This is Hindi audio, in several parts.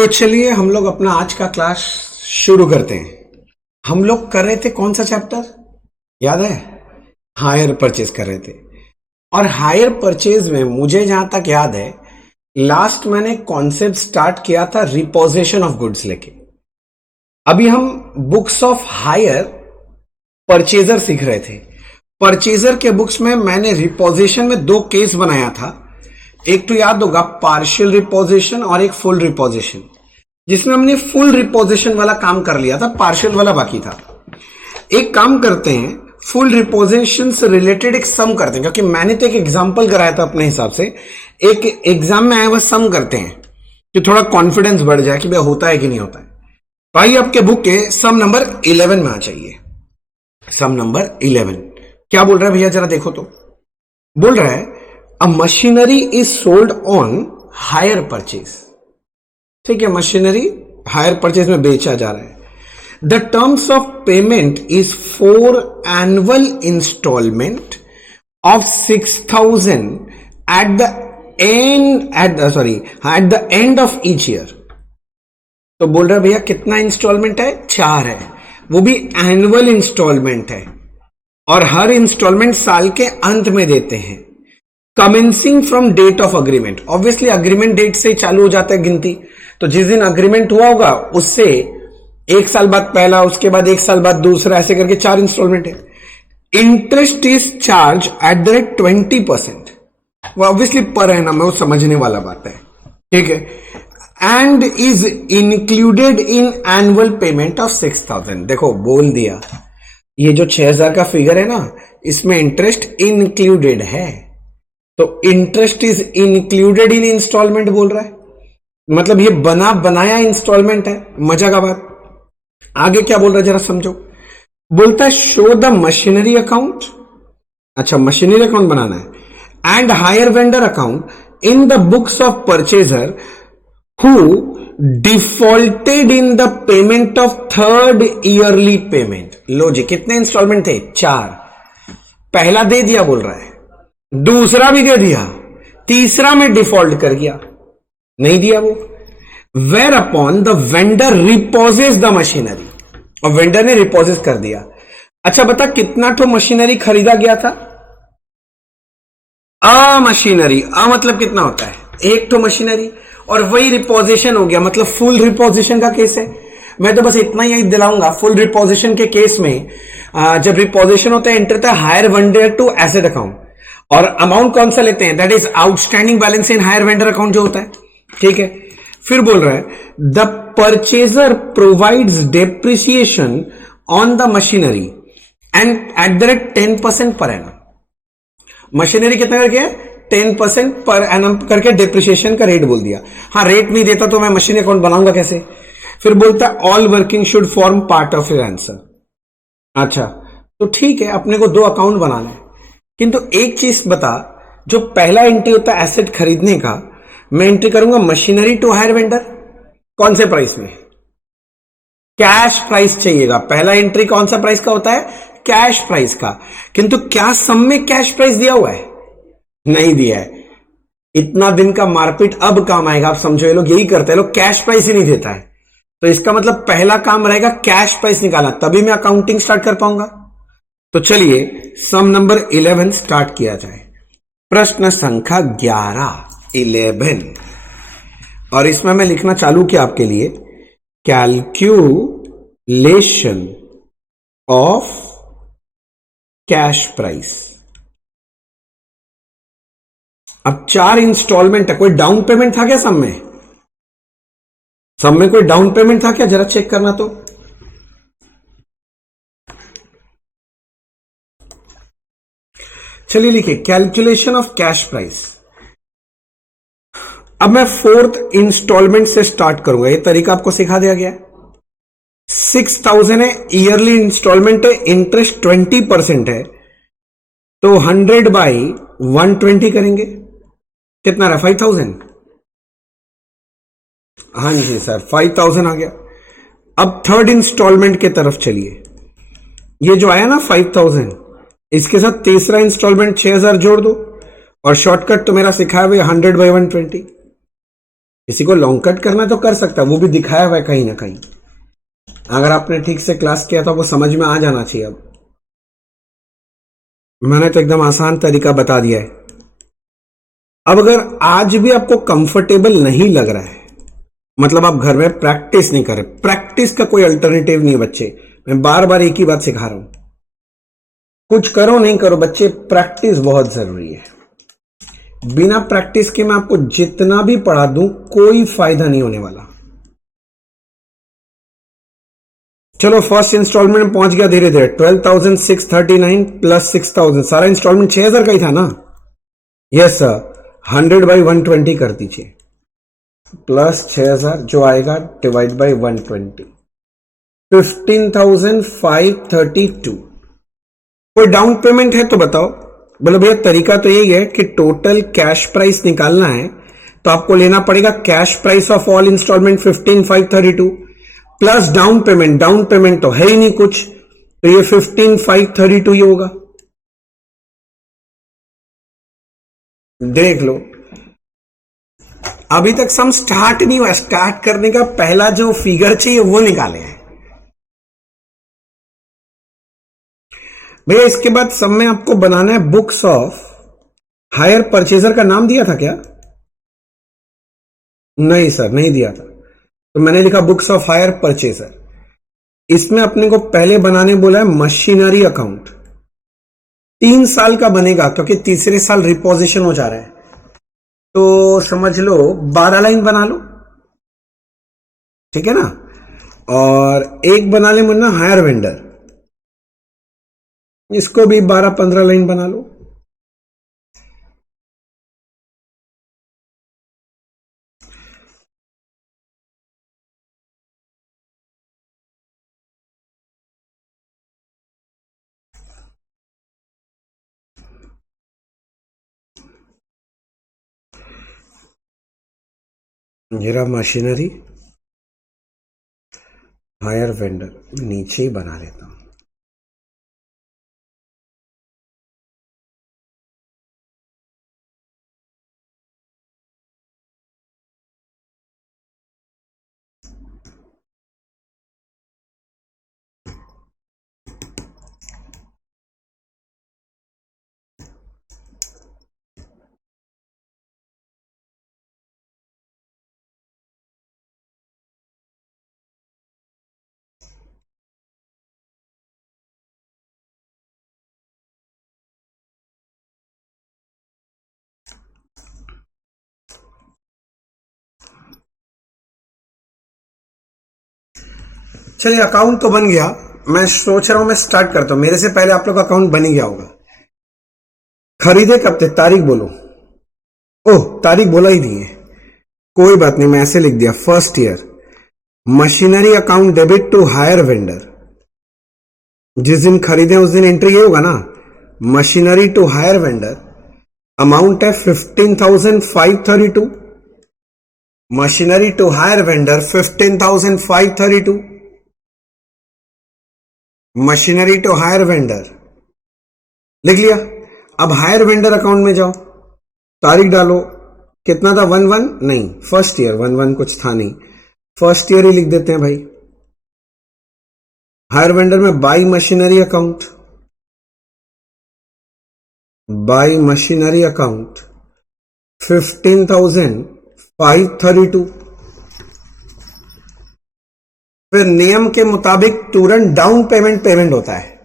तो चलिए हम लोग अपना आज का क्लास शुरू करते हैं। हम लोग कर रहे थे कौन सा चैप्टर याद है? हायर परचेज कर रहे थे। और हायर परचेज में मुझे जहां तक याद है लास्ट मैंने कॉन्सेप्ट स्टार्ट किया था रिपोजिशन ऑफ गुड्स लेके। अभी हम बुक्स ऑफ हायर परचेजर सीख रहे थे। परचेजर के बुक्स में मैंने रिपोजिशन में दो केस बनाया था। एक तो याद होगा पार्शियल रिपोजिशन और एक फुल रिपोजिशन, जिसमें हमने फुल रिपोजिशन वाला काम कर लिया था, पार्शियल वाला बाकी था। एक काम करते हैं, फुल रिपोजिशन से रिलेटेड एक सम करते हैं, क्योंकि मैंने तो एक एग्जांपल कराया था अपने हिसाब से। एक एग्जाम में आया हुआ सम करते हैं कि थोड़ा कॉन्फिडेंस बढ़ जाए कि भाई होता है कि नहीं होता है। भाई आपके बुक के सम नंबर 11 में आ चाहिए। सम नंबर 11 क्या बोल रहा है भैया, जरा देखो तो। बोल रहा है अ machinery is sold on hire purchase. ठीक है, मशीनरी हायर परचेज में बेचा जा रहा है। The terms of payment is 4 annual instalment of 6,000 at the end of each year. तो बोल रहा है भैया कितना इंस्टॉलमेंट है? 4 है, वो भी एनुअल इंस्टॉलमेंट है और हर इंस्टॉलमेंट साल के अंत में देते हैं। Commencing from date of agreement, obviously agreement date से चालू हो जाता है गिनती। तो जिस दिन अग्रीमेंट हुआ होगा उससे एक साल बाद पहला, उसके बाद एक साल बाद दूसरा, ऐसे करके 4 इंस्टॉलमेंट है। Interest is charge at the rate 20%। वो ऑब्वियसली पर है ना, मैं वो समझने वाला बात है, ठीक है। And is included in annual payment of 6,000। देखो बोल दिया, ये जो 6,000 का फिगर है ना, इसमें इंटरेस्ट इंक्लूडेड है। तो interest is included in instalment बोल रहा है, मतलब ये बना बनाया इंस्टॉलमेंट है। मजा का बात। आगे क्या बोल रहा है जरा समझो। बोलता है शो द मशीनरी अकाउंट। अच्छा, मशीनरी अकाउंट बनाना है। And hire vendor account in the books of purchaser who defaulted in the payment of third yearly payment. लो जी, कितने इंस्टॉलमेंट थे? 4। पहला दे दिया बोल रहा है, दूसरा भी दे दिया, तीसरा में डिफॉल्ट कर गया, नहीं दिया वो। Where upon the vendor repossess the machinery, और वेंडर ने रिपोजेस कर दिया। अच्छा बता कितना तो मशीनरी खरीदा गया था? मशीनरी, मतलब कितना होता है? 1 तो मशीनरी, और वही रिपोजिशन हो गया, मतलब फुल रिपोजिशन का केस है। मैं तो बस इतना ही दिलाऊंगा, फुल रिपोजिशन के केस में जब रिपोजिशन होता है एंटर होता है hire vendor to asset account, और अमाउंट कौन सा लेते हैं? That is outstanding balance in hire vendor account जो होता है, ठीक है। फिर बोल रहा है the purchaser provides depreciation on the machinery and at the rate 10% पर एनम। मशीनरी कितना करके? 10% पर एनम करके डेप्रिसिएशन का रेट बोल दिया। हाँ, रेट नहीं देता तो मैं मशीन अकाउंट बनाऊंगा कैसे? फिर बोलता है all working should form part of your answer. अच्छा तो ठीक है, अपने को 2 अकाउंट बनाना है, किंतु एक चीज बता, जो पहला एंट्री होता है एसेट खरीदने का, मैं एंट्री करूंगा मशीनरी टू हायर वेंडर। कौन से प्राइस में? कैश प्राइस चाहिएगा। पहला एंट्री कौन सा प्राइस का होता है? कैश प्राइस का। किंतु क्या सम में कैश प्राइस दिया हुआ है? नहीं दिया है। इतना दिन का मारपीट अब काम आएगा। आप समझो, ये लोग यही करते हैं, लोग कैश प्राइस ही नहीं देता है। तो इसका मतलब पहला काम रहेगा कैश प्राइस निकालना, तभी मैं अकाउंटिंग स्टार्ट कर पाऊंगा। तो चलिए सम नंबर 11 स्टार्ट किया जाए। प्रश्न संख्या 11 और इसमें मैं लिखना चालू किया आपके लिए कैलकुलेशन ऑफ कैश प्राइस। अब 4 इंस्टॉलमेंट है, कोई डाउन पेमेंट था क्या सब में? सब में कोई डाउन पेमेंट था क्या? जरा चेक करना तो। चलिए लिखिए कैलकुलेशन ऑफ कैश प्राइस। अब मैं 4th इंस्टॉलमेंट से स्टार्ट करूंगा, ये तरीका आपको सिखा दिया गया। 6,000 है, ईयरली इंस्टॉलमेंट है, इंटरेस्ट 20% है, तो 100/120 करेंगे। कितना रहा? 5,000। हाँ जी सर, 5,000 आ गया। अब 3rd इंस्टॉलमेंट की तरफ चलिए। ये जो आया ना 5,000, इसके साथ तीसरा इंस्टॉलमेंट 6,000 जोड़ दो, और शॉर्टकट तो मेरा सिखाया हुआ 100/120। किसी को लॉन्ग कट करना तो कर सकता है, वो भी दिखाया हुआ है कहीं ना कहीं। अगर आपने ठीक से क्लास किया तो वो समझ में आ जाना चाहिए। अब मैंने तो एकदम आसान तरीका बता दिया है। अब अगर आज भी आपको कंफर्टेबल नहीं लग रहा है, मतलब आप घर में प्रैक्टिस नहीं कर रहे, प्रैक्टिस का कोई अल्टरनेटिव नहीं है बच्चे। मैं बार बार एक ही बात सिखा रहा हूं, कुछ करो नहीं करो बच्चे, प्रैक्टिस बहुत जरूरी है। बिना प्रैक्टिस के मैं आपको जितना भी पढ़ा दूं कोई फायदा नहीं होने वाला। चलो फर्स्ट इंस्टॉलमेंट में पहुंच गया धीरे धीरे, 12,639 प्लस 6,000, सारा इंस्टॉलमेंट 6,000 का ही था ना। यस सर, 100 बाई 120 कर दीजिए, प्लस 6,000 जो आएगा डिवाइड बाई 120, 15,532। कोई डाउन पेमेंट है तो बताओ। बोले भैया तरीका तो यही है कि टोटल कैश प्राइस निकालना है तो आपको लेना पड़ेगा cash price of all instalment 15,532 plus down payment. Down payment तो है ही नहीं कुछ, तो ये 15,532 ही होगा। देख लो, अभी तक सम स्टार्ट नहीं हुआ, स्टार्ट करने का पहला जो फिगर चाहिए वो निकाले हैं भैया। इसके बाद सब में आपको बनाना है बुक्स ऑफ हायर परचेजर। का नाम दिया था क्या? नहीं सर, नहीं दिया था, तो मैंने लिखा बुक्स ऑफ हायर परचेजर। इसमें अपने को पहले बनाने बोला है मशीनरी अकाउंट। 3 साल का बनेगा क्योंकि तीसरे साल रिपोजिशन हो जा रहा है, तो समझ लो 12 लाइन बना लो, ठीक है ना। और एक बना ले मुन्ना हायर वेंडर, इसको भी 12-15 लाइन बना लो। मेरा मशीनरी हायर वेंडर नीचे ही बना लेता हूं। चलिए अकाउंट तो बन गया, मैं सोच रहा हूं मैं स्टार्ट करता हूं। मेरे से पहले आप लोग का अकाउंट बन ही गया होगा। खरीदे कब थे, तारीख बोलो। ओह तारीख बोला ही नहीं है, कोई बात नहीं, मैं ऐसे लिख दिया first year machinery account debit to hire vendor. जिस दिन खरीदे उस दिन एंट्री ये होगा ना, machinery to hire vendor. Amount है 15,532। Machinery to hire vendor 15,532। Machinery to hire vendor लिख लिया। अब हायर वेंडर अकाउंट में जाओ, तारीख डालो, कितना था 11 नहीं, फर्स्ट ईयर 11 कुछ था नहीं, फर्स्ट ईयर ही लिख देते हैं भाई। हायर वेंडर में by machinery account, by machinery account 15,532। फिर नियम के मुताबिक तुरंत डाउन पेमेंट होता है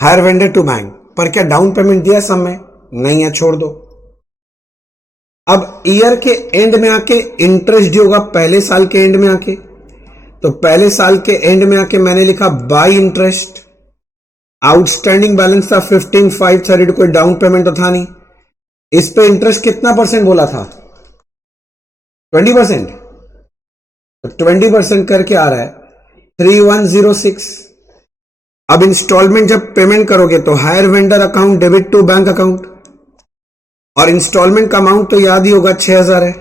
हायर वेंडर टू बैंक। पर क्या डाउन पेमेंट दिया सब में? नहीं है, छोड़ दो। अब ईयर के एंड में आके इंटरेस्ट ड्यू होगा, पहले साल के एंड में आके, तो पहले साल के एंड में आके मैंने लिखा बाई इंटरेस्ट। आउटस्टैंडिंग बैलेंस था 15,532, कोई डाउन पेमेंट तो था नहीं। इस पे इंटरेस्ट कितना परसेंट बोला था? 20%। तो 20% करके आ रहा है 3,106। अब इंस्टॉलमेंट जब पेमेंट करोगे तो hire vendor account debit to bank account, और इंस्टॉलमेंट का अमाउंट तो याद ही होगा 6,000 है।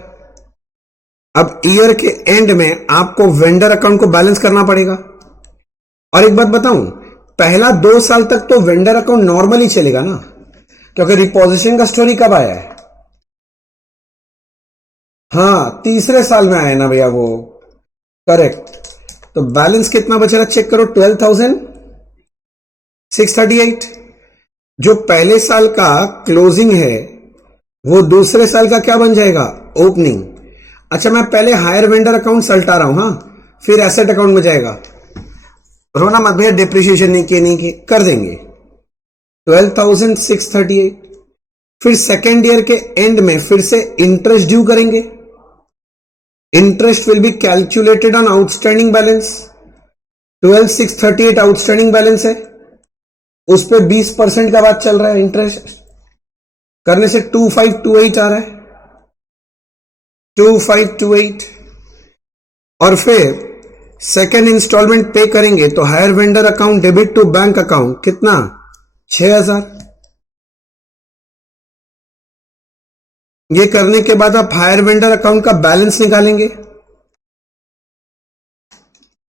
अब ईयर के एंड में आपको वेंडर अकाउंट को बैलेंस करना पड़ेगा। और एक बात बताऊं, पहला 2 साल तक तो वेंडर अकाउंट नॉर्मली चलेगा ना, क्योंकि रिपोजिशन का स्टोरी कब आया है? हाँ, तीसरे साल में आया ना भैया वो। करेक्ट। तो बैलेंस कितना बच रहा चेक करो, 12,638। जो पहले साल का क्लोजिंग है वो दूसरे साल का क्या बन जाएगा, ओपनिंग। अच्छा, मैं पहले हायर वेंडर अकाउंट सल्टा रहा हूं, हाँ, फिर एसेट अकाउंट में जाएगा। रोना मत भैया, डिप्रिशिएशन नहीं किए कर देंगे। 12,638। फिर सेकेंड ईयर के एंड में फिर से इंटरेस्ट ड्यू करेंगे। Interest will be calculated on outstanding balance. 12,638 outstanding balance है, उस पर 20% का बात चल रहा है। इंटरेस्ट करने से 2528 आ रहा है, 2528। और फिर सेकेंड इंस्टॉलमेंट पे करेंगे तो hire vendor account debit to bank account कितना, 6,000। ये करने के बाद आप हायर वेंडर अकाउंट का बैलेंस निकालेंगे।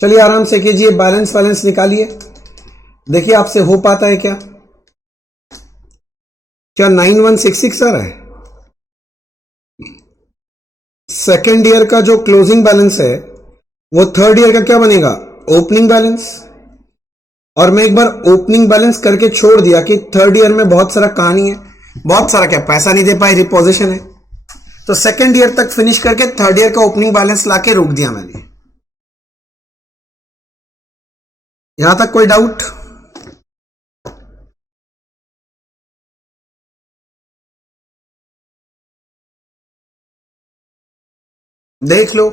चलिए आराम से कीजिए, बैलेंस निकालिए, देखिए आपसे हो पाता है क्या। क्या 9166 आ रहा है। सेकेंड ईयर का जो क्लोजिंग बैलेंस है वो थर्ड ईयर का क्या बनेगा, ओपनिंग बैलेंस। और मैं एक बार ओपनिंग बैलेंस करके छोड़ दिया कि थर्ड ईयर में बहुत सारा कहानी है, बहुत सारा क्या, पैसा नहीं दे पाए, रिपोजिशन है। तो सेकेंड ईयर तक फिनिश करके थर्ड ईयर का ओपनिंग बैलेंस लाके रोक दिया मैंने। यहां तक कोई डाउट। देख लो।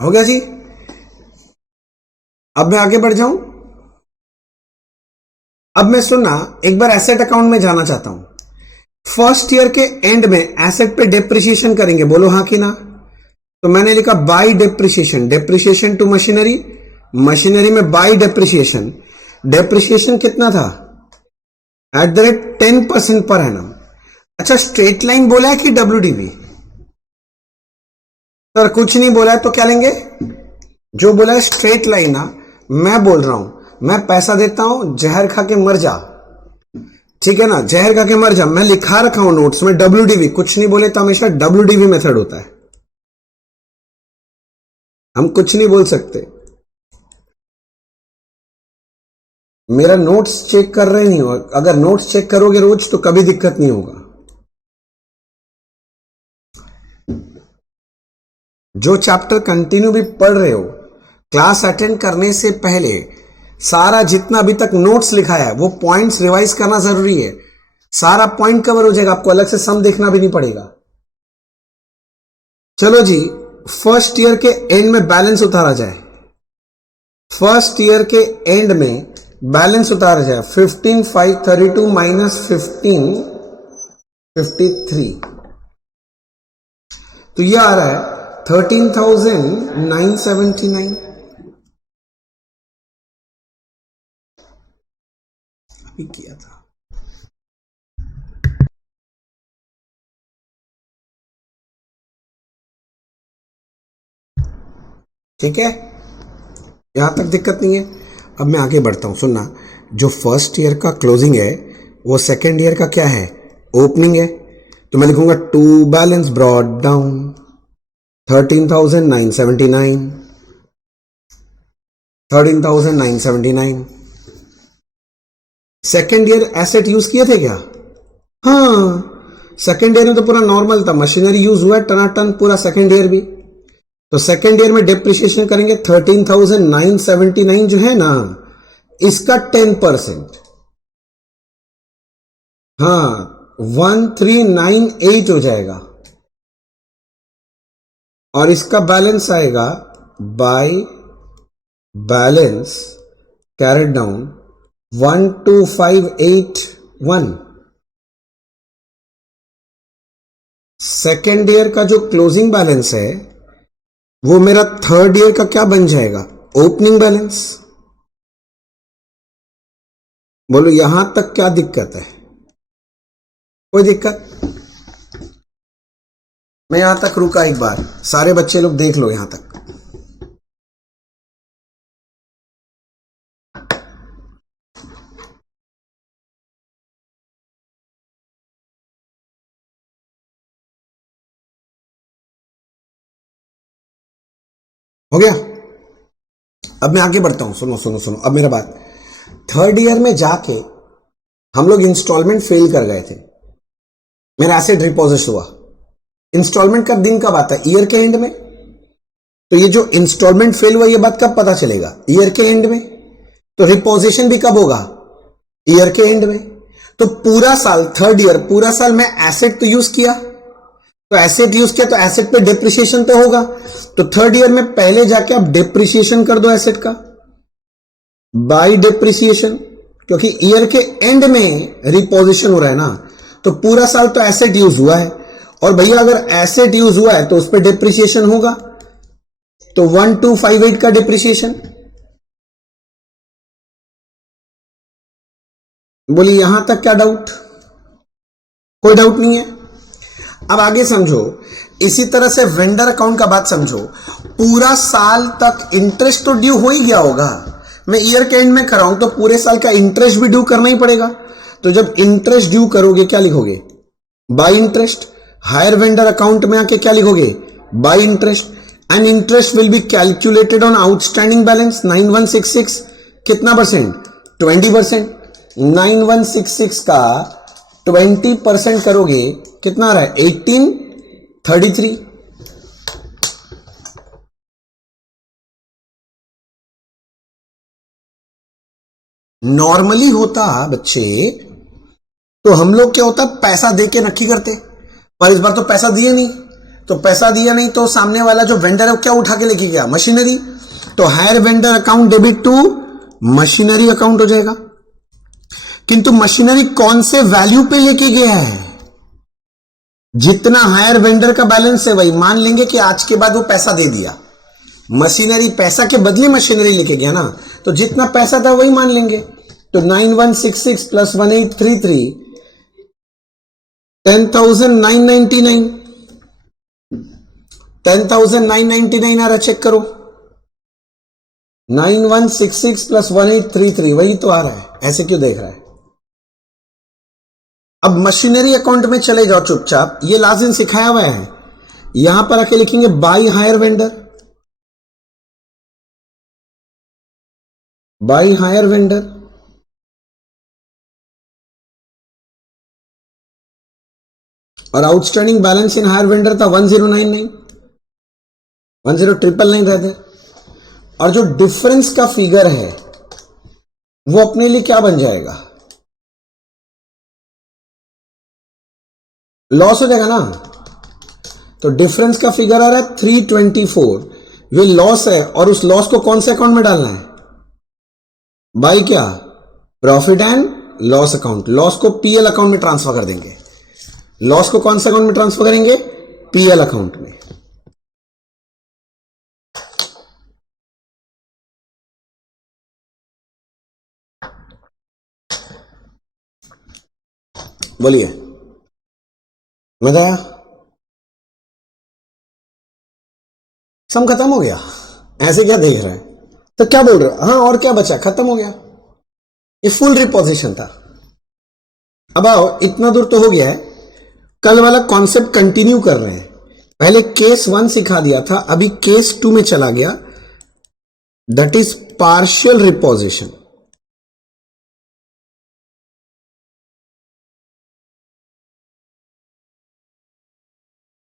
हो गया जी। अब मैं आगे बढ़ जाऊं। अब मैं सुनना, एक बार एसेट अकाउंट में जाना चाहता हूं। फर्स्ट ईयर के एंड में एसेट पे डेप्रिसिएशन करेंगे, बोलो हाँ कि ना। तो मैंने लिखा by depreciation, depreciation to machinery, machinery में बाय डेप्रिसिएशन। डेप्रिसिएशन कितना था, @10% पर एनम। अच्छा, स्ट्रेट लाइन बोला है कि डब्ल्यूडीवी, सर कुछ नहीं बोला है तो क्या लेंगे, जो बोला है स्ट्रेट लाइन ना। मैं बोल रहा हूं, मैं पैसा देता हूं, जहर खा के मर जा, ठीक है ना, जहर खा के मर जा। मैं लिखा रखा हूं नोट्स में डब्ल्यूडीवी, कुछ नहीं बोले तो हमेशा डब्ल्यूडीवी मेथड होता है, हम कुछ नहीं बोल सकते। मेरा नोट्स चेक कर रहे नहीं हो, अगर नोट्स चेक करोगे रोज तो कभी दिक्कत नहीं होगा। जो चैप्टर कंटिन्यू भी पढ़ रहे हो, क्लास अटेंड करने से पहले सारा जितना अभी तक नोट्स लिखा है वो पॉइंट्स रिवाइज करना जरूरी है। सारा पॉइंट कवर हो जाएगा, आपको अलग से सम देखना भी नहीं पड़ेगा। चलो जी, फर्स्ट ईयर के एंड में बैलेंस उतारा जाए। फर्स्ट ईयर के एंड में बैलेंस उतारा जाए, 15,532 माइनस 15,53, तो यह आ रहा है 13,979। अभी किया था। ठीक है, यहां तक दिक्कत नहीं है। अब मैं आगे बढ़ता हूं, सुनना। जो फर्स्ट ईयर का क्लोजिंग है वो सेकेंड ईयर का क्या है, ओपनिंग है। तो मैं लिखूंगा to balance brought down 13,979, 13,979। Second year asset use किए थे क्या, हाँ, सेकेंड ईयर में तो पूरा नॉर्मल था, मशीनरी यूज हुआ टनाटन पूरा सेकेंड ईयर भी। तो सेकेंड ईयर में डेप्रिसिएशन करेंगे 13,979 जो है ना, इसका 10%, हाँ 1398 हो जाएगा। और इसका बैलेंस आएगा bye balance carried down 12,581। Second year का जो क्लोजिंग बैलेंस है वो मेरा थर्ड ईयर का क्या बन जाएगा, ओपनिंग बैलेंस। बोलो यहां तक क्या दिक्कत है, कोई दिक्कत। मैं यहां तक रुका, एक बार सारे बच्चे लोग देख लो यहां तक। हो गया। अब मैं आगे बढ़ता हूं, सुनो सुनो सुनो अब मेरा बात। थर्ड ईयर में जाके हम लोग इंस्टॉलमेंट फेल कर गए थे, मेरा एसेट रिपोजिट हुआ। इंस्टॉलमेंट का दिन कब आता है? ईयर के एंड में। तो ये जो इंस्टॉलमेंट फेल हुआ, ये बात कब पता चलेगा? ईयर के एंड में। तो रिपोजिशन भी कब होगा? ईयर के एंड में। तो पूरा साल, थर्ड ईयर पूरा साल मैं एसेट तो यूज किया, तो एसेट यूज किया तो एसेट पे डिप्रिसिएशन तो होगा। तो थर्ड ईयर में पहले जाके आप डिप्रिसिएशन कर दो एसेट का बाय डिप्रिसिएशन, क्योंकि ईयर के एंड में रिपोजिशन हो रहा है ना। तो पूरा साल तो एसेट यूज हुआ है, और भैया अगर एसेट यूज हुआ है तो उस पर डिप्रिसिएशन होगा। तो 1258 का डिप्रिसिएशन। बोलिए यहां तक क्या डाउट? कोई डाउट नहीं है। अब आगे समझो, इसी तरह से वेंडर अकाउंट का बात समझो। पूरा साल तक इंटरेस्ट तो ड्यू हो ही गया होगा, मैं ईयर के एंड में कराऊं तो पूरे साल का इंटरेस्ट भी ड्यू करना ही पड़ेगा। तो जब इंटरेस्ट ड्यू करोगे क्या लिखोगे? Bye interest. Higher vendor account में आके क्या लिखोगे? Bye interest. And interest will be calculated on outstanding balance 9166। कितना परसेंट? 20%। 9166 का 20% करोगे कितना आ रहा है? 1833। नॉर्मली होता बच्चे तो हम लोग क्या होता, पैसा दे के नक्की करते, पर इस बार तो पैसा दिए नहीं। तो पैसा दिया नहीं तो सामने वाला जो वेंडर है वो क्या उठा के लेके गया? मशीनरी। तो hire vendor account debit to machinery account हो जाएगा। किंतु मशीनरी कौन से वैल्यू पे लेके गया है? जितना हायर वेंडर का बैलेंस है वही मान लेंगे कि आज के बाद वो पैसा दे दिया। मशीनरी पैसा के बदले मशीनरी लेके गया ना, तो जितना पैसा था वही मान लेंगे। तो 9166 प्लस 1833 10,999 10,999 आ रहा, चेक करो। 9166 प्लस 1833 वही तो आ रहा है, ऐसे क्यों देख रहा है? अब मशीनरी अकाउंट में चले जाओ चुपचाप, ये लास्ट दिन सिखाया हुआ है। यहां पर आके लिखेंगे by hire vendor, by hire vendor. और outstanding balance in hire vendor था 1099, 10999 रहते। और जो डिफरेंस का फिगर है वो अपने लिए क्या बन जाएगा? लॉस हो जाएगा ना। तो डिफरेंस का फिगर आ रहा है 324, ये लॉस है। और उस लॉस को कौन से अकाउंट में डालना है? बाय क्या? Profit and loss account. Loss को पीएल अकाउंट में ट्रांसफर कर देंगे। लॉस को कौन से अकाउंट में ट्रांसफर करेंगे? पीएल अकाउंट में। बोलिए, मजा आया? सम खत्म हो गया? ऐसे क्या देख रहे हैं? तो क्या बोल रहे हो? हाँ, और क्या बचा? खत्म हो गया। ये फुल रिपोजिशन था। अब आओ, इतना दूर तो हो गया है। कल वाला कॉन्सेप्ट कंटिन्यू कर रहे हैं। पहले केस 1 सिखा दिया था, अभी केस 2 में चला गया, दैट इज पार्शियल रिपोजिशन।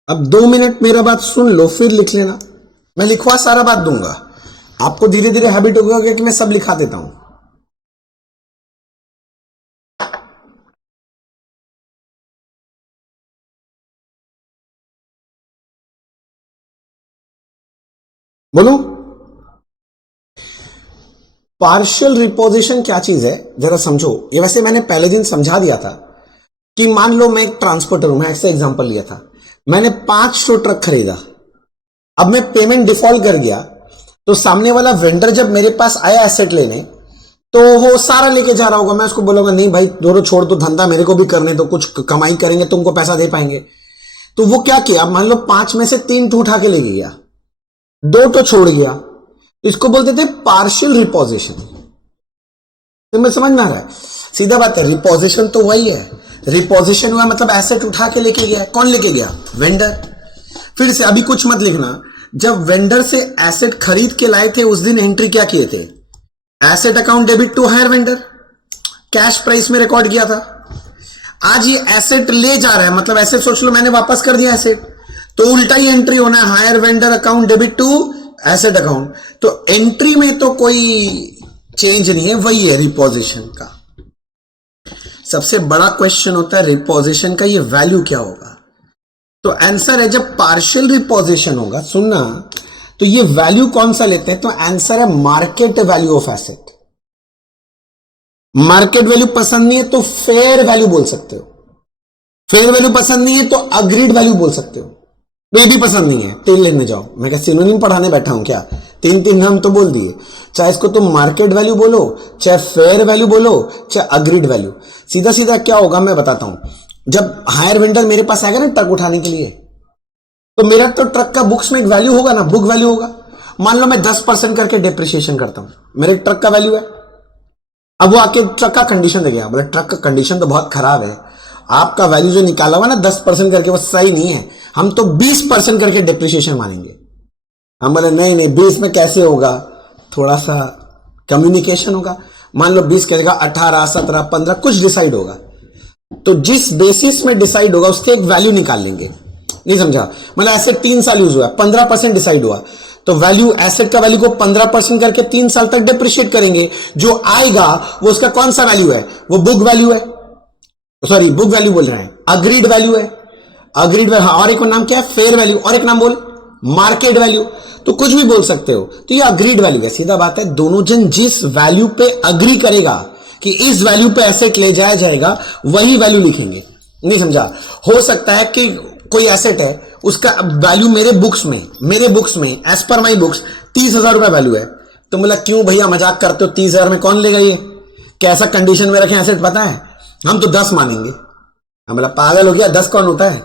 अब 2 मिनट मेरा बात सुन लो, फिर लिख लेना। मैं लिखवा सारा बात दूंगा, आपको धीरे धीरे हैबिट होगा कि मैं सब लिखा देता हूं। बोलो, पार्शियल रिपोजिशन क्या चीज है जरा समझो। ये वैसे मैंने पहले दिन समझा दिया था कि मान लो मैं एक ट्रांसपोर्टर हूं, मैं ऐसे एग्जांपल लिया था। मैंने 500 ट्रक खरीदा, अब मैं पेमेंट डिफॉल्ट कर गया, तो सामने वाला वेंडर जब मेरे पास आया एसेट लेने, तो वो सारा लेके जा रहा होगा। मैं उसको बोलूंगा नहीं भाई, दोनों छोड़ दो, धंधा मेरे को भी करने दो, कुछ कमाई करेंगे, तुमको पैसा दे पाएंगे। तो वो क्या किया, मान लो 5 में से 3 तो उठा के लेके गया, 2 तो छोड़ गया। इसको बोलते थे पार्शियल रिपोजिशन। तो मैं समझ में आ रहा है? सीधा बात है, रिपोजिशन तो वही है। रिपोजिशन हुआ मतलब एसेट उठा के लेके गया। कौन लेके गया? वेंडर। फिर से अभी कुछ मत लिखना, जब वेंडर से एसेट खरीद के लाए थे उस दिन एंट्री क्या किए थे? Asset account debit to hire vendor, cash price में रिकॉर्ड किया था। आज ये एसेट ले जा रहा है, मतलब एसेट सोच लो मैंने वापस कर दिया एसेट, तो उल्टा ही एंट्री होना है, hire vendor account debit to asset account. तो एंट्री में तो कोई चेंज नहीं है, वही है रिपोजिशन का। सबसे बड़ा क्वेश्चन होता है रिपोजिशन का, ये वैल्यू क्या होगा? तो आंसर है जब पार्शियल रिपोजिशन होगा, सुनना, तो ये वैल्यू कौन सा लेते हैं? तो आंसर है market value of asset. Market value पसंद नहीं है तो फेयर वैल्यू बोल सकते हो, फेयर वैल्यू पसंद नहीं है तो अग्रीड वैल्यू बोल सकते हो। ये भी पसंद नहीं है, तेल लेने जाओ, मैं क्या सिनोनिम पढ़ाने बैठा हूं क्या? तीन तीन नाम तो बोल दिए, चाहे इसको तुम मार्केट वैल्यू बोलो, चाहे फेयर वैल्यू बोलो, चाहे अग्रीड वैल्यू। सीधा सीधा क्या होगा मैं बताता हूं। जब हायर वेंडर मेरे पास आएगा ना ट्रक उठाने के लिए, तो मेरा तो ट्रक का बुक्स में एक वैल्यू होगा ना, बुक वैल्यू होगा। मान लो मैं 10% करके डिप्रिसिएशन करता हूं, मेरे ट्रक का वैल्यू है। अब वो आके ट्रक का कंडीशन दे गया, बोले ट्रक का कंडीशन तो बहुत खराब है, आपका वैल्यू जो निकाला हुआ ना 10% करके वो सही नहीं है, हम तो 20% करके डिप्रिसिएशन मानेंगे। हम बोले नहीं नहीं 20 में कैसे होगा, थोड़ा सा कम्युनिकेशन होगा। मान लो 20 कहेगा 18, 17, 15 कुछ डिसाइड होगा, तो जिस बेसिस में डिसाइड होगा उसके एक वैल्यू निकाल लेंगे। नहीं समझा? मतलब ऐसे 3 साल यूज हुआ, 15% डिसाइड हुआ, तो वैल्यू एसेट का वैल्यू को 15% करके 3 साल तक डिप्रिशिएट करेंगे। जो आएगा वो उसका कौन सा वैल्यू है? वो बुक वैल्यू है, सॉरी बुक वैल्यू बोल रहे हैं, अग्रीड वैल्यू है, अग्रीड वैल्यू। और एक नाम क्या है? Fair value. और एक नाम बोल मार्केट वैल्यू, तो कुछ भी बोल सकते हो। तो ये अग्रीड वैल्यू है, सीधा बात है। दोनों जन जिस वैल्यू पे अग्री करेगा कि इस वैल्यू पे एसेट ले जाया जाएगा, वही वैल्यू लिखेंगे। नहीं समझा? हो सकता है कि कोई एसेट है, उसका वैल्यू मेरे बुक्स में एज पर माई बुक्स 30,000 रुपए वैल्यू है। तो बोला क्यों भैया मजाक करते हो, 30,000 में कौन लेगा? ये कैसा कंडीशन में रखे एसेट पता है? हम तो 10 मानेंगे। हम बोला पागल हो गया, 10 कौन होता है?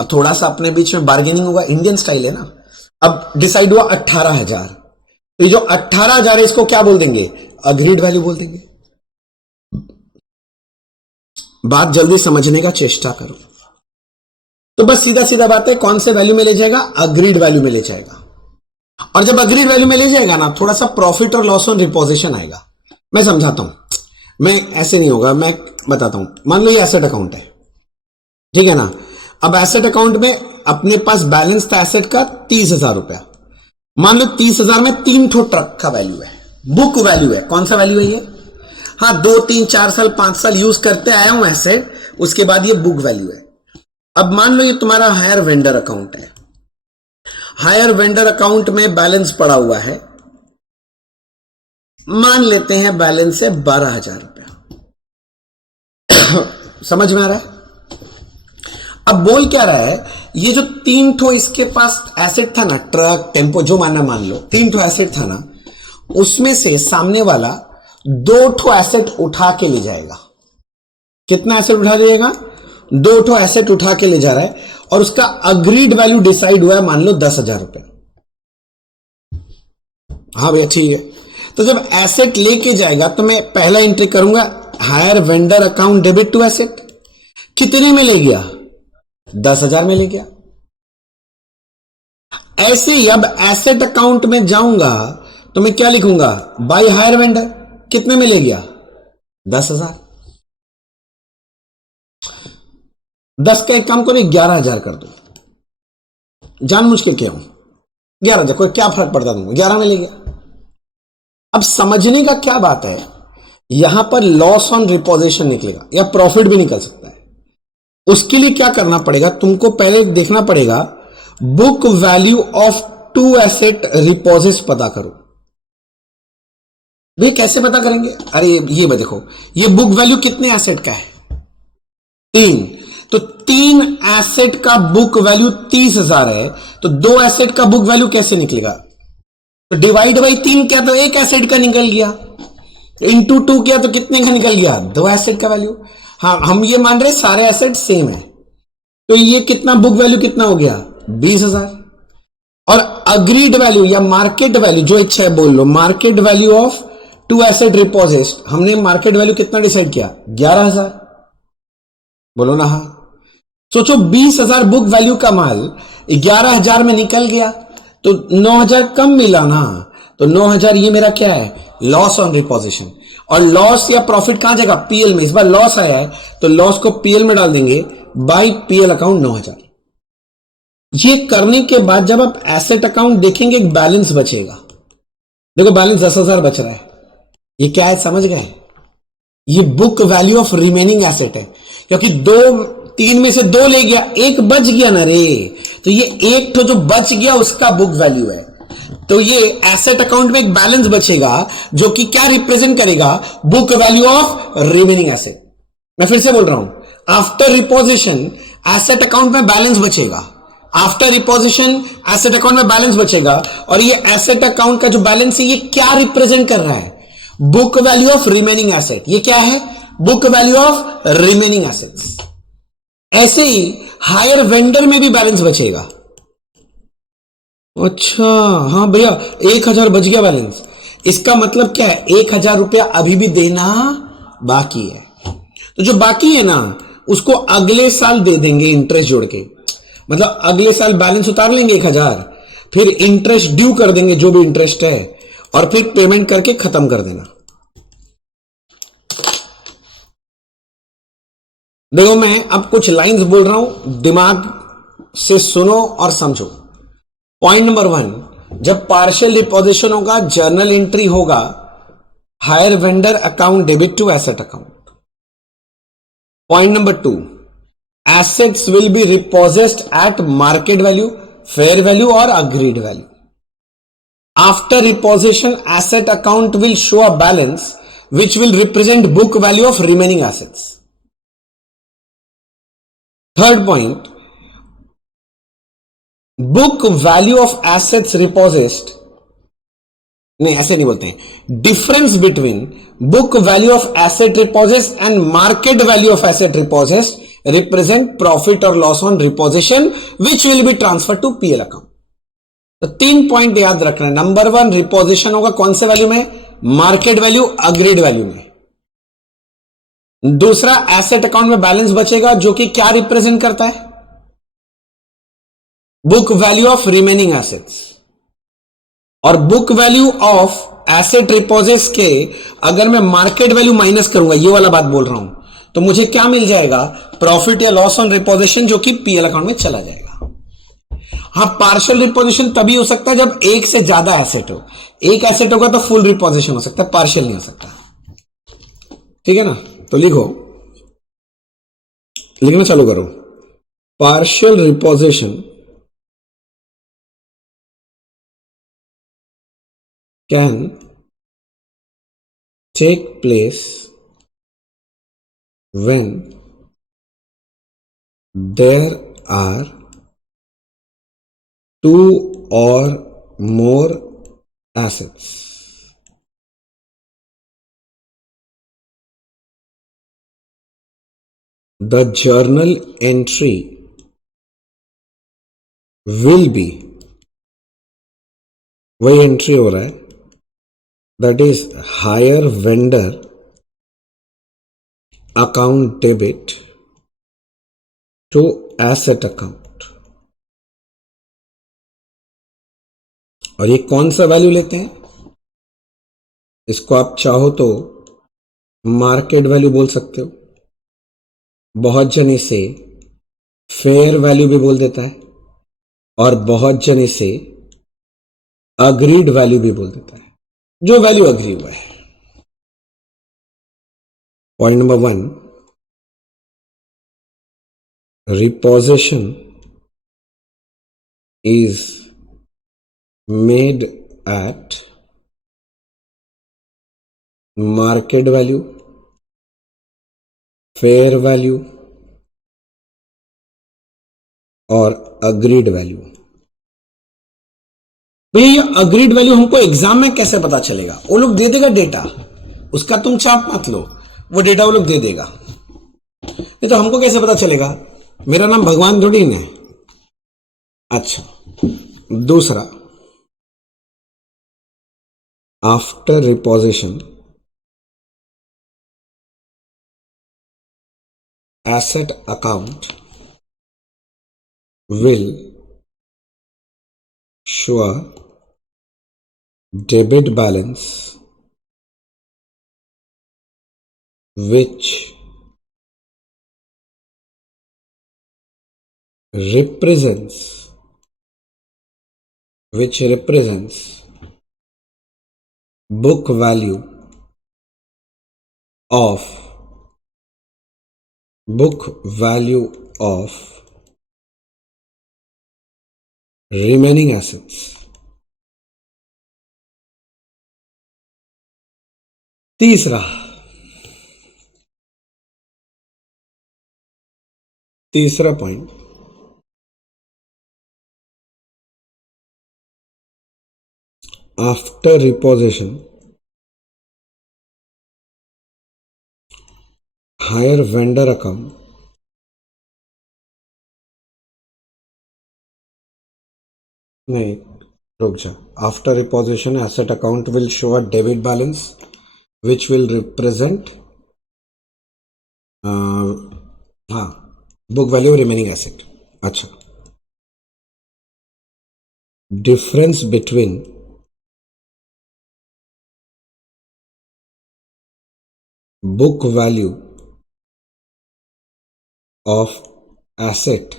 अब थोड़ा सा अपने बीच में बार्गेनिंग होगा, इंडियन स्टाइल है ना। अब डिसाइड हुआ 18,000, तो ये जो 18,000 है इसको क्या बोल देंगे? अग्रीड वैल्यू बोल देंगे। बात जल्दी समझने का चेष्टा करो। तो बस सीधा सीधा बात है, कौन से वैल्यू में ले जाएगा? अग्रीड वैल्यू में ले जाएगा। और जब अग्रीड वैल्यू में ले जाएगा ना, थोड़ा सा प्रॉफिट और लॉस ऑन रिपोजिशन आएगा। मैं समझाता हूं, मैं ऐसे नहीं होगा, मैं बताता हूं। मान लो ये एसेट अकाउंट है, ठीक है ना। अब एसेट अकाउंट में अपने पास बैलेंस था एसेट का 30,000 रुपया। मान लो 30,000 में 3 ठो ट्रक का वैल्यू है, बुक वैल्यू है। कौन सा वैल्यू है ये? हाँ, 2, 3, 4 साल 5 साल यूज करते आया हूं एसेट, उसके बाद ये बुक वैल्यू है। अब मान लो ये तुम्हारा हायर वेंडर अकाउंट है, हायर वेंडर अकाउंट में बैलेंस पड़ा हुआ है, मान लेते हैं बैलेंस है 12,000 रुपया। समझ में आ रहा है? अब बोल क्या रहा है, ये जो 3 ठो इसके पास एसेट था ना, ट्रक टेम्पो जो मानना मान लो, 3 ठो एसेट था ना, उसमें से सामने वाला 2 ठो एसेट उठा के ले जाएगा। कितना एसेट उठा लेगा? 2 ठो एसेट उठा के ले जा रहा है, और उसका अग्रीड वैल्यू डिसाइड हुआ है मान लो 10,000 रुपए। हाँ भैया ठीक है। तो जब एसेट लेके जाएगा तो मैं पहला एंट्री करूंगा hire vendor account debit to asset. कितने में ले गया? 10,000 में ले गया। ऐसे ही अब एसेट अकाउंट में जाऊंगा तो मैं क्या लिखूंगा? By hire vendor. कितने में ले गया? 10,000। 10 का एक काम करो, 11,000 कर दो। जानबूझ के क्या हूं 11,000, कोई क्या फर्क पड़ता तुमको? 11 में ले गया। अब समझने का क्या बात है, यहां पर लॉस ऑन रिपोजिशन निकलेगा या प्रॉफिट भी निकल सकता है। उसके लिए क्या करना पड़ेगा तुमको? पहले देखना पड़ेगा बुक वैल्यू ऑफ 2 एसेट रिपोजिट पता करो। भाई कैसे पता करेंगे? अरे ये देखो, ये बुक वैल्यू कितने एसेट का है? 3। तो 3 एसेट का बुक वैल्यू 30,000 है, तो 2 एसेट का बुक वैल्यू कैसे निकलेगा? तो डिवाइड बाई 3 किया तो 1 एसेट का निकल गया, इंटू 2 किया तो कितने का निकल गया? 2 एसेट का वैल्यू। हाँ, हम ये मान रहे सारे एसेट सेम है, तो ये कितना बुक वैल्यू कितना हो गया? 20,000। और अग्रीड वैल्यू या मार्केट वैल्यू जो इच्छा है बोल लो, मार्केट वैल्यू ऑफ 2 एसेट रिपोजिट, हमने मार्केट वैल्यू कितना डिसाइड किया? 11,000। बोलो ना हाँ। सोचो 20,000 बुक वैल्यू का माल 11,000 में निकल गया, तो 9,000 कम मिला ना, तो 9,000 ये मेरा क्या है, लॉस ऑन रिपोजिशन। और लॉस या प्रॉफिट कहां जाएगा, पीएल में। इस बार लॉस आया है तो लॉस को पीएल में डाल देंगे, बाय पीएल अकाउंट 9,000। ये करने के बाद जब आप एसेट अकाउंट देखेंगे, एक बैलेंस बचेगा। देखो बैलेंस 10,000 बच रहा है, ये क्या है समझ गए, ये book value of remaining asset है। क्योंकि दो, तीन में से दो ले गया, एक बच गया ना रे, तो ये एक तो जो बच गया उसका बुक वैल्यू है। तो ये एसेट अकाउंट में एक बैलेंस बचेगा जो कि क्या रिप्रेजेंट करेगा, book value of remaining asset. मैं फिर से बोल रहा हूं, आफ्टर रिपोजिशन एसेट अकाउंट में बैलेंस बचेगा, आफ्टर रिपोजिशन एसेट अकाउंट में बैलेंस बचेगा। और ये एसेट अकाउंट का जो बैलेंस है ये क्या रिप्रेजेंट कर रहा है, book value of remaining asset. ये क्या है, book value of remaining assets. ऐसे ही हायर वेंडर में भी बैलेंस बचेगा। अच्छा हाँ भैया, 1,000 बच गया बैलेंस, इसका मतलब क्या है, 1,000 रुपया अभी भी देना बाकी है। तो जो बाकी है ना उसको अगले साल दे देंगे इंटरेस्ट जोड़ के। मतलब अगले साल बैलेंस उतार लेंगे 1,000, फिर इंटरेस्ट ड्यू कर देंगे जो भी इंटरेस्ट है, और फिर पेमेंट करके खत्म कर देना। देखो मैं अब कुछ लाइंस बोल रहा हूं, दिमाग से सुनो और समझो। पॉइंट नंबर 1, जब पार्शियल रिपोजिशन होगा, जर्नल एंट्री होगा, hire vendor account debit to asset account. Point number 2, assets will be repossessed at market value, fair value or agreed value. After repossession, asset account will show a balance which will represent book value of remaining assets. Third point, book value of assets repossessed, नहीं ऐसे नहीं बोलते हैं, difference between book value of asset repossessed and market value of asset repossessed represent profit और loss on repossession which will be transfer to PL account. तो 3 पॉइंट याद रखना। नंबर 1, रिपोजिशन होगा कौन से वैल्यू में, मार्केट वैल्यू, अग्रीड वैल्यू में। दूसरा, एसेट अकाउंट में बैलेंस बचेगा जो कि क्या रिप्रेजेंट करता है, book value of remaining assets. और book value of asset repossess के अगर मैं मार्केट वैल्यू माइनस करूंगा, ये वाला बात बोल रहा हूं, तो मुझे क्या मिल जाएगा, प्रॉफिट या लॉस ऑन रिपोजिशन जो कि पीएल अकाउंट में चला जाएगा। हाँ, पार्शियल रिपोजिशन तभी हो सकता है जब एक से ज्यादा एसेट हो। एक एसेट होगा तो फुल रिपोजिशन हो सकता है, पार्शियल नहीं हो सकता। ठीक है ना, तो लिखो, लिखना चालू करो। Partial reposition can take place when there are two or more assets. The journal entry will be, वही एंट्री हो रहा है, that is higher vendor account debit to asset account। और ये कौन सा वैल्यू लेते हैं, इसको आप चाहो तो मार्केट वैल्यू बोल सकते हो, बहुत जन इसे फेयर वैल्यू भी बोल देता है, और बहुत जन इसे अग्रीड वैल्यू भी बोल देता है, जो वैल्यू अग्री हुआ है। Point number 1, reposition is made at market value, fair value और agreed value। भैया ये अग्रीड वैल्यू हमको एग्जाम में कैसे पता चलेगा, वो लोग दे देगा डेटा, उसका तुम चाप मत लो, वो डेटा वो लोग दे देगा। नहीं तो हमको कैसे पता चलेगा, मेरा नाम भगवान थोड़ी है। अच्छा, दूसरा, after reposition asset account will show a debit balance which represents book value of remaining assets. तीसरा point, after repossession hire vendor account नहीं, रुक जा. After repossession asset account will show a debit balance which will represent book value of remaining asset. अच्छा, difference between book value of asset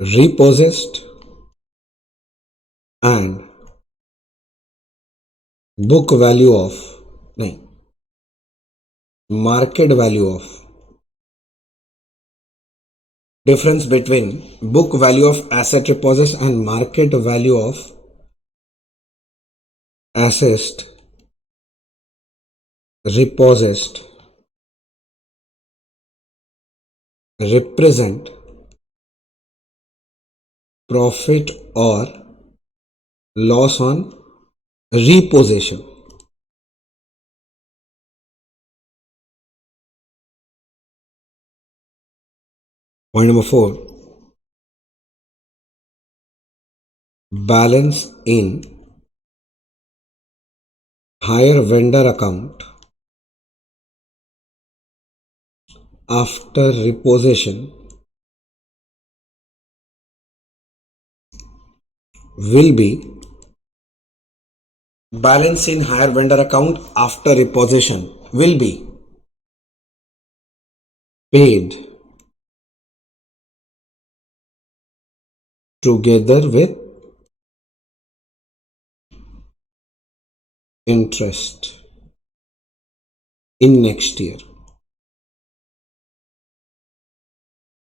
repossessed and book value of market value of, difference between book value of asset repossessed and market value of asset repossessed represent profit or loss on repossession. Point number 4, balance in hire vendor account after repossession will be, balance in hire vendor account after repossession will be paid together with interest in next year.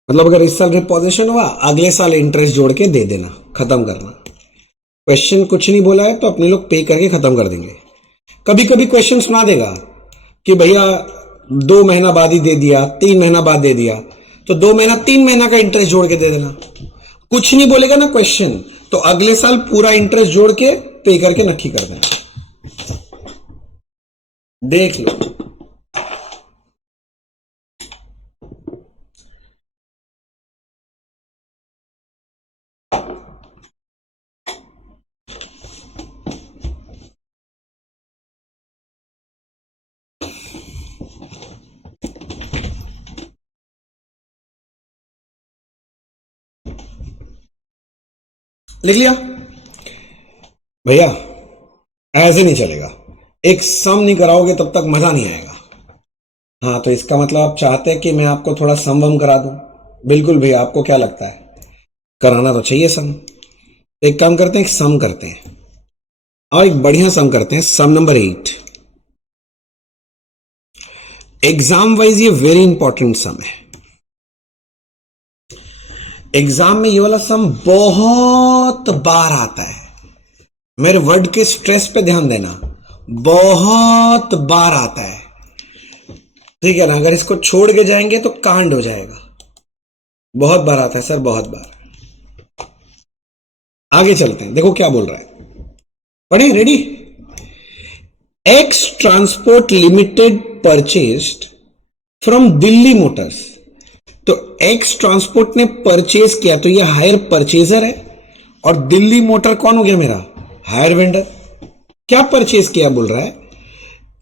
मतलब अगर इस साल रिपोजिशन हुआ, अगले साल इंटरेस्ट जोड़ के दे देना, खत्म करना. क्वेश्चन कुछ नहीं बोला है तो अपने लोग पे करके खत्म कर देंगे. कभी कभी क्वेश्चन सुना देगा कि भैया 2 महीना बाद ही दे दिया, 3 महीना बाद दे दिया, तो 2 महीना 3 महीना का इंटरेस्ट जोड़ के दे देना. कुछ नहीं बोलेगा ना क्वेश्चन, तो अगले साल पूरा इंटरेस्ट जोड़ के पे करके नक्की कर देना. देख लो. लिख लिया भैया? ऐसे नहीं चलेगा, एक सम नहीं कराओगे तब तक मजा नहीं आएगा. हाँ, तो इसका मतलब आप चाहते हैं कि मैं आपको थोड़ा सम वम करा दूं? बिल्कुल भैया, आपको क्या लगता है, कराना तो चाहिए सम. एक काम करते हैं, एक सम करते हैं, और एक बढ़िया सम करते हैं. सम नंबर 8 एग्जाम वाइज ये वेरी इंपॉर्टेंट सम है. एग्जाम में ये वाला सम बहुत बार आता है. मेरे वर्ड के स्ट्रेस पे ध्यान देना, बहुत बार आता है. ठीक है ना? अगर इसको छोड़ के जाएंगे तो कांड हो जाएगा. बहुत बार आता है सर, बहुत बार. आगे चलते हैं, देखो क्या बोल रहा है. पढ़े? Ready? X transport limited purchased from Delhi Motors. तो एक्स ट्रांसपोर्ट ने परचेज किया, तो ये हायर परचेजर है, और दिल्ली मोटर कौन हो गया मेरा? Higher vendor. क्या परचेज किया बोल रहा है?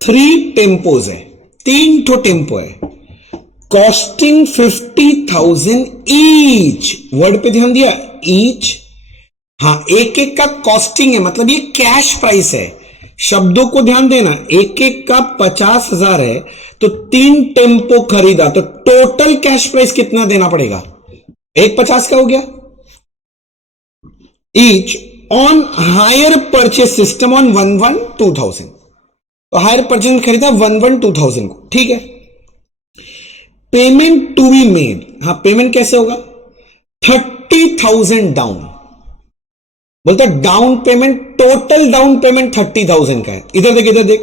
3 टेम्पोज है, 3 ठो टेम्पो है, कॉस्टिंग 50,000 ईच. वर्ड पे ध्यान दिया, ईच, हाँ एक एक का कॉस्टिंग है, मतलब ये कैश प्राइस है। शब्दों को ध्यान देना, एक एक का 50,000 है, तो 3 टेम्पो खरीदा, तो टोटल कैश प्राइस कितना देना पड़ेगा? एक 50 का हो गया। Each on hire purchase system on 1,1,2,000, तो हायर परचेस खरीदा 1,1,2,000 को, ठीक है। पेमेंट टू बी मेड, हाँ पेमेंट कैसे होगा? 30,000 डाउन, बोलता down payment, total down payment 30,000 का है। इधर देख इधर देख,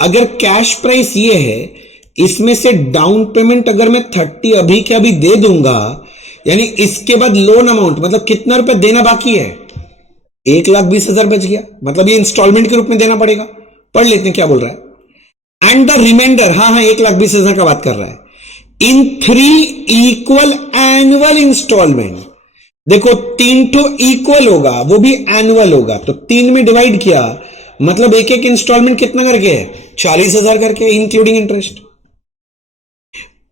अगर कैश प्राइस ये है, इसमें से डाउन पेमेंट अगर मैं 30 अभी के अभी दे दूंगा, यानी इसके बाद लोन अमाउंट मतलब कितना रुपए देना बाकी है? 1,20,000 बच गया, मतलब ये इंस्टॉलमेंट के रूप में देना पड़ेगा। पढ़ लेते हैं क्या बोल रहा है। एंड द रिमाइंडर, हाँ हाँ 1,20,000 का बात कर रहा है, इन 3 इक्वल एनुअल इंस्टॉलमेंट। देखो 3 तो इक्वल होगा, वो भी एनुअल होगा, तो 3 में डिवाइड किया, मतलब एक एक इंस्टॉलमेंट कितना करके है? 40,000 करके, इंक्लूडिंग इंटरेस्ट।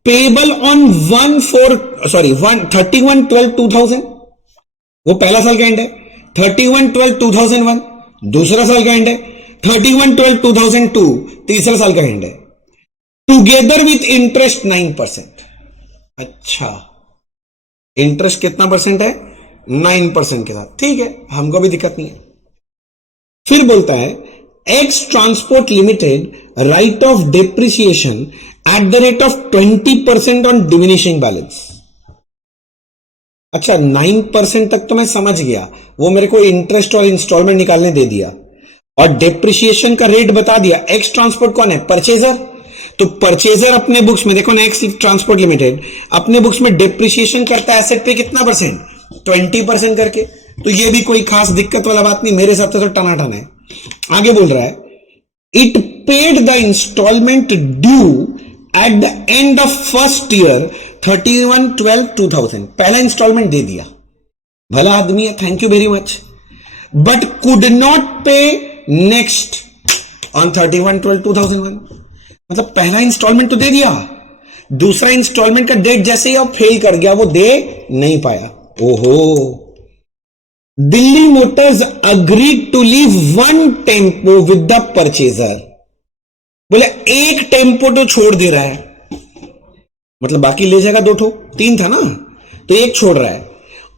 पेबल ऑन 31/12/2000, वो पहला साल का एंड है। 31/12/2001 दूसरा साल का एंड है। 31/12/2002 तीसरा साल का एंड है। Together with interest 9%। अच्छा, इंटरेस्ट कितना परसेंट है? 9% के साथ, ठीक है, हमको भी दिक्कत नहीं है। फिर बोलता है x transport limited right of depreciation eight the rate of 20% on diminishing balance. अच्छा 9% तक तो मैं समझ गया, वो मेरे को इंटरेस्ट और इंस्टॉलमेंट निकालने दे दिया और डेप्रिसिएशन का रेट बता दिया। एक्स ट्रांसपोर्ट कौन है? परचेजर। तो परचेजर अपने बुक्स में देखो ना, एक्स ट्रांसपोर्ट लिमिटेड अपने बुक्स में डेप्रिसिएशन करता है एसेट पे कितना परसेंट? 20% करके। तो ये भी कोई खास दिक्कत वाला बात नहीं, मेरे हिसाब से तो टनाटन है। आगे बोल रहा है it paid the instalment due at the end of first year 31/12/2000, पहला इंस्टॉलमेंट दे दिया, भला आदमी है, thank you very much, but could not pay next on 31/12/2001। मतलब पहला इंस्टॉलमेंट तो दे दिया, दूसरा इंस्टॉलमेंट का डेट जैसे ही अब फेल कर गया, वो दे नहीं पाया। ओहो, Delhi motors agreed to leave 1 tempo with the purchaser. बोले एक टेम्पो तो छोड़ दे रहा है, मतलब बाकी ले जाएगा 2 ठो, 3 था ना, तो एक छोड़ रहा है।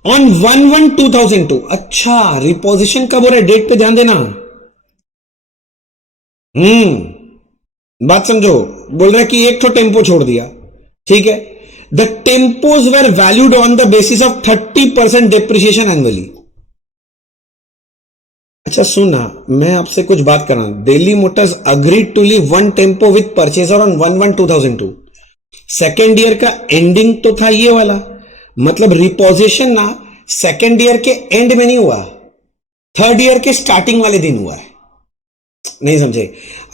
ऑन 1/1/2002, अच्छा रिपोजिशन कब हो रहा है? डेट पे ध्यान देना। बात समझो, बोल रहा है कि एक तो टेम्पो छोड़ दिया, ठीक है। The tempos were valued on the basis of 30% depreciation annually. अच्छा सुना, मैं आपसे कुछ बात कर रहा हूं। Delhi motors agreed to leave 1 tempo with purchaser on 1/1/2002। Second year का एंडिंग तो था ये वाला, मतलब रिपोजिशन ना सेकेंड ईयर के एंड में नहीं हुआ, थर्ड ईयर के स्टार्टिंग वाले दिन हुआ है। नहीं समझे?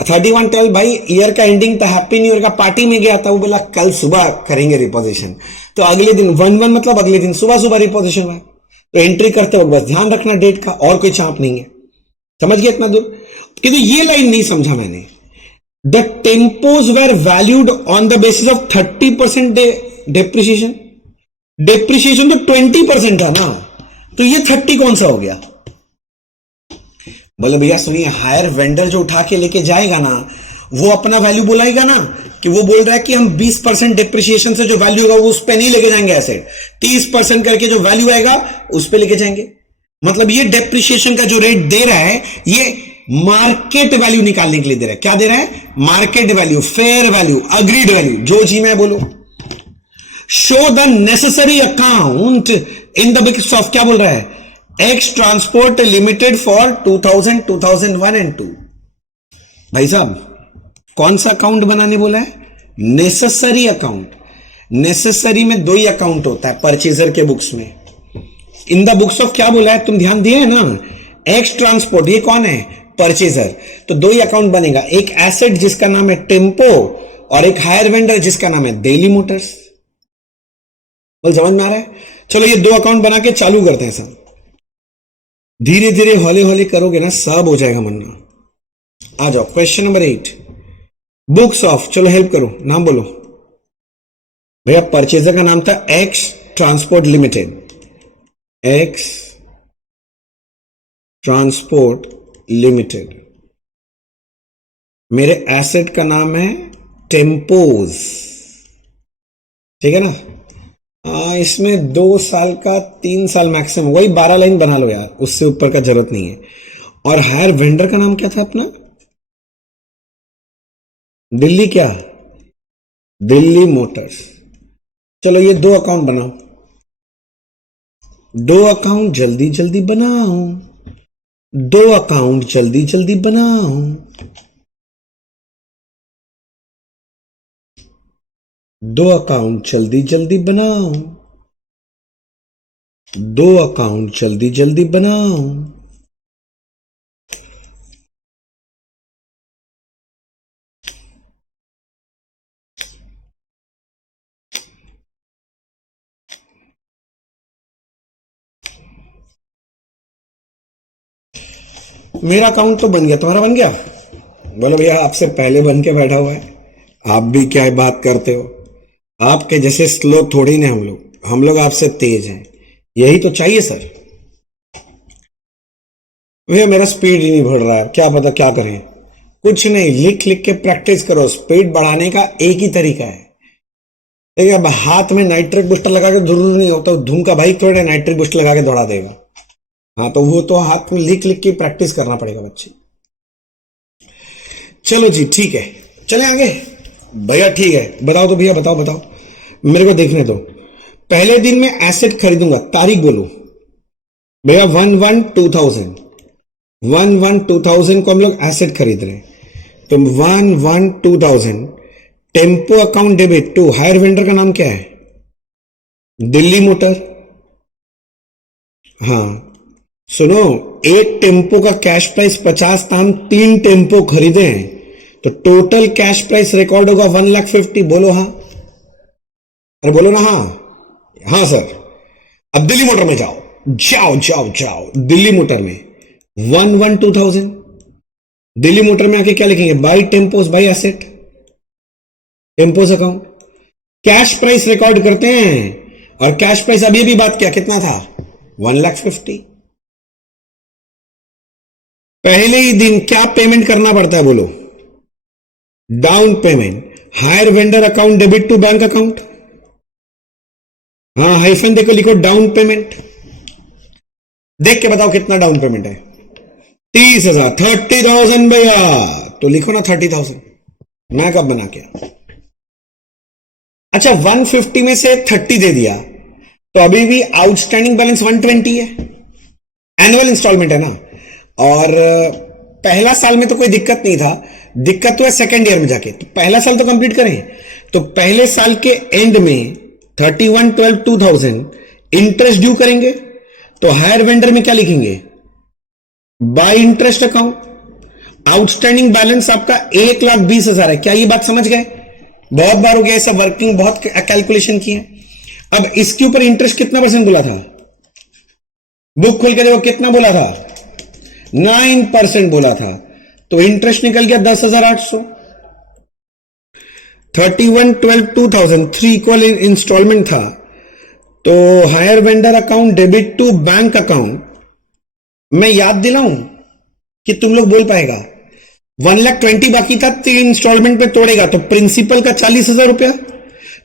31/12 भाई ईयर का एंडिंग था, हैप्पी न्यू ईयर का पार्टी में गया था, वो बोला कल सुबह करेंगे रिपोजिशन, तो अगले दिन 1/1 मतलब अगले दिन सुबह सुबह रिपोजिशन हुआ। तो एंट्री करते वक्त बस ध्यान रखना डेट का, और कोई चाप नहीं है। समझ गया इतना दूर? किंतु ये लाइन नहीं समझा मैंने। The tempos were valued on the basis of 30% depreciation. Depreciation तो 20% था ना, तो ये 30 कौन सा हो गया? बोले भैया सुनिए, हायर वेंडर जो उठा के लेके जाएगा ना, वो अपना वैल्यू बुलाएगा ना, कि वो बोल रहा है कि हम 20% डिप्रिसिएशन से जो वैल्यू होगा वो उस पे नहीं लेके जाएंगे एसेट, 30% करके जो वैल्यू आएगा उस पे लेके जाएंगे। मतलब ये डेप्रिसिएशन का जो रेट दे रहा है, ये मार्केट वैल्यू निकालने के लिए दे रहा है। क्या दे रहा है? Market value, fair value, agreed value, जो जी मैं बोलो। Show the necessary account in the books of, क्या बोल रहा है? X transport limited for 2000, 2001 and 2। भाई साहब कौन सा अकाउंट बनाने बोला है? Necessary account. नेसेसरी में 2 ही अकाउंट होता है परचेजर के बुक्स में। इन द बुक्स ऑफ क्या बोला है? तुम ध्यान दिए है ना, एक्स ट्रांसपोर्ट, ये कौन है? परचेजर। तो 2 ही अकाउंट बनेगा, एक एसेट जिसका नाम है टेम्पो और एक हायर वेंडर जिसका नाम है दिल्ली मोटर्स। बोल समझ में आ रहा है? चलो ये 2 अकाउंट बना के चालू करते हैं सब। धीरे धीरे हौले हौले करोगे ना, सब हो जाएगा मनना। आ जाओ क्वेश्चन नंबर 8, बुक्स ऑफ। चलो हेल्प करो, नाम बोलो भैया। परचेजर का नाम था x transport limited, x transport limited, मेरे एसेट का नाम है टेम्पोज, ठीक है ना। इसमें 2 साल का 3 साल मैक्सिमम, वही 12 लाइन बना लो यार, उससे ऊपर का जरूरत नहीं है। और हायर वेंडर का नाम क्या था अपना? दिल्ली क्या? दिल्ली मोटर्स। चलो ये 2 अकाउंट बनाओ, 2 अकाउंट जल्दी जल्दी बनाओ, 2 अकाउंट जल्दी जल्दी बनाओ। 2 अकाउंट जल्दी जल्दी बनाओ, 2 अकाउंट जल्दी जल्दी बनाओ। मेरा अकाउंट तो बन गया, तुम्हारा बन गया? बोलो भैया, आपसे पहले बन के बैठा हुआ है। आप भी क्या बात करते हो, आपके जैसे स्लो थोड़ी ना हम लोग आपसे तेज हैं, यही तो चाहिए सर। भैया मेरा स्पीड ही नहीं बढ़ रहा है, क्या पता क्या करें। कुछ नहीं, लिख लिख के प्रैक्टिस करो, स्पीड बढ़ाने का एक ही तरीका है। देखिए अब हाथ में नाइट्रिक बूस्टर लगा के जरूर नहीं होता, धूम का भाई थोड़े नाइट्रिक बूस्टर लगा के दौड़ा देगा। हाँ तो वो तो हाथ में लिख लिख के प्रैक्टिस करना पड़ेगा बच्चे। चलो जी ठीक है, चले आगे भैया। ठीक है, बताओ तो भैया, बताओ बताओ, मेरे को देखने दो। पहले दिन में एसेट खरीदूंगा, तारीख बोलो भैया। 1/1/2000, 1/1/2000 को हम लोग एसेट खरीद रहे हैं। तो 1/1/2000 tempo account debit to hire vendor का नाम क्या है? दिल्ली मोटर। हाँ सुनो, एक टेम्पो का कैश प्राइस 50 था, हम 3 टेम्पो खरीदे हैं, तो टोटल कैश प्राइस रिकॉर्ड होगा 1,50,000। बोलो हाँ, अरे बोलो ना हाँ। हाँ सर। अब दिल्ली मोटर में जाओ, जाओ जाओ जाओ, दिल्ली मोटर में 1/1/2000, दिल्ली मोटर में आके क्या लिखेंगे? By tempos by asset, tempos account, cash price record करते हैं। और कैश प्राइस अभी भी बात कितना था? 1,50,000। पहले ही दिन क्या पेमेंट करना पड़ता है बोलो? Down payment. Hire vendor account debit to bank account. हाँ हाइफन देखो, लिखो डाउन पेमेंट। देख के बताओ कितना डाउन पेमेंट है? 30,000, 30,000 भैया। तो लिखो ना 30,000। मैं कब बना के? अच्छा 150 में से 30 दे दिया, तो अभी भी आउटस्टैंडिंग बैलेंस 120 है। एनुअल इंस्टॉलमेंट है ना। और पहला साल में तो कोई दिक्कत नहीं था, दिक्कत तो है सेकेंड ईयर में जाके। तो पहला साल तो कंप्लीट करें, तो पहले साल के एंड में 31/12/2000 इंटरेस्ट ड्यू करेंगे। तो हायर वेंडर में क्या लिखेंगे? Bye interest account. Outstanding balance आपका 1,20,000 है। क्या ये बात समझ गए? बहुत बार हो गया ऐसा, वर्किंग बहुत कैलकुलेशन की है। अब इसके ऊपर इंटरेस्ट कितना परसेंट बोला था? बुक खोल के देखो कितना बोला था? 9% बोला था। तो इंटरेस्ट निकल गया 10,800। 31/12/2000 3 इक्वल इंस्टॉलमेंट था। तो hire vendor account debit to bank account, मैं याद दिलाऊं कि तुम लोग बोल पाएगा। 1,20,000 बाकी था, 3 इंस्टॉलमेंट में तोड़ेगा तो प्रिंसिपल का 40,000 रुपया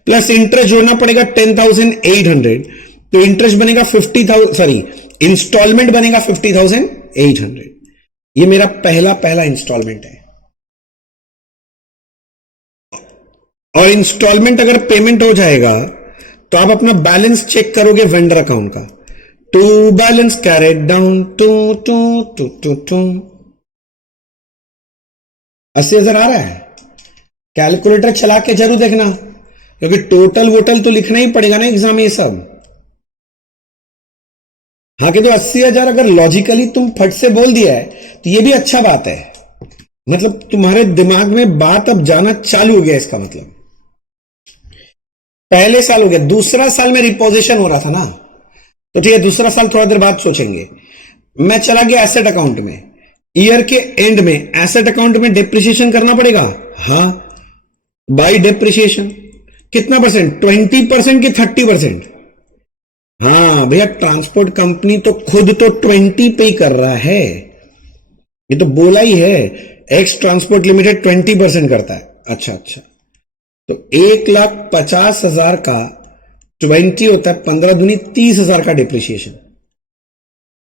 प्लस इंटरेस्ट जोड़ना पड़ेगा 10,800। तो इंटरेस्ट बनेगा 50,000, सॉरी इंस्टॉलमेंट बनेगा 50,800। ये मेरा पहला पहला इंस्टॉलमेंट है। और इंस्टॉलमेंट अगर पेमेंट हो जाएगा तो आप अपना बैलेंस चेक करोगे वेंडर अकाउंट का। To balance carried down to to to to to 80,000 आ रहा है। कैलकुलेटर चला के जरूर देखना, क्योंकि टोटल वोटल तो लिखना ही पड़ेगा ना एग्जाम में ये सब। हाँ कि तो 80,000 अगर लॉजिकली तुम फट से बोल दिया है तो ये भी अच्छा बात है, मतलब तुम्हारे दिमाग में बात अब जाना चालू हो गया। इसका मतलब पहले साल हो गया, दूसरा साल में रिपोजिशन हो रहा था ना, तो ठीक है दूसरा साल थोड़ा देर बाद सोचेंगे। मैं चला गया एसेट अकाउंट में। ईयर के एंड में एसेट अकाउंट में डेप्रिसिएशन करना पड़ेगा। हाँ बाई डेप्रिसिएशन कितना परसेंट? 20% की 30%? हाँ भैया, ट्रांसपोर्ट कंपनी तो खुद तो 20 पे कर रहा है, ये तो बोला ही है, एक्स ट्रांसपोर्ट लिमिटेड 20% करता है। अच्छा अच्छा, तो 1,50,000 का 20 होता है, 15 दूनी 30,000 का डिप्रिसिएशन।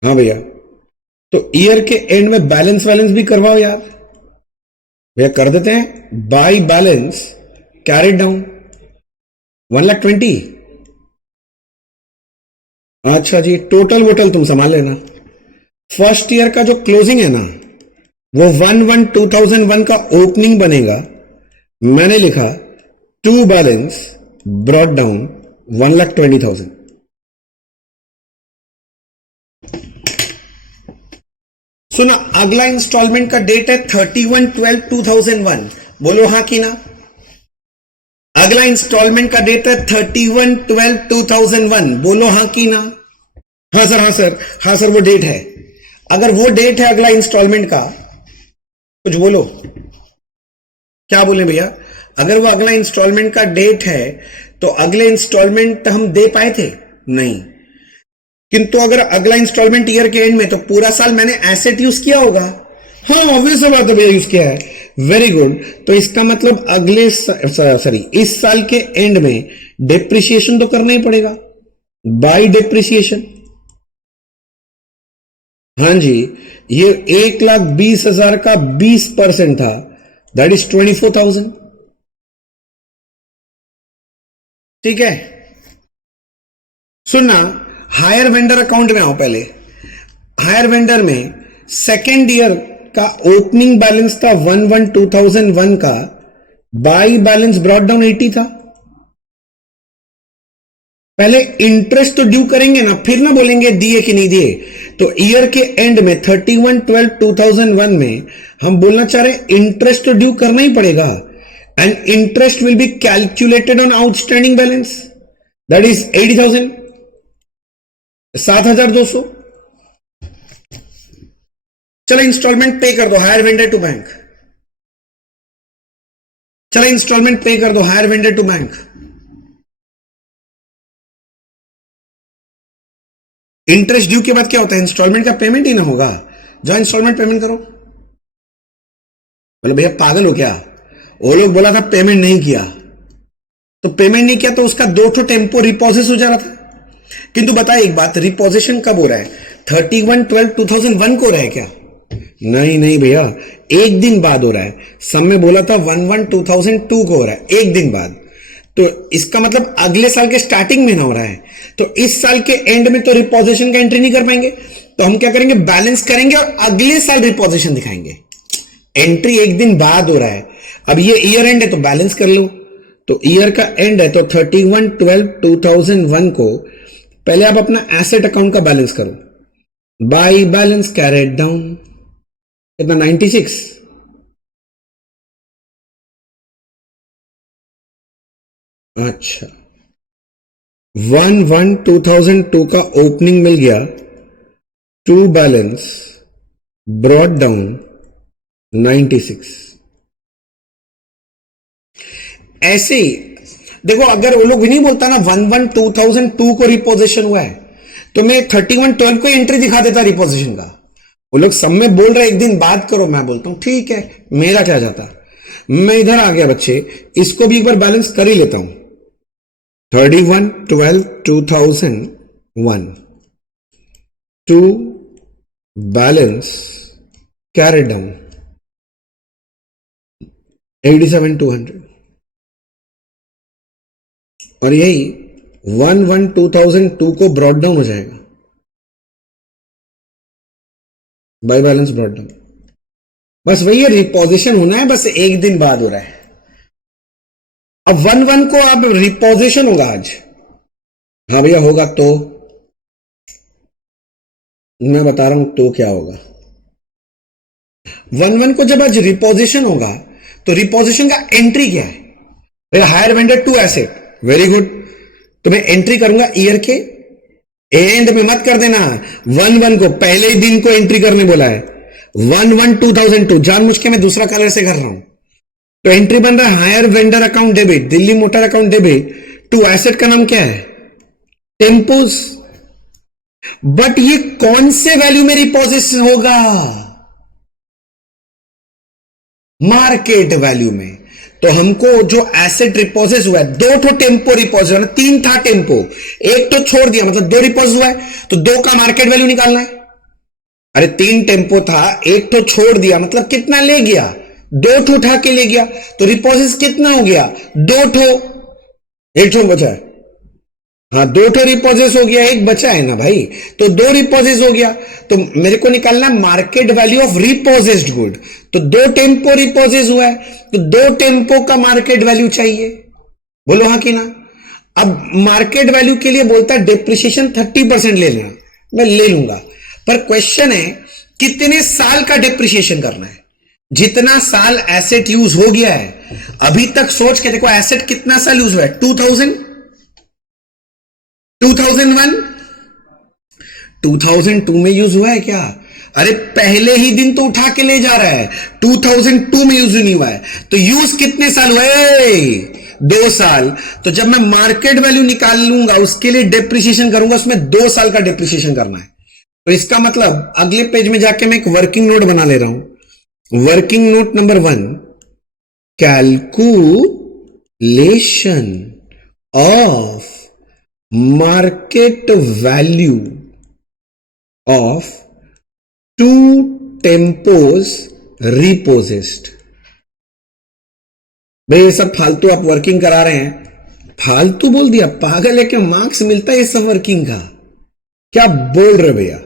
हाँ भैया, तो ईयर के एंड में बैलेंस वैलेंस भी करवाओ यार। भैया कर देते हैं, बाई बैलेंस कैरिड डाउन 1,20,000। अच्छा जी, टोटल वोटल तुम संभाल लेना। फर्स्ट ईयर का जो क्लोजिंग है ना, वो 1/1/2001 का ओपनिंग बनेगा। मैंने लिखा टू बैलेंस ब्रॉट डाउन 1,20,000। सुना, अगला इंस्टॉलमेंट का डेट है 31/12/2001। बोलो हाँ कि ना। अगला इंस्टॉलमेंट का डेट है 31/12/2001। बोलो हाँ कि ना। हाँ सर, हाँ सर, हाँ सर, वो डेट है। अगर वो डेट है अगला इंस्टॉलमेंट का, कुछ बोलो। क्या बोले भैया? अगर वो अगला इंस्टॉलमेंट का डेट है तो अगले इंस्टॉलमेंट हम दे पाए थे? नहीं। किंतु अगर अगला इंस्टॉलमेंट ईयर के एंड में, तो पूरा साल मैंने एसेट यूज किया होगा। हाँ, ऑब्वियस बात है भैया, यूज किया है। Very good. तो इसका मतलब अगले सॉरी, इस साल के एंड में डेप्रिसिएशन तो करना ही पड़ेगा, बाय डेप्रिसिएशन। हाँ जी, ये 1,20,000 का 20% था, दैट इज 24,000। ठीक है, सुनना, हायर वेंडर अकाउंट में आओ पहले। हायर वेंडर में सेकेंड ईयर का ओपनिंग बैलेंस था 1/1/2001 का, बाई बैलेंस ब्रॉट डाउन 80 था। पहले इंटरेस्ट तो ड्यू करेंगे ना, फिर ना बोलेंगे दिए कि नहीं दिए। तो ईयर के एंड में 31/12/2001 में हम बोलना चाह रहे हैं इंटरेस्ट तो ड्यू करना ही पड़ेगा, and interest will be calculated on outstanding balance, that is 80,000, 7,200। चलो इंस्टॉलमेंट पे कर दो हायर वेंडर टू बैंक। चलो इंस्टॉलमेंट पे कर दो hire vendor to bank. Interest due के बाद क्या होता है? इंस्टॉलमेंट का पेमेंट ही ना होगा। जाओ इंस्टॉलमेंट पेमेंट करो। बोले भैया पागल हो क्या? वो लोग बोला था पेमेंट नहीं किया, तो पेमेंट नहीं किया तो उसका 2 टेम्पो रिपोजिट हो जा रहा था। किंतु बताए एक बात, रिपोजिशन कब हो रहा है? 31/12/2001 को हो रहा है क्या? नहीं नहीं भैया, एक दिन बाद हो रहा है। सब में बोला था 1/1/2002 को हो रहा है, एक दिन बाद। तो इसका मतलब अगले साल के स्टार्टिंग में ना हो रहा है, तो इस साल के एंड में तो रिपोजिशन का एंट्री नहीं कर पाएंगे। तो हम क्या करेंगे? बैलेंस करेंगे और अगले साल रिपोजिशन दिखाएंगे। एंट्री एक दिन बाद हो रहा है। अब ये ईयर एंड है तो बैलेंस कर लो। तो ईयर का एंड है तो 31/12/2001 को पहले आप अपना एसेट अकाउंट का बैलेंस करो। बाई बैलेंस कैरेट डाउन कितना? 96। अच्छा, 1/1/2002 का ओपनिंग मिल गया, टू बैलेंस ब्रॉट डाउन 96। ऐसे ही देखो, अगर वो लोग भी नहीं बोलता ना 1/1/2002 को रिपोजिशन हुआ है, तो मैं 31/12 को एंट्री दिखा देता रिपोजिशन का। वो लोग सब में बोल रहे एक दिन बात करो, मैं बोलता हूं ठीक है, मेरा क्या जाता। मैं इधर आ गया बच्चे, इसको भी एक बार बैलेंस कर ही लेता हूं। 31/12/2001 टू बैलेंस कैरी डाउन 87,200, और यही 1/1/2002 को ब्रॉड डाउन हो जाएगा, बाय बैलेंस ब्रॉड डाउन। बस वही है, रिपोजिशन होना है, बस एक दिन बाद हो रहा है। अब 1/1 को अब रिपोजिशन होगा आज। हाँ भैया होगा, तो मैं बता रहा हूं तो क्या होगा। 1/1 को जब आज रिपोजिशन होगा, तो रिपोजिशन का एंट्री क्या है भैया? Hire vendor to asset. Very good. तो मैं एंट्री करूंगा ईयर के एंड में, मत कर देना 1/1 को, पहले ही दिन को एंट्री करने बोला है। 1/1/2002 जानबूझ के मैं दूसरा कलर से कर रहा हूं। तो एंट्री बन रहा है hire vendor account debit, Delhi motor account debit to asset का नाम क्या है? टेम्पोज। बट ये कौन से वैल्यू में रिपोजिट होगा? मार्केट वैल्यू में। तो हमको जो एसेट रिपोजिट हुआ है, दो ठो टेम्पो रिपोजिट हुआ, तीन था टेम्पो, एक तो छोड़ दिया, मतलब दो रिपोजिट हुआ है, तो दो का मार्केट वैल्यू निकालना है। अरे तीन टेम्पो था, एक तो छोड़ दिया, मतलब कितना ले गया? दो ठो उठा के ले गया, तो रिपोजिट कितना हो गया? दो ठो, एक ठो बचा है। हाँ, दो ठो रिपोजिट हो गया, एक बचा है ना भाई, तो दो रिपोजिट हो गया। तो मेरे को निकालना मार्केट वैल्यू ऑफ रिपोजिट गुड। तो दो टेम्पो रिपोजिट हुआ है, तो दो टेम्पो का मार्केट वैल्यू चाहिए। बोलो हाँ कि ना? अब मार्केट वैल्यू के लिए बोलता है डिप्रिसिएशन 30% ले लेना, मैं ले लूंगा, पर क्वेश्चन है कितने साल का डिप्रिसिएशन करना है? जितना साल एसेट यूज हो गया है अभी तक, सोच के देखो एसेट कितना साल यूज हुआ है? 2000, 2001, 2002 में यूज हुआ है क्या? अरे पहले ही दिन तो उठा के ले जा रहा है, 2002 में यूज नहीं हुआ है, तो यूज कितने साल हुए? 2 साल। तो जब मैं मार्केट वैल्यू निकाल लूंगा, उसके लिए डिप्रिसिएशन करूंगा, उसमें 2 साल का डिप्रिसिएशन करना है। तो इसका मतलब अगले पेज में जाके मैं एक वर्किंग नोट बना ले रहा हूं। Working note number 1, calculation of market value of 2 tempos repossessed. भाई ये सब फालतू आप वर्किंग करा रहे हैं, फालतू बोल दिया, पागल है क्या? मार्क्स मिलता है ये सब वर्किंग का? क्या बोल रहे भैया?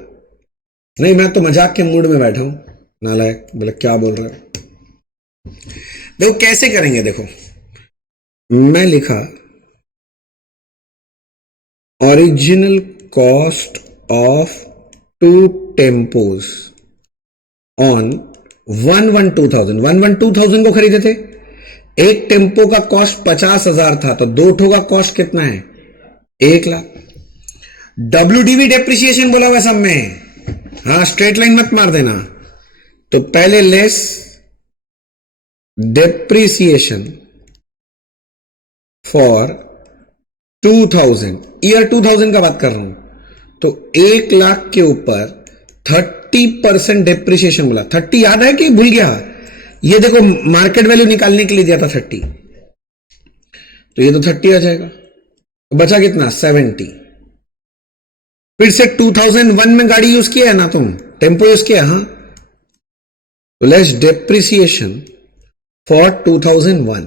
नहीं, मैं तो मजाक के मूड में बैठा हूं, नालायक, बोले क्या बोल रहे हो? देखो कैसे करेंगे, देखो मैं लिखा original cost of 2 tempos on 1/1/2000। 1/1/2000 को खरीदे थे, एक टेम्पो का कॉस्ट 50,000 था, तो दो ठो का कॉस्ट कितना है? 1,00,000। WDV डेप्रिसिएशन बोला हुआ सब में, हाँ स्ट्रेट लाइन मत मार देना। तो पहले लेस डेप्रिसिएशन फॉर 2000, ईयर 2000 का बात कर रहा हूं, तो 1,00,000 के ऊपर 30% डेप्रिसिएशन बोला। 30 याद है कि भूल गया? ये देखो मार्केट वैल्यू निकालने के लिए दिया था 30, तो ये तो 30 आ जाएगा, तो बचा कितना? 70। फिर से 2001 में गाड़ी यूज किया है ना तुम, टेम्पो यूज किया, हाँ, तो लेस डेप्रिसिएशन फॉर 2001,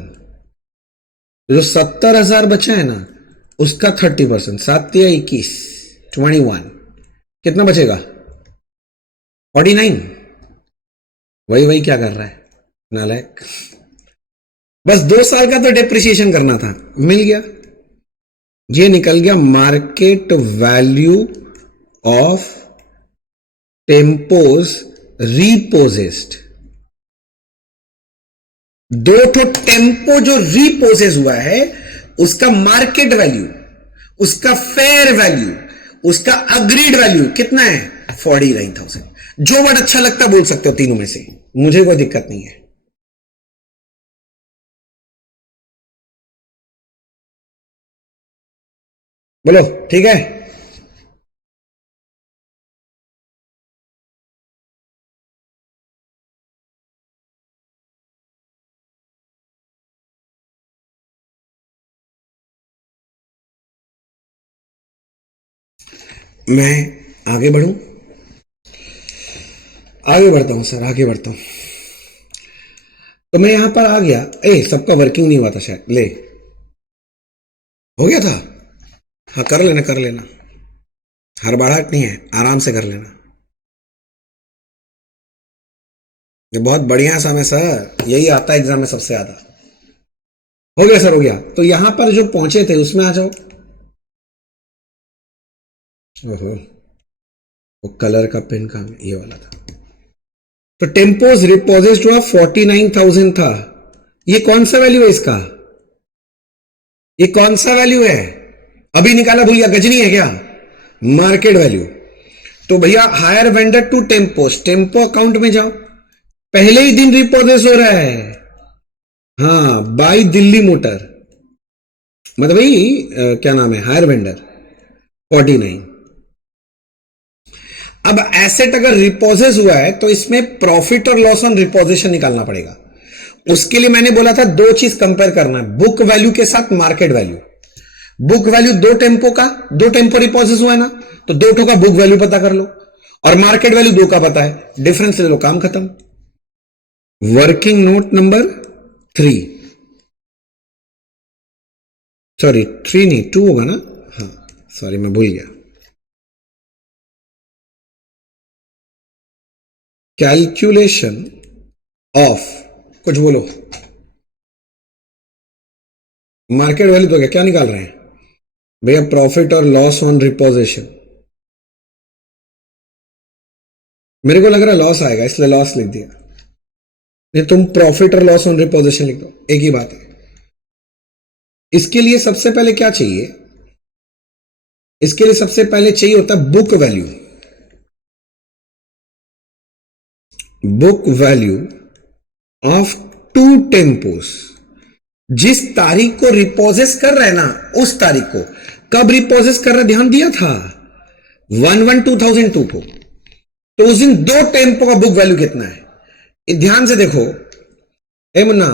जो 70,000 बचा है ना उसका 30%, 7 या 21, 21, कितना बचेगा? 49। वही क्या कर रहा है नालायक? बस 2 साल का तो डेप्रिसिएशन करना था, मिल गया। ये निकल गया मार्केट वैल्यू ऑफ टेम्पोज रिपोजिस्ट। दो तो टेम्पो जो रिपोजेस हुआ है उसका मार्केट वैल्यू, उसका फेयर वैल्यू, उसका अग्रीड वैल्यू कितना है? 49,000। जो वर्ड अच्छा लगता बोल सकते हो तीनों में से, मुझे कोई दिक्कत नहीं है। बोलो ठीक है? मैं आगे बढ़ूं? आगे बढ़ता हूं सर, आगे बढ़ता हूं। तो मैं यहां पर आ गया, सबका वर्किंग नहीं हुआ था शायद, ले हो गया था? हाँ कर लेना, कर लेना, हड़बड़ाहट नहीं है, आराम से कर लेना। ये बहुत बढ़िया सम है सर, यही आता है एग्जाम में सबसे ज्यादा। हो गया सर, हो गया। तो यहां पर जो पहुंचे थे उसमें आ जाओ। ओहो, वो कलर का पेन कहां? ये वाला था। तो टेम्पोज रिपोजिट हुआ 49,000 था। ये कौन सा वैल्यू है इसका? ये कौन सा वैल्यू है? अभी निकाला भूलिया, गजनी है क्या? Market value. तो भैया hire vendor to tempos, tempo account में जाओ, पहले ही दिन रिपोजिट हो रहा है, हाँ, बाई दिल्ली मोटर, मतलब भाई क्या नाम है, हायर वेंडर। 49। अब एसेट अगर रिपोजेस हुआ है तो इसमें प्रॉफिट और लॉस ऑन रिपोजिशन निकालना पड़ेगा। उसके लिए मैंने बोला था दो चीज कंपेयर करना है, बुक वैल्यू के साथ मार्केट वैल्यू। बुक वैल्यू दो टेम्पो रिपोजेस हुआ है ना, तो दो ठो का बुक वैल्यू पता कर लो, और मार्केट वैल्यू दो का पता है, डिफरेंस ले लो, काम खत्म। वर्किंग नोट नंबर 3, सॉरी 3 नहीं 2 होगा ना, हाँ सॉरी मैं भूल गया। कैलकुलेशन ऑफ, कुछ बोलो, मार्केट वैल्यू तो क्या निकाल रहे हैं भैया, प्रॉफिट और लॉस ऑन रिपोजिशन। मेरे को लग रहा है लॉस आएगा इसलिए लॉस लिख दिया, नहीं तुम प्रॉफिट और लॉस ऑन रिपोजिशन लिख दो, एक ही बात है। इसके लिए सबसे पहले क्या चाहिए, इसके लिए सबसे पहले चाहिए होता है book value. Book value of 2 tempos, जिस तारीख को रिपोजेस कर रहे हैं ना, उस तारीख को, कब रिपोजेस कर रहे ध्यान दिया था 1/1/2002 को, तो उस दिन 2 टेम्पो का बुक वैल्यू कितना है, ध्यान से देखो। ए मुन्ना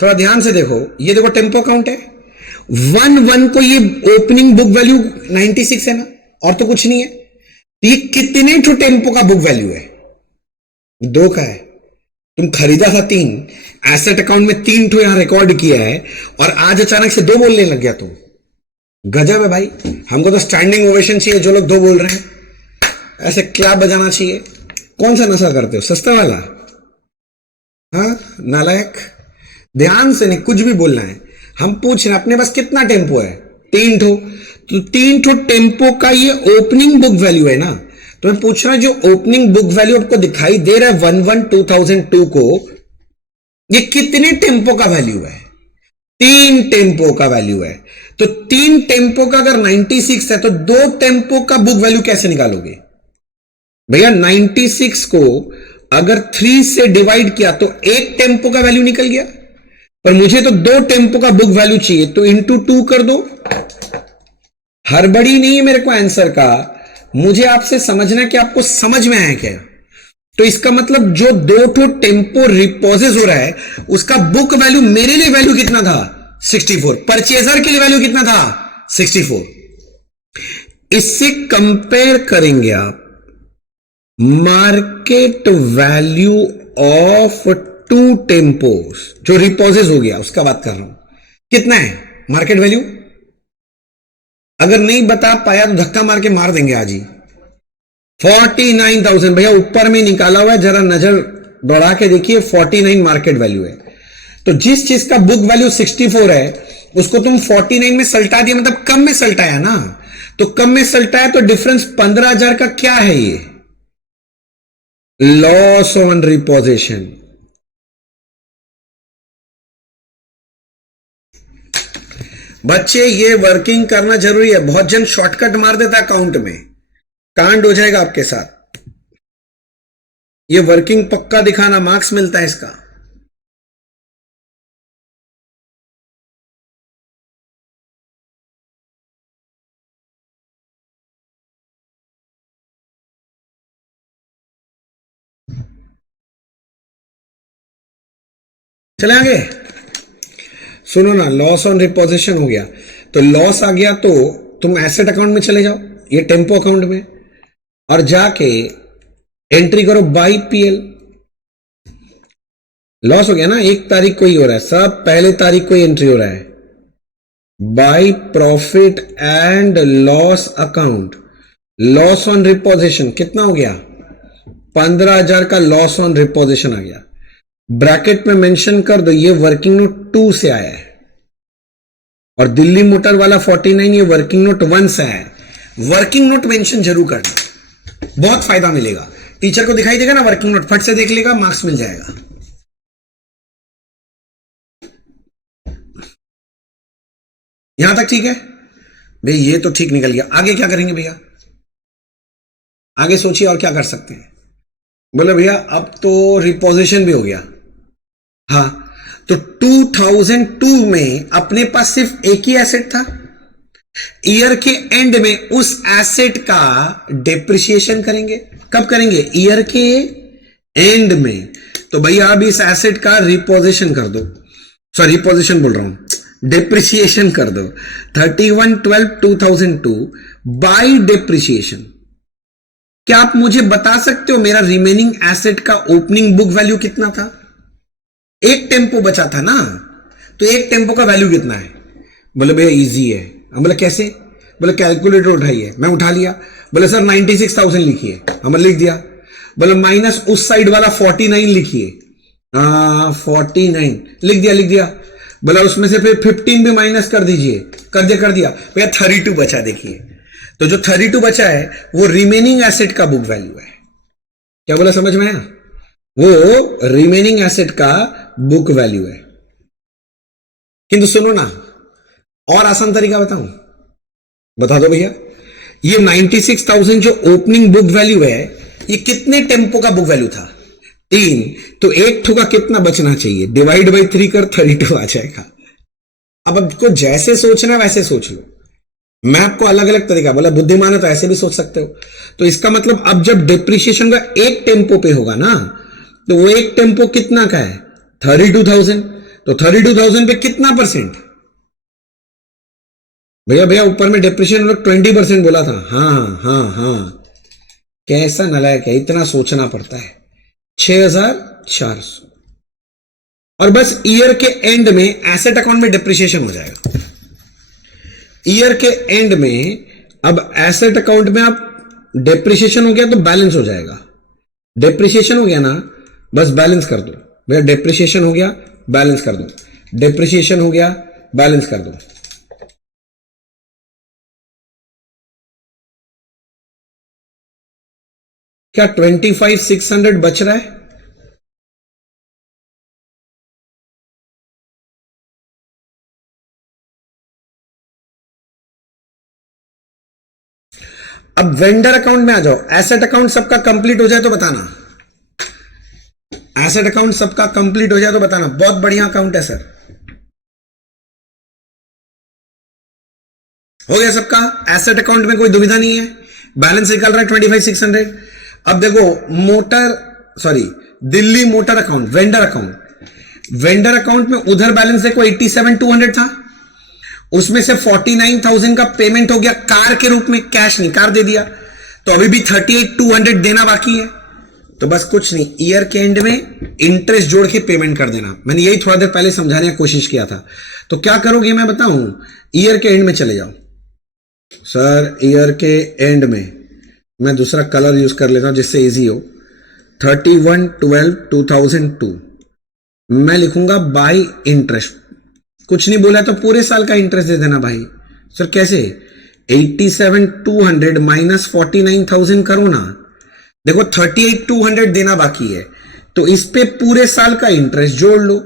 थोड़ा ध्यान से देखो, ये देखो टेम्पो काउंट है 1/1 को, ये ओपनिंग बुक वैल्यू 96 है ना, और तो कुछ नहीं है। तो ये कितने ठो टेम्पो का बुक वैल्यू है, 2 का है। तुम खरीदा था 3, एसेट अकाउंट में 3 ठो यहां रिकॉर्ड किया है, और आज अचानक से 2 बोलने लग गया तुम। गजब है भाई, हमको तो स्टैंडिंग ओवेशन चाहिए जो लोग 2 बोल रहे हैं, ऐसे क्लैप बजाना चाहिए। कौन सा नशा करते हो, सस्ता वाला? हाँ नालायक, ध्यान से नहीं कुछ भी बोलना है। हम पूछ रहे हैं अपने पास कितना टेम्पो है, 3 ठो, तो 3 ठो टेम्पो का ये ओपनिंग बुक वैल्यू है ना। तो मैं पूछ रहा हूं जो ओपनिंग बुक वैल्यू आपको दिखाई दे रहा है 1/1/2002 को, ये कितने टेम्पो का वैल्यू है, 3 टेम्पो का वैल्यू है। तो 3 टेम्पो का अगर 96 है तो 2 टेम्पो का बुक वैल्यू कैसे निकालोगे भैया? 96 को अगर 3 से डिवाइड किया तो 1 टेम्पो का वैल्यू निकल गया, पर मुझे तो 2 टेम्पो का बुक वैल्यू चाहिए, तो इंटू 2 कर दो। हड़बड़ी नहीं है मेरे को आंसर का, मुझे आपसे समझना कि आपको समझ में आया क्या। तो इसका मतलब जो 2 ठो टेम्पो रिपोजेस हो रहा है उसका बुक वैल्यू मेरे लिए वैल्यू कितना था 64, परचेजर के लिए वैल्यू कितना था 64। इससे कंपेयर करेंगे आप मार्केट वैल्यू ऑफ 2 टेम्पोस जो रिपोजेस हो गया, उसका बात कर रहा हूं, कितना है मार्केट वैल्यू। अगर नहीं बता पाया तो धक्का मार के मार देंगे आज ही। 49,000 भैया ऊपर में निकाला हुआ है, जरा नजर बढ़ा के देखिए, 49 मार्केट वैल्यू है। तो जिस चीज का बुक वैल्यू 64 है उसको तुम 49 में सल्टा दिया, मतलब कम में सल्टाया ना, तो कम में सल्टाया तो डिफरेंस 15,000 का क्या है, ये लॉस ऑन रिपोजिशन। बच्चे ये वर्किंग करना जरूरी है, बहुत जन शॉर्टकट मार देता है अकाउंट में, कांड हो जाएगा आपके साथ। ये वर्किंग पक्का दिखाना, मार्क्स मिलता है इसका। चले आगे, सुनो ना, लॉस ऑन रिपोजिशन हो गया, तो लॉस आ गया तो तुम एसेट अकाउंट में चले जाओ, ये टेम्पो अकाउंट में, और जाके एंट्री करो बाई पीएल। लॉस हो गया ना, 1 तारीख को ही हो रहा है, सब पहले तारीख को ही एंट्री हो रहा है। By profit and loss account, loss on reposition कितना हो गया 15,000 का लॉस ऑन रिपोजिशन आ गया। ब्रैकेट में मेंशन कर दो ये वर्किंग नोट 2 से आया है, और दिल्ली मोटर वाला 49 ये वर्किंग नोट 1 से आया है। वर्किंग नोट मेंशन जरूर करना, बहुत फायदा मिलेगा। टीचर को दिखाई देगा ना वर्किंग नोट, फट से देख लेगा, मार्क्स मिल जाएगा। यहां तक ठीक है भैया? ये तो ठीक निकल गया। आगे क्या करेंगे भैया, आगे सोचिए और क्या कर सकते हैं। बोले भैया अब तो रिपोजिशन भी हो गया, हाँ, तो 2002 में अपने पास सिर्फ एक ही एसेट था, ईयर के एंड में उस एसेट का डेप्रिसिएशन करेंगे। कब करेंगे? ईयर के एंड में। तो भैया अब इस एसेट का रिपोजिशन कर दो, सॉरी रिपोजिशन बोल रहा हूं, डेप्रिसिएशन कर दो 31/12/2002 बाय डेप्रिसिएशन। क्या आप मुझे बता सकते हो मेरा रिमेनिंग एसेट का ओपनिंग बुक वैल्यू कितना था? एक टेम्पो बचा था ना, तो एक टेम्पो का वैल्यू कितना है? बोले भैया इजी है। हम बोले कैसे? बोले कैलकुलेटर उठाइए। मैं उठा लिया। बोले सर 96,000 लिखिए। हमने लिख दिया। बोले माइनस उस साइड वाला 49 लिखिए। 49 लिख दिया। बोला उसमें से फिर 15 भी माइनस कर दीजिए। कर दिया भैया 32 बचा। देखिए तो जो 32 बचा है वो रिमेनिंग एसेट का बुक वैल्यू है। क्या बोला, समझ में आया? वो रिमेनिंग एसेट का बुक वैल्यू है। किंतु सुनो ना, और आसान तरीका बताऊं? बता दो भैया। ये 96,000 जो ओपनिंग बुक वैल्यू है, ये कितने टेम्पो का बुक वैल्यू था? 3। तो एक ठो का कितना बचना चाहिए? डिवाइड बाई 3 कर 32 आ जाएगा। अब आपको जैसे सोचना वैसे सोच लो। मैं आपको अलग अलग तरीका बोला, बुद्धिमान है तो ऐसे भी सोच सकते हो। तो इसका मतलब अब जब डिप्रिसिएशन का एक टेम्पो पे होगा ना, तो वो एक टेम्पो कितना का है? 32,000। तो 32,000 पे कितना परसेंट? भैया ऊपर में डिप्रिसिएशन 20% बोला था। हाँ, कैसा नालायक है, इतना सोचना पड़ता है। 6,400। और बस ईयर के एंड में एसेट अकाउंट में डिप्रिसिएशन हो जाएगा। ईयर के एंड में अब एसेट अकाउंट में आप डिप्रिसिएशन हो गया तो बैलेंस हो जाएगा। डिप्रिसिएशन हो गया ना, बस बैलेंस कर दो। भैया डिप्रिसिएशन हो गया, बैलेंस कर दो। डिप्रिसिएशन हो गया, बैलेंस कर दो। क्या 25,600 बच रहा है? अब वेंडर अकाउंट में आ जाओ। एसेट अकाउंट सबका कंप्लीट हो जाए तो बताना। एसेट अकाउंट सबका कंप्लीट हो जाए तो बताना। बहुत बढ़िया अकाउंट है सर। हो गया सबका? एसेट अकाउंट में कोई दुविधा नहीं है। बैलेंस निकल रहा है 25,600। अब देखो Delhi motor account, vendor account में उधर बैलेंस देखो 87,200 था। उसमें से 49,000 का पेमेंट हो गया कार के रूप में, कैश नहीं, कार दे दिया। तो अभी भी 38,200 देना बाकी है। तो बस कुछ नहीं, ईयर के एंड में इंटरेस्ट जोड़ के पेमेंट कर देना। मैंने यही थोड़ा देर पहले समझाने की कोशिश किया था। तो क्या करोगे मैं बताऊं? ईयर के एंड में चले जाओ। सर ईयर के एंड में मैं दूसरा कलर यूज कर लेता हूं जिससे इजी हो। 31/12/2002 मैं लिखूंगा बाय इंटरेस्ट। कुछ नहीं बोला तो पूरे साल का इंटरेस्ट दे देना भाई। सर कैसे? 87,200 माइनस 49,000 करो ना। देखो 38,200 देना बाकी है, तो इस पे पूरे साल का इंटरेस्ट जोड़ लो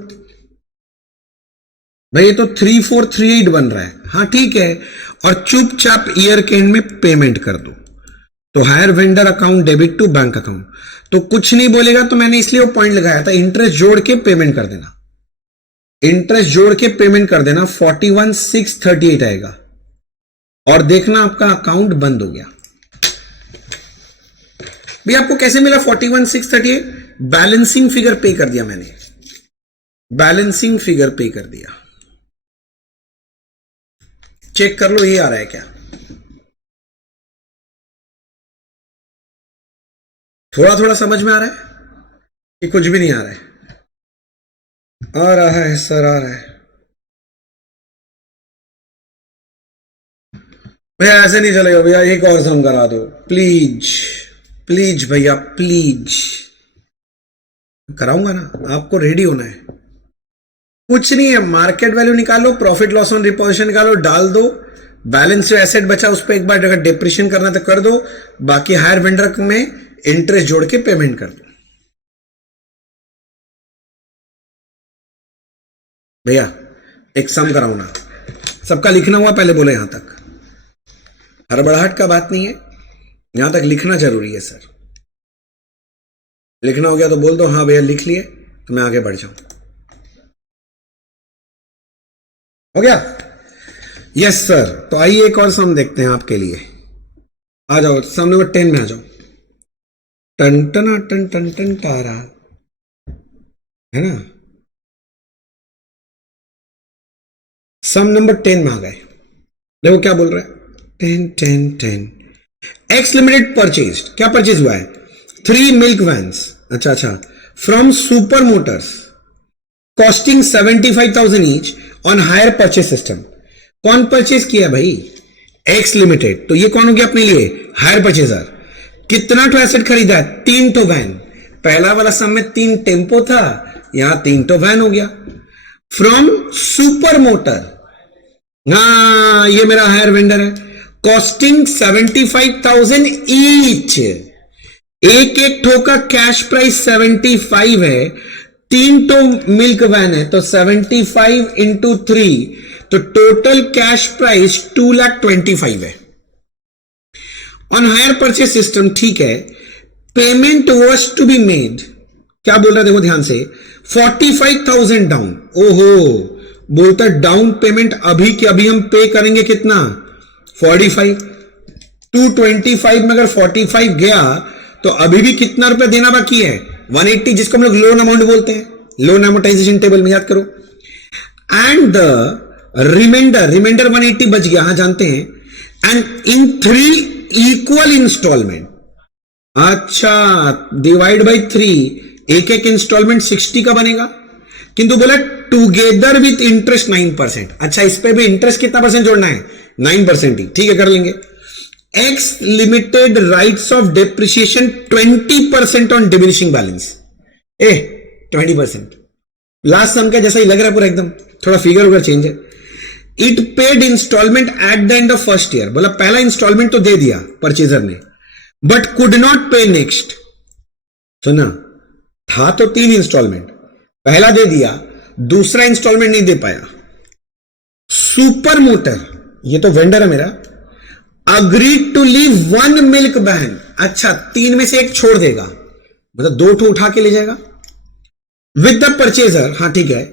भाई। ये तो 3438 बन रहा है। हाँ ठीक है। और चुपचाप ईयर के एंड में पेमेंट कर दो। तो hire vendor account debit to bank account. तो कुछ नहीं बोलेगा, तो मैंने इसलिए वो पॉइंट लगाया था, इंटरेस्ट जोड़ के पेमेंट कर देना। इंटरेस्ट जोड़ के पेमेंट कर देना, 41,638 आएगा। और देखना आपका अकाउंट बंद हो गया। भी आपको कैसे मिला 41,638? बैलेंसिंग फिगर पे कर दिया मैंने। बैलेंसिंग फिगर पे कर दिया। चेक कर लो ये आ रहा है क्या? थोड़ा थोड़ा समझ में आ रहा है कि कुछ भी नहीं आ रहा है? आ रहा है सर, आ रहा है। भैया ऐसे नहीं चलेगा भैया, एक और सम करा दो प्लीज। प्लीज भैया प्लीज। कराऊंगा ना, आपको रेडी होना है। कुछ नहीं है, मार्केट वैल्यू निकालो, प्रॉफिट लॉस ऑन रिपोजिशन निकालो, डाल दो। बैलेंस जो एसेट बचा उस पर एक बार अगर डिप्रिशिएशन करना तो कर दो। बाकी हायर वेंडर में इंटरेस्ट जोड़ के पेमेंट कर दो। भैया एक सम कराओ ना। सबका लिखना हुआ पहले बोले, यहां तक हड़बड़ाहट का बात नहीं है, यहां तक लिखना जरूरी है सर। लिखना हो गया तो बोल दो हाँ भैया लिख लिए, तो मैं आगे बढ़ जाऊं। हो गया? यस सर, तो आइए एक और सम देखते हैं आपके लिए। आ जाओ, सम नंबर 10 में आ जाओ। टन टन टन टन टन तारा, है ना। सम नंबर 10 में आ गए। देखो क्या बोल रहा है, 10 10 10। एक्स लिमिटेड परचेज, क्या परचेज हुआ है? 3 मिल्क वैन्स, अच्छा, from super motors costing 75,000 each on hire purchase system. कौन परचेज किया भाई? X limited. तो ये कौन हो गया अपने लिए? Hire purchaser. कितना तो एसेट खरीदा है? 3 वैन। पहला वाला सम में 3 टेम्पो था, यहां 3 वैन हो गया। फ्रॉम सुपर मोटर, हाँ ये मेरा हायर वेंडर है। कॉस्टिंग 75,000 ईच, एक एक ठो का कैश प्राइस 75 है। 3 मिल्क वैन है तो 75 × 3, तो टोटल कैश प्राइस 2,25,000 है। ऑन हायर परचेज सिस्टम, ठीक है। Payment was to be made, क्या बोल रहा है देखो ध्यान से, 45,000 डाउन। ओहो, बोलता डाउन पेमेंट अभी के अभी हम पे करेंगे कितना? 45। 225 में अगर 45 गया तो अभी भी कितना रुपया देना बाकी है? 180, जिसको हम लोग लोन अमाउंट बोलते हैं, लोन अमोर्टाइजेशन टेबल में याद करो। एंड द रिमाइंडर 180 बच गया, हाँ जानते हैं। एंड इन 3 इक्वल इंस्टॉलमेंट, अच्छा डिवाइड बाई 3, एक एक इंस्टॉलमेंट 60 का बनेगा। किंतु बोला टुगेदर विथ इंटरेस्ट 9%। अच्छा, इस पे भी इंटरेस्ट कितना परसेंट जोड़ना है? 9% ही, ठीक है कर लेंगे। X limited writes off depreciation 20% on diminishing balance. 20%। Last sum का जैसा ही लग रहा है पूरा एकदम, थोड़ा फिगर वगैरह चेंज है। It paid instalment at the end of first year, बोला पहला इंस्टॉलमेंट तो दे दिया परचेजर ने, but could not pay next. सुना, था तो 3 इंस्टॉलमेंट, पहला दे दिया, दूसरा इंस्टॉलमेंट नहीं दे पाया। सुपर मोटर, ये तो वेंडर है मेरा, agreed to leave 1 milk van. अच्छा, 3 में से एक छोड़ देगा, मतलब 2 ठो उठा के ले जाएगा विद द परचेजर, हाँ ठीक है।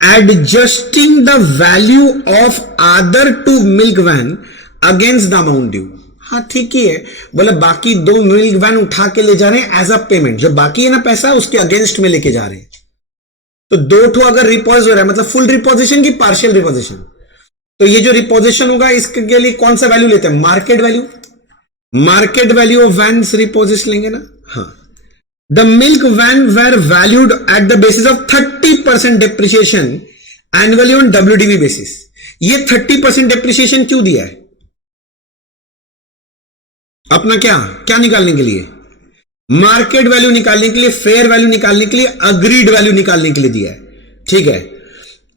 Adjusting the value of other 2 milk van against the amount due, हाँ ठीक ही है। बोले बाकी 2 मिल्क वैन उठा के ले जा रहे हैं एज अ पेमेंट, जो बाकी है ना पैसा उसके अगेंस्ट में लेके जा रहे हैं। तो 2 ठो अगर रिपोज हो रहा है, मतलब फुल रिपोजिशन की पार्शियल रिपोजिशन, तो ये जो रिपोजिशन होगा इसके लिए कौन सा वैल्यू लेते हैं? Market value. Market value of vans repossession लेंगे ना, हाँ। The milk van were valued at the basis of 30% depreciation annually on WDV basis. ये 30% डेप्रिसिएशन क्यों दिया है? अपना क्या क्या निकालने के लिए? मार्केट वैल्यू निकालने के लिए, फेयर वैल्यू निकालने के लिए, अग्रीड वैल्यू निकालने के लिए दिया है, ठीक है।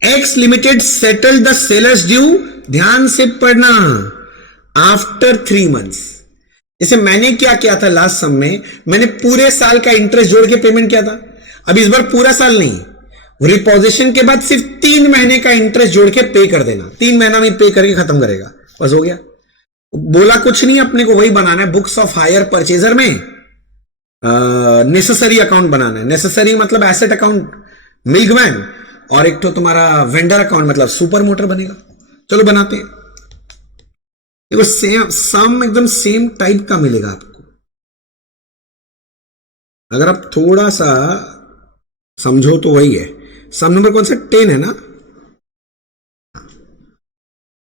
X limited settle the sellers due, ध्यान से पढ़ना, आफ्टर 3 मंथ्स। जैसे मैंने क्या किया था लास्ट सम में, मैंने पूरे साल का इंटरेस्ट जोड़ के पेमेंट किया था। अब इस बार पूरा साल नहीं, रिपोजिशन के बाद सिर्फ 3 महीने का इंटरेस्ट जोड़ के पे कर देना, 3 महीना में पे करके खत्म करेगा, बस हो गया। बोला कुछ नहीं, अपने को वही बनाना है बुक्स ऑफ हायर परचेजर में, नेसेसरी अकाउंट बनाना है। नेसेसरी मतलब एसेट अकाउंट मिल्कमैन, और एक तो तुम्हारा वेंडर अकाउंट मतलब सुपर मोटर बनेगा। चलो बनाते हैं। देखो सेम सम एकदम सेम टाइप का मिलेगा आपको, अगर आप थोड़ा सा समझो तो वही है। सम नंबर कौन सा? 10 है ना।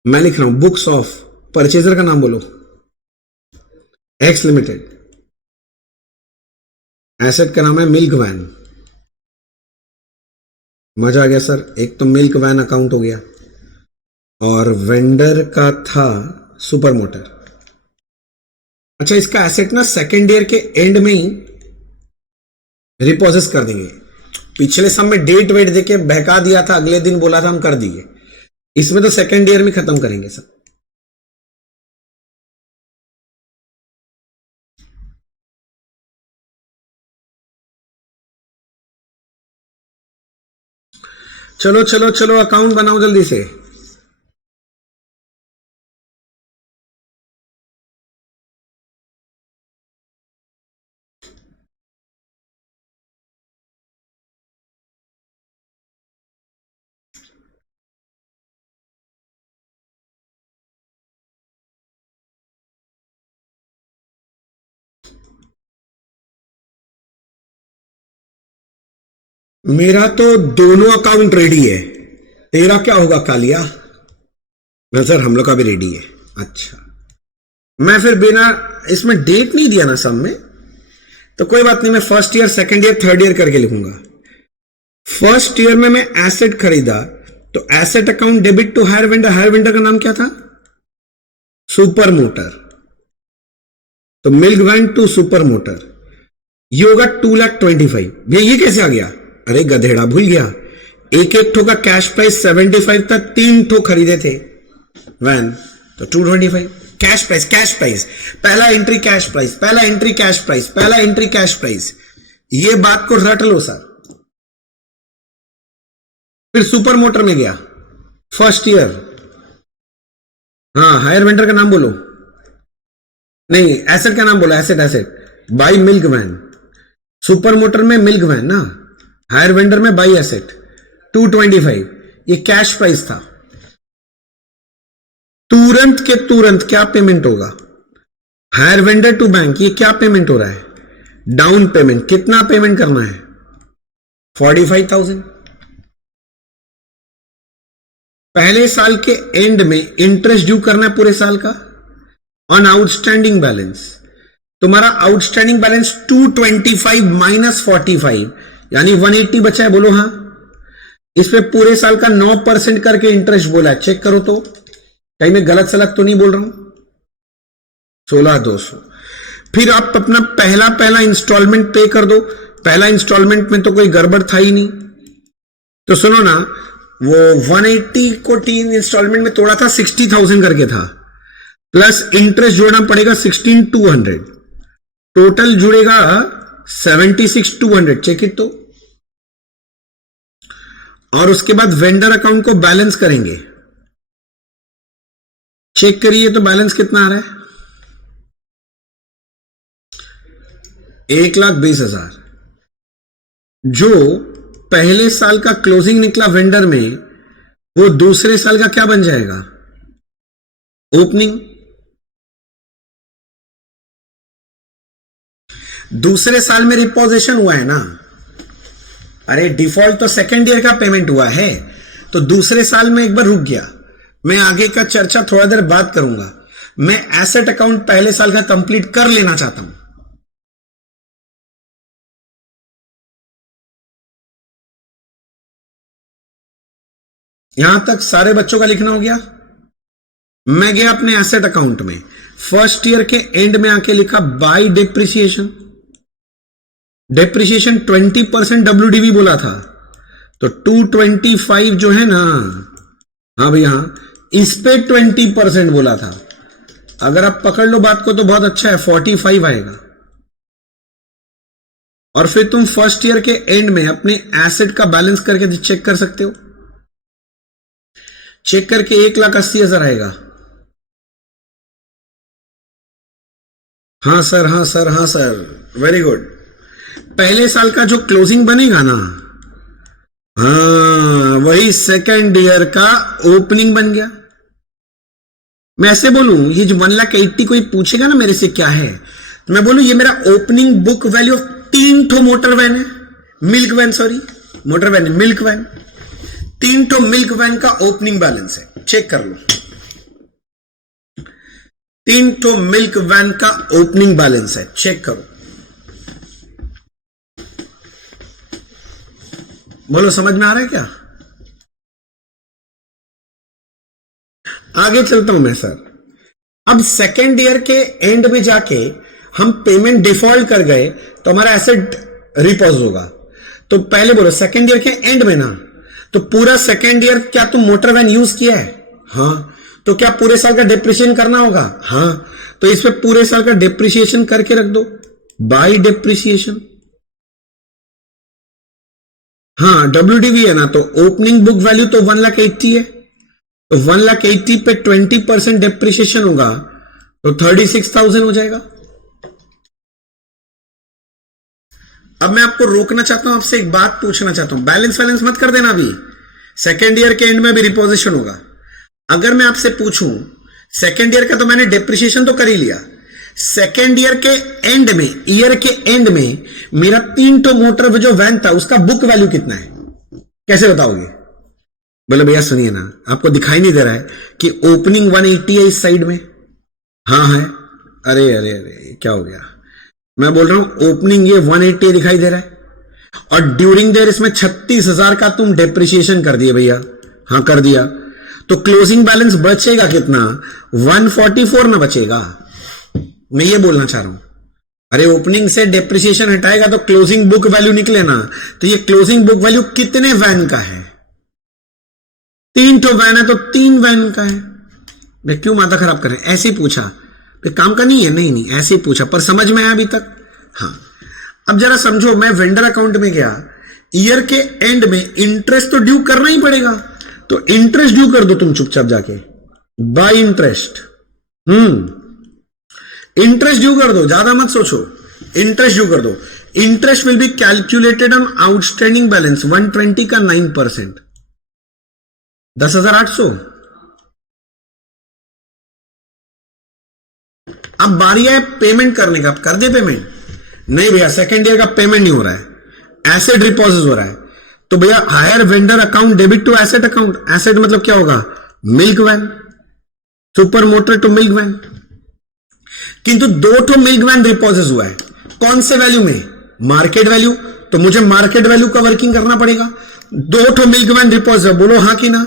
मैं लिख रहा हूं बुक्स ऑफ, परचेजर का नाम बोलो, एक्स लिमिटेड, एसेट का नाम है मिल्क वैन। मजा आ गया सर, एक तो मिल्क वैन अकाउंट हो गया, और वेंडर का था सुपर मोटर। अच्छा, इसका एसेट ना सेकेंड ईयर के एंड में ही रिपोजेस कर देंगे। पिछले सब में डेट वेट देके बहका दिया था, अगले दिन बोला था हम कर दिए, इसमें तो सेकेंड ईयर में खत्म करेंगे सब। चलो चलो चलो, अकाउंट बनाओ जल्दी से। मेरा तो दोनों अकाउंट रेडी है, तेरा क्या होगा कालिया? मैं सर हम लोग का भी रेडी है। अच्छा, मैं फिर बिना इसमें डेट नहीं दिया ना सब में, तो कोई बात नहीं, मैं first year second year third year करके लिखूंगा। फर्स्ट ईयर में मैं एसेट खरीदा तो asset account debit to hire vendor. Hire vendor का नाम क्या था? Super Motor. तो milk van to Super Motor, ये होगा 2,25,000। भैया ये कैसे आ गया? अरे गधेड़ा, भूल गया, एक एक ठो का कैश प्राइस 75 था, 3 ठो खरीदे थे वैन, तो 225 कैश प्राइस। कैश प्राइस पहला एंट्री, कैश प्राइस पहला एंट्री, कैश प्राइस पहला एंट्री, कैश प्राइस। ये बात को रट लो सर। फिर सुपर मोटर में गया फर्स्ट ईयर। हाँ, हायर वेंडर का नाम बोलो, नहीं एसेट का नाम बोलो, asset asset by milk van. Super motor में मिल्क वैन ना, हायर वेंडर में बाई एसेट 225, ये कैश प्राइस था। तुरंत के तुरंत क्या पेमेंट होगा? हायर वेंडर टू बैंक, ये क्या पेमेंट हो रहा है? Down payment. कितना पेमेंट करना है? 45,000। पहले साल के एंड में इंटरेस्ट ड्यू करना है पूरे साल का ऑन आउटस्टैंडिंग बैलेंस। तुम्हारा आउटस्टैंडिंग बैलेंस 225 माइनस 45 यानी 180 बचा है, बोलो हाँ। इस पे पूरे साल का 9% करके इंटरेस्ट बोला है, चेक करो तो कहीं मैं गलत सलत तो नहीं बोल रहा हूं। 16,200। फिर आप अपना पहला इंस्टॉलमेंट पे कर दो। पहला इंस्टॉलमेंट में तो कोई गड़बड़ था ही नहीं, तो सुनो ना, वो 180 को 3 इंस्टॉलमेंट में तोड़ा था, 60,000 करके था, प्लस इंटरेस्ट जोड़ना पड़ेगा 16,200, टोटल जुड़ेगा 76,200। चेक इट तो। और उसके बाद वेंडर अकाउंट को बैलेंस करेंगे, चेक करिए तो बैलेंस कितना आ रहा है? 1,20,000। जो पहले साल का क्लोजिंग निकला वेंडर में, वो दूसरे साल का क्या बन जाएगा? ओपनिंग। दूसरे साल में रिपोजिशन हुआ है ना, अरे डिफॉल्ट तो सेकेंड ईयर का पेमेंट हुआ है, तो दूसरे साल में एक बार रुक गया। मैं आगे का चर्चा थोड़ा देर बाद करूंगा। मैं एसेट अकाउंट पहले साल का कंप्लीट कर लेना चाहता हूं। यहां तक सारे बच्चों का लिखना हो गया। मैं गया अपने एसेट अकाउंट में, फर्स्ट ईयर के एंड में आके लिखा बाय डेप्रिसिएशन। डेप्रिसिएशन 20% WDV बोला था, तो 225 जो है ना, हाँ भैया हाँ, इस पे 20% बोला था। अगर आप पकड़ लो बात को तो बहुत अच्छा है, 45 आएगा। और फिर तुम फर्स्ट ईयर के एंड में अपने एसेट का बैलेंस करके चेक कर सकते हो। चेक करके 1,80,000 आएगा। हाँ सर, हाँ सर, हाँ सर, वेरी गुड। पहले साल का जो क्लोजिंग बनेगा ना, हाँ वही सेकेंड ईयर का ओपनिंग बन गया। मैं ऐसे बोलूं, ये जो 1,80,000 कोई पूछेगा ना मेरे से क्या है, तो मैं बोलूं ये मेरा ओपनिंग बुक वैल्यू 3 ठो मोटर वैन है, milk van, sorry motor van है, मिल्क वैन। 3 ठो मिल्क वैन का ओपनिंग बैलेंस है, चेक कर लो। 3 ठो मिल्क वैन का ओपनिंग बैलेंस है, चेक करो। बोलो समझ में आ रहा है क्या? आगे चलता हूं मैं सर। अब सेकेंड ईयर के एंड में जाके हम पेमेंट डिफॉल्ट कर गए तो हमारा एसेट रिपोज होगा। तो पहले बोलो सेकेंड ईयर के एंड में ना, तो पूरा सेकेंड ईयर क्या तुम मोटर वैन यूज किया है? हाँ। तो क्या पूरे साल का डिप्रिशिएशन करना होगा? हाँ। तो इस पे पूरे साल का डिप्रिशिएशन करके रख दो, बाय डिप्रिशिएशन। हाँ WDV है ना, तो ओपनिंग बुक वैल्यू तो 1,80,000 है, तो 1,80,000 पे 20% डिप्रिशिएशन होगा तो 36,000 हो जाएगा। अब मैं आपको रोकना चाहता हूं, आपसे एक बात पूछना चाहता हूं, बैलेंस मत कर देना अभी, सेकेंड ईयर के एंड में भी रिपोजिशन होगा। अगर मैं आपसे पूछूं, सेकेंड ईयर का तो मैंने डिप्रिशिएशन तो कर ही लिया, सेकेंड ईयर के एंड में, ईयर के एंड में मेरा 3 तो मोटर जो वैन था उसका बुक वैल्यू कितना है, कैसे बताओगे? बोले भैया सुनिए ना, आपको दिखाई नहीं दे रहा है कि ओपनिंग 180 है इस साइड में? हाँ है। अरे अरे अरे क्या हो गया, मैं बोल रहा हूं ओपनिंग ये 180 दिखाई दे रहा है और ड्यूरिंग देयर इसमें 36,000 का तुम डेप्रिसिएशन कर दिए भैया। हाँ कर दिया, तो क्लोजिंग बैलेंस बचेगा कितना? 144 ना बचेगा। मैं ये बोलना चाह रहा हूं, अरे ओपनिंग से डेप्रिसिएशन हटाएगा तो क्लोजिंग बुक वैल्यू निकले ना, तो ये क्लोजिंग बुक वैल्यू कितने वैन का है? 3 तो वैन है तो 3 वैन का है। मैं क्यों माथा खराब कर रहे हैं? ऐसे ही पूछा, काम का नहीं है, नहीं नहीं ऐसे ही पूछा, पर समझ में आया अभी तक? हाँ अब जरा समझो, मैं वेंडर अकाउंट में गया, ईयर के एंड में इंटरेस्ट तो ड्यू करना ही पड़ेगा, तो इंटरेस्ट ड्यू कर दो तुम चुपचाप जाके, बाय इंटरेस्ट। इंटरेस्ट ड्यू कर दो, ज्यादा मत सोचो, इंटरेस्ट ड्यू कर दो। Interest will be calculated on outstanding balance 120 का 9%, 10,800। अब बारी है पेमेंट करने का, कर दे पेमेंट? नहीं भैया सेकेंड ईयर का पेमेंट नहीं हो रहा है, एसेट डिपॉजिट हो रहा है, तो भैया hire vendor account debit to asset account. Asset मतलब क्या होगा? Milk van, super motor to milk van. किंतु 2 तो मिल्क वैन डिपॉजिट हुआ है, कौन से वैल्यू में? मार्केट वैल्यू, तो मुझे मार्केट वैल्यू का वर्किंग करना पड़ेगा। 2 तो मिल्क वैन डिपॉजिट, बोलो हाँ कि ना?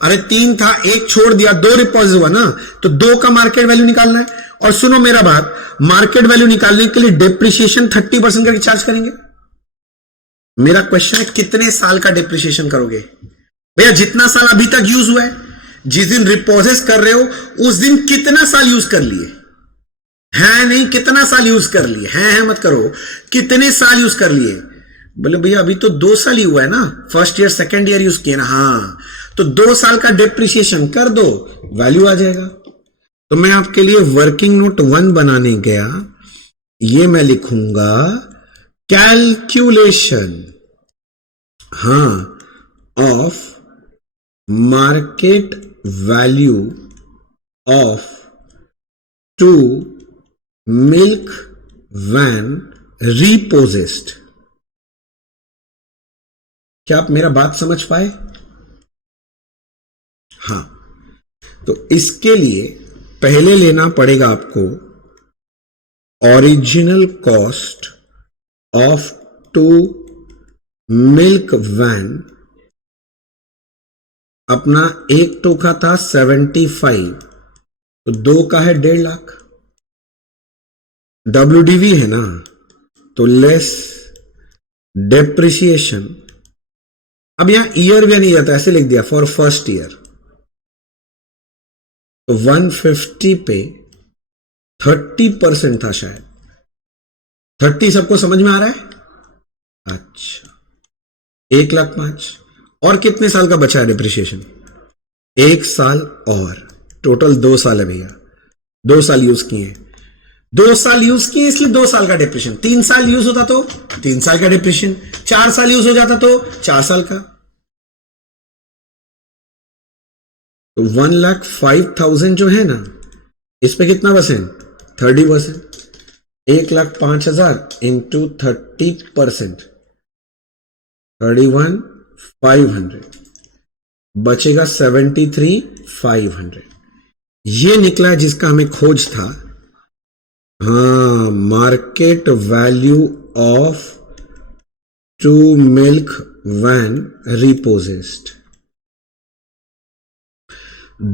अरे 3 था, 1 छोड़ दिया, 2 डिपॉजिट हुआ ना, तो 2 का मार्केट वैल्यू निकालना है। और सुनो मेरा बात, मार्केट वैल्यू निकालने के लिए डेप्रिसिएशन 30% करके चार्ज करेंगे। मेरा क्वेश्चन है कितने साल का डेप्रिसिएशन करोगे? भैया जितना साल अभी तक यूज हुआ है, जिस दिन रिपोजेस कर रहे हो उस दिन कितना साल यूज कर लिए हैं? नहीं कितना साल यूज कर लिए हैं? मत करो, कितने साल यूज कर लिए? बोले भैया अभी तो 2 साल ही हुआ है ना, first year second year use किए ना। हाँ तो 2 साल का डेप्रिसिएशन कर दो, वैल्यू आ जाएगा। तो मैं आपके लिए वर्किंग नोट 1 बनाने गया, ये मैं लिखूंगा calculation of market value of 2 milk van repossessed. क्या आप मेरा बात समझ पाए? हाँ तो इसके लिए पहले लेना पड़ेगा आपको original cost of 2 milk van. अपना एक टो का था 75, तो 2 का है 1.5 लाख। WDV है ना, तो लेस डेप्रिसिएशन। अब यहां ईयर भी नहीं रहता, ऐसे लिख दिया फॉर फर्स्ट ईयर, तो 150 पे 30% था शायद। 30 सबको समझ में आ रहा है? अच्छा 1,05,000 और कितने साल का बचा है डिप्रिसिएशन? 1 साल और, टोटल 2 साल है भैया। 2 साल यूज किए, 2 साल यूज किए इसलिए 2 साल का डिप्रिसिएशन। 3 साल यूज होता तो 3 साल का डिप्रिसिएशन, 4 साल यूज हो जाता तो 4 साल का। तो 1,05,000 जो है ना, इस पे कितना परसेंट? 30%। 1,05,000 इंटू 30%, 31,500, बचेगा 73,500। ये निकला जिसका हमें खोज था। हाँ market value of 2 milk van repossessed.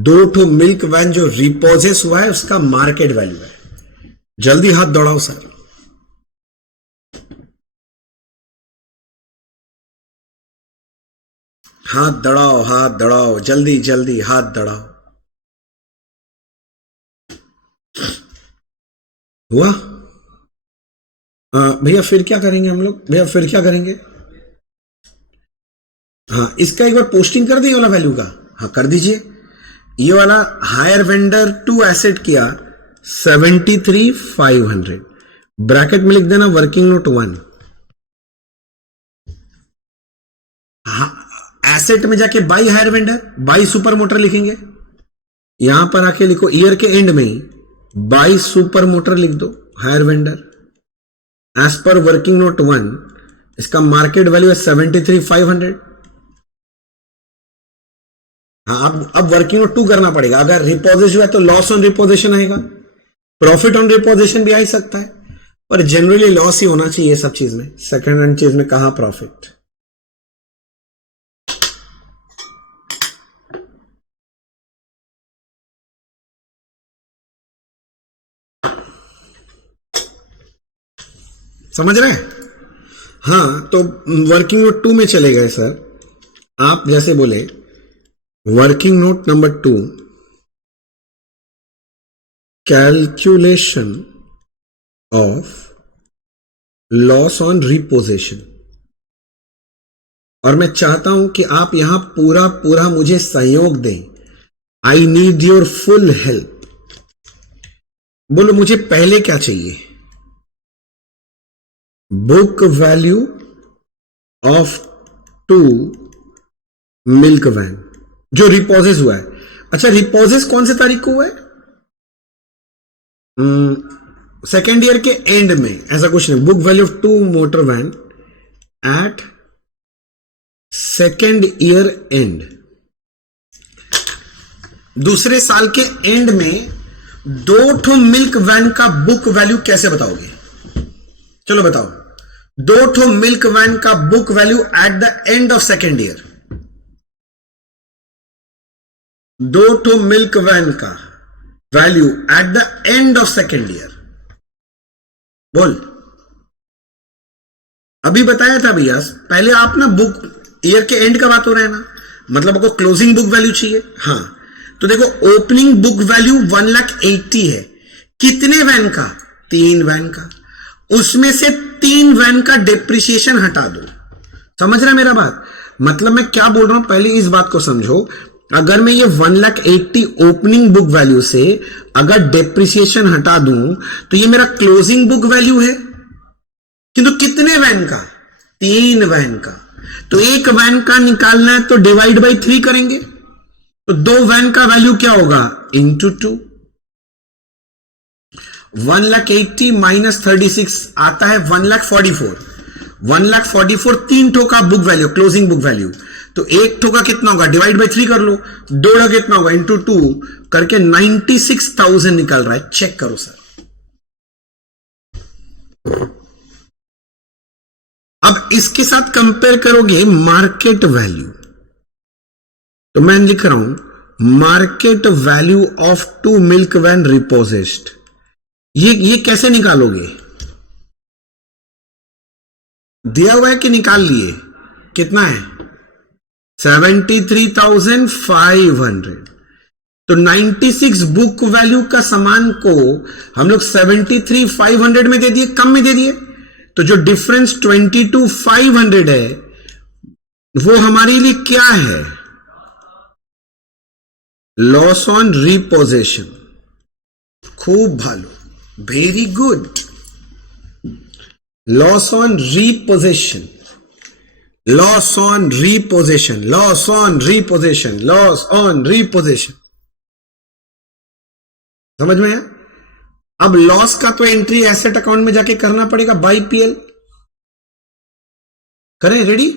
2 ठो मिल्क वैन जो रिपोजेस हुआ है उसका मार्केट वैल्यू है। जल्दी हाथ दौड़ाओ सर। हाथ दौड़ाओ, हाथ दौड़ाओ, जल्दी जल्दी हाथ दौड़ाओ। हुआ? भैया फिर क्या करेंगे हम लोग? भैया फिर क्या करेंगे? हाँ इसका एक बार पोस्टिंग कर दिए वाला वैल्यू का। हाँ कर दीजिए। ये वाला हायर वेंडर टू एसेट किया 73,500, ब्रैकेट में लिख देना वर्किंग नोट 1। एसेट में जाके by higher vendor, by super motor लिखेंगे। यहां पर आके लिखो ईयर के एंड में ही बाई सुपर मोटर लिख दो, hire vendor. As per working note 1 इसका मार्केट वैल्यू है 73,500। हाँ, अब वर्किंग नोट 2 करना पड़ेगा। अगर रिपोजिशन है तो लॉस ऑन रिपोजिशन आएगा, प्रॉफिट ऑन रिपोजिशन भी आ ही सकता है, पर जनरली लॉस ही होना चाहिए सब चीज में। सेकंड हैंड चीज में कहां प्रॉफिट। समझ रहे हैं? हाँ, तो वर्किंग नोट 2 में चले गए सर। आप जैसे बोले working note number 2, calculation of loss on reposition, और मैं चाहता हूं कि आप यहां पूरा पूरा मुझे सहयोग दें। I need your full help. बोलो मुझे पहले क्या चाहिए? Book value of 2 milk van जो रिपोजिस हुआ है। अच्छा, रिपोजिस कौन से तारीख को हुआ है? सेकेंड ईयर के एंड में, ऐसा कुछ नहीं। Book value of 2 motor van at second year end. दूसरे साल के एंड में 2 मिल्क वैन का बुक वैल्यू कैसे बताओगे? चलो बताओ। 2 मिल्क वैन का book value at the end of second year. 2 milk van का value at the end of second year. बोल। अभी बताया था भैया, पहले आप ना बुक ईयर के एंड का बात हो रहा है ना, मतलब आपको क्लोजिंग बुक वैल्यू चाहिए। हाँ, तो देखो ओपनिंग बुक वैल्यू 1,80,000 है। कितने वैन का? 3 वैन का। उसमें से 3 वैन का डेप्रिसिएशन हटा दो। समझ रहे मेरा बात? मतलब मैं क्या बोल रहा हूं, पहले इस बात को समझो। अगर मैं ये 1,80,000 ओपनिंग बुक वैल्यू से अगर डेप्रिसिएशन हटा दूं तो ये मेरा क्लोजिंग बुक वैल्यू है। किंतु कितने वैन का? 3 वैन का। तो एक वैन का निकालना है तो डिवाइड बाई 3 करेंगे, तो 2 वैन का वैल्यू क्या होगा? इंटू 2। 1,80,000 माइनस 36 आता है 1,44,000। 1,44,000 3 ठो का book value, closing book value. तो एक ठो का कितना होगा? डिवाइड बाई 3 कर लो। 2 का कितना होगा? इंटू 2 करके 96,000 निकल रहा है। चेक करो सर। अब इसके साथ कंपेयर करोगे मार्केट वैल्यू, तो मैं लिख रहा हूं market value of 2 milk van repossessed. ये कैसे निकालोगे? दिया हुआ है कि निकाल लिए? कितना है? 73,500। तो 96 बुक वैल्यू का सामान को हम लोग 73,500 में दे दिए, कम में दे दिए। तो जो डिफरेंस 22,500 है वो हमारे लिए क्या है? Loss on reposition. खूब भालो, very good. Loss on reposition, loss on reposition, loss on reposition, loss on reposition. समझ में आया? अब लॉस का तो एंट्री एसेट अकाउंट में जाके करना पड़ेगा बाई पीएल। करें? रेडी?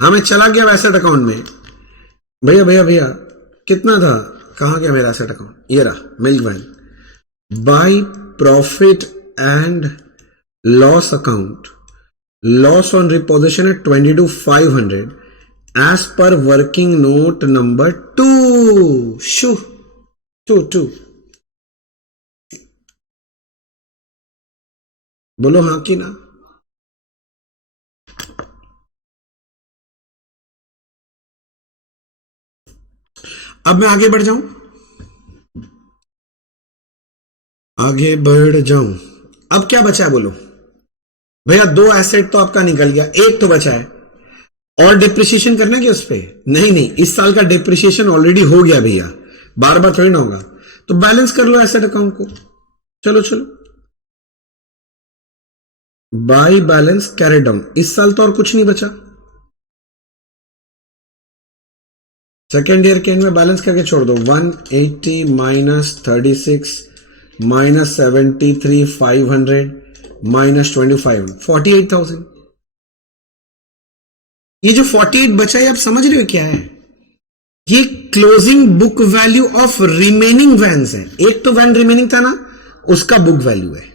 हाँ, मैं चला गया एसेट अकाउंट में। भैया भैया भैया कितना था? कहां गया मेरा एसेट अकाउंट? ये रहा, milk van. By profit and loss account, loss on repossession है 22,500 as per working note number 2। शू 2 बोलो हाँ कि ना? अब मैं आगे बढ़ जाऊं, आगे बढ़ जाऊं। अब क्या बचा है बोलो? भैया 2 एसेट तो आपका निकल गया, एक तो बचा है। और डिप्रिसिएशन करना है कि उस पे? नहीं नहीं, इस साल का डिप्रिसिएशन ऑलरेडी हो गया भैया, बार बार थोड़ी ना होगा। तो बैलेंस कर लो एसेट अकाउंट को। चलो चलो, बाई बैलेंस कैरी डाउन। इस साल तो और कुछ नहीं बचा। सेकेंड ईयर के एंड में बैलेंस करके छोड़ दो। 180 माइनस 36 -73,500 -25 48,000। ये जो 48 बचा है आप समझ रहे हो क्या है? ये closing book value of remaining vans है। एक तो वैन रिमेनिंग था ना, उसका बुक वैल्यू है।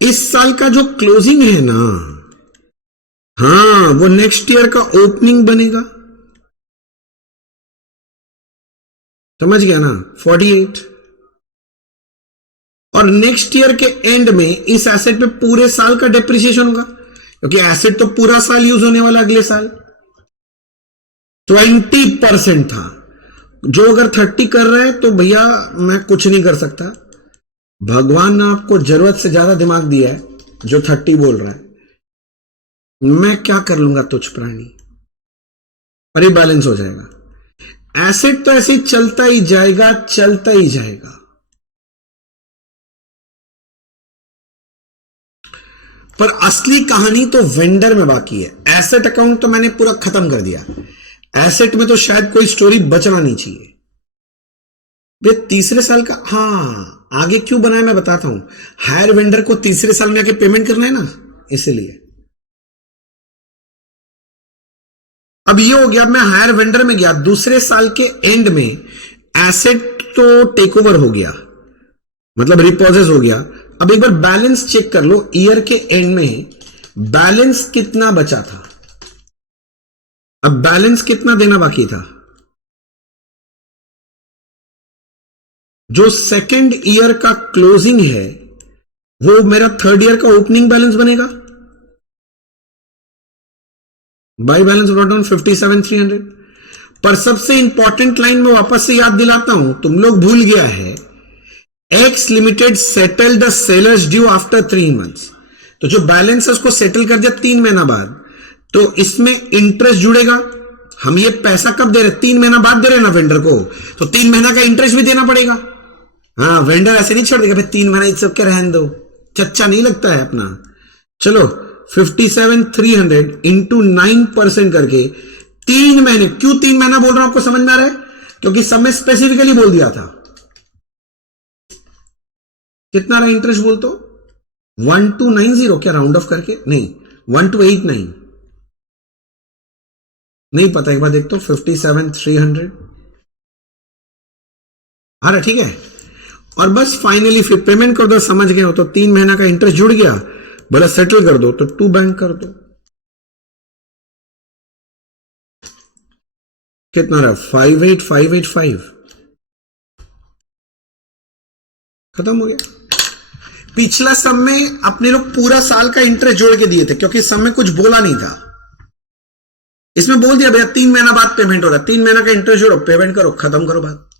इस साल का जो क्लोजिंग है ना, हाँ, वो नेक्स्ट ईयर का ओपनिंग बनेगा। समझ गया ना? 48। और नेक्स्ट ईयर के एंड में इस एसेट पे पूरे साल का डेप्रिसिएशन होगा, क्योंकि एसेट तो पूरा साल यूज होने वाला अगले साल। 20% था, जो अगर 30 कर रहे हैं तो भैया मैं कुछ नहीं कर सकता। भगवान ने आपको जरूरत से ज्यादा दिमाग दिया है, जो 30 बोल रहा है, मैं क्या कर लूंगा तुच्छ प्राणी। पर ये बैलेंस हो जाएगा। एसेट तो ऐसे ही चलता ही जाएगा, चलता ही जाएगा। पर असली कहानी तो वेंडर में बाकी है। एसेट अकाउंट तो मैंने पूरा खत्म कर दिया। एसेट में तो शायद कोई स्टोरी बचना नहीं चाहिए। वे तीसरे साल का, हाँ, आगे क्यों बनाया मैं बताता हूं। हायर वेंडर को तीसरे साल में आके पेमेंट करना है ना, इसलिए। अब ये हो गया, मैं हायर वेंडर में गया, दूसरे साल के एंड में एसेट तो टेक ओवर हो गया, मतलब रिपोजेस हो गया। अब एक बार बैलेंस चेक कर लो, ईयर के एंड में बैलेंस कितना बचा था। अब बैलेंस कितना देना बाकी था। जो सेकेंड ईयर का क्लोजिंग है वो मेरा थर्ड ईयर का ओपनिंग बैलेंस बनेगा। By balance brought down 57,300। पर सबसे इंपॉर्टेंट लाइन में वापस से याद दिलाता हूं, तुम लोग भूल गया है, x limited settle the sellers due after 3 months। तो जो बैलेंस है उसको सेटल कर दिया 3 महीना बाद, तो इसमें इंटरेस्ट जुड़ेगा। हम ये पैसा कब दे रहे? 3 महीना बाद दे रहे ना वेंडर को, तो 3 महीना का इंटरेस्ट भी देना पड़ेगा। हाँ, वेंडर ऐसे नहीं छोड़ देगा, भाई 3 महीना इस क्या रहने दो, चच्चा नहीं लगता है अपना। चलो 57,300 इंटू 9% करके 3 महीने। क्यों 3 महीना बोल रहा हूं, आपको समझ में आ रहा है? क्योंकि सब में स्पेसिफिकली बोल दिया था। कितना रहा इंटरेस्ट बोल तो? 1290, क्या राउंड ऑफ करके? नहीं, 1289। नहीं पता, एक बार देख तो 57,300। हाँ ठीक है। और बस फाइनली फिर पेमेंट कर दो, समझ गए हो तो 3 महीना का इंटरेस्ट जुड़ गया, बोला सेटल कर दो तो 2 बैंक कर दो। कितना रहा? 58,585। खत्म हो गया। पिछला सब में अपने लोग पूरा साल का इंटरेस्ट जोड़ के दिए थे, क्योंकि सब में कुछ बोला नहीं था। इसमें बोल दिया भैया 3 महीना बाद पेमेंट हो रहा है, 3 महीना का इंटरेस्ट जोड़ो, पेमेंट करो, खत्म करो बात।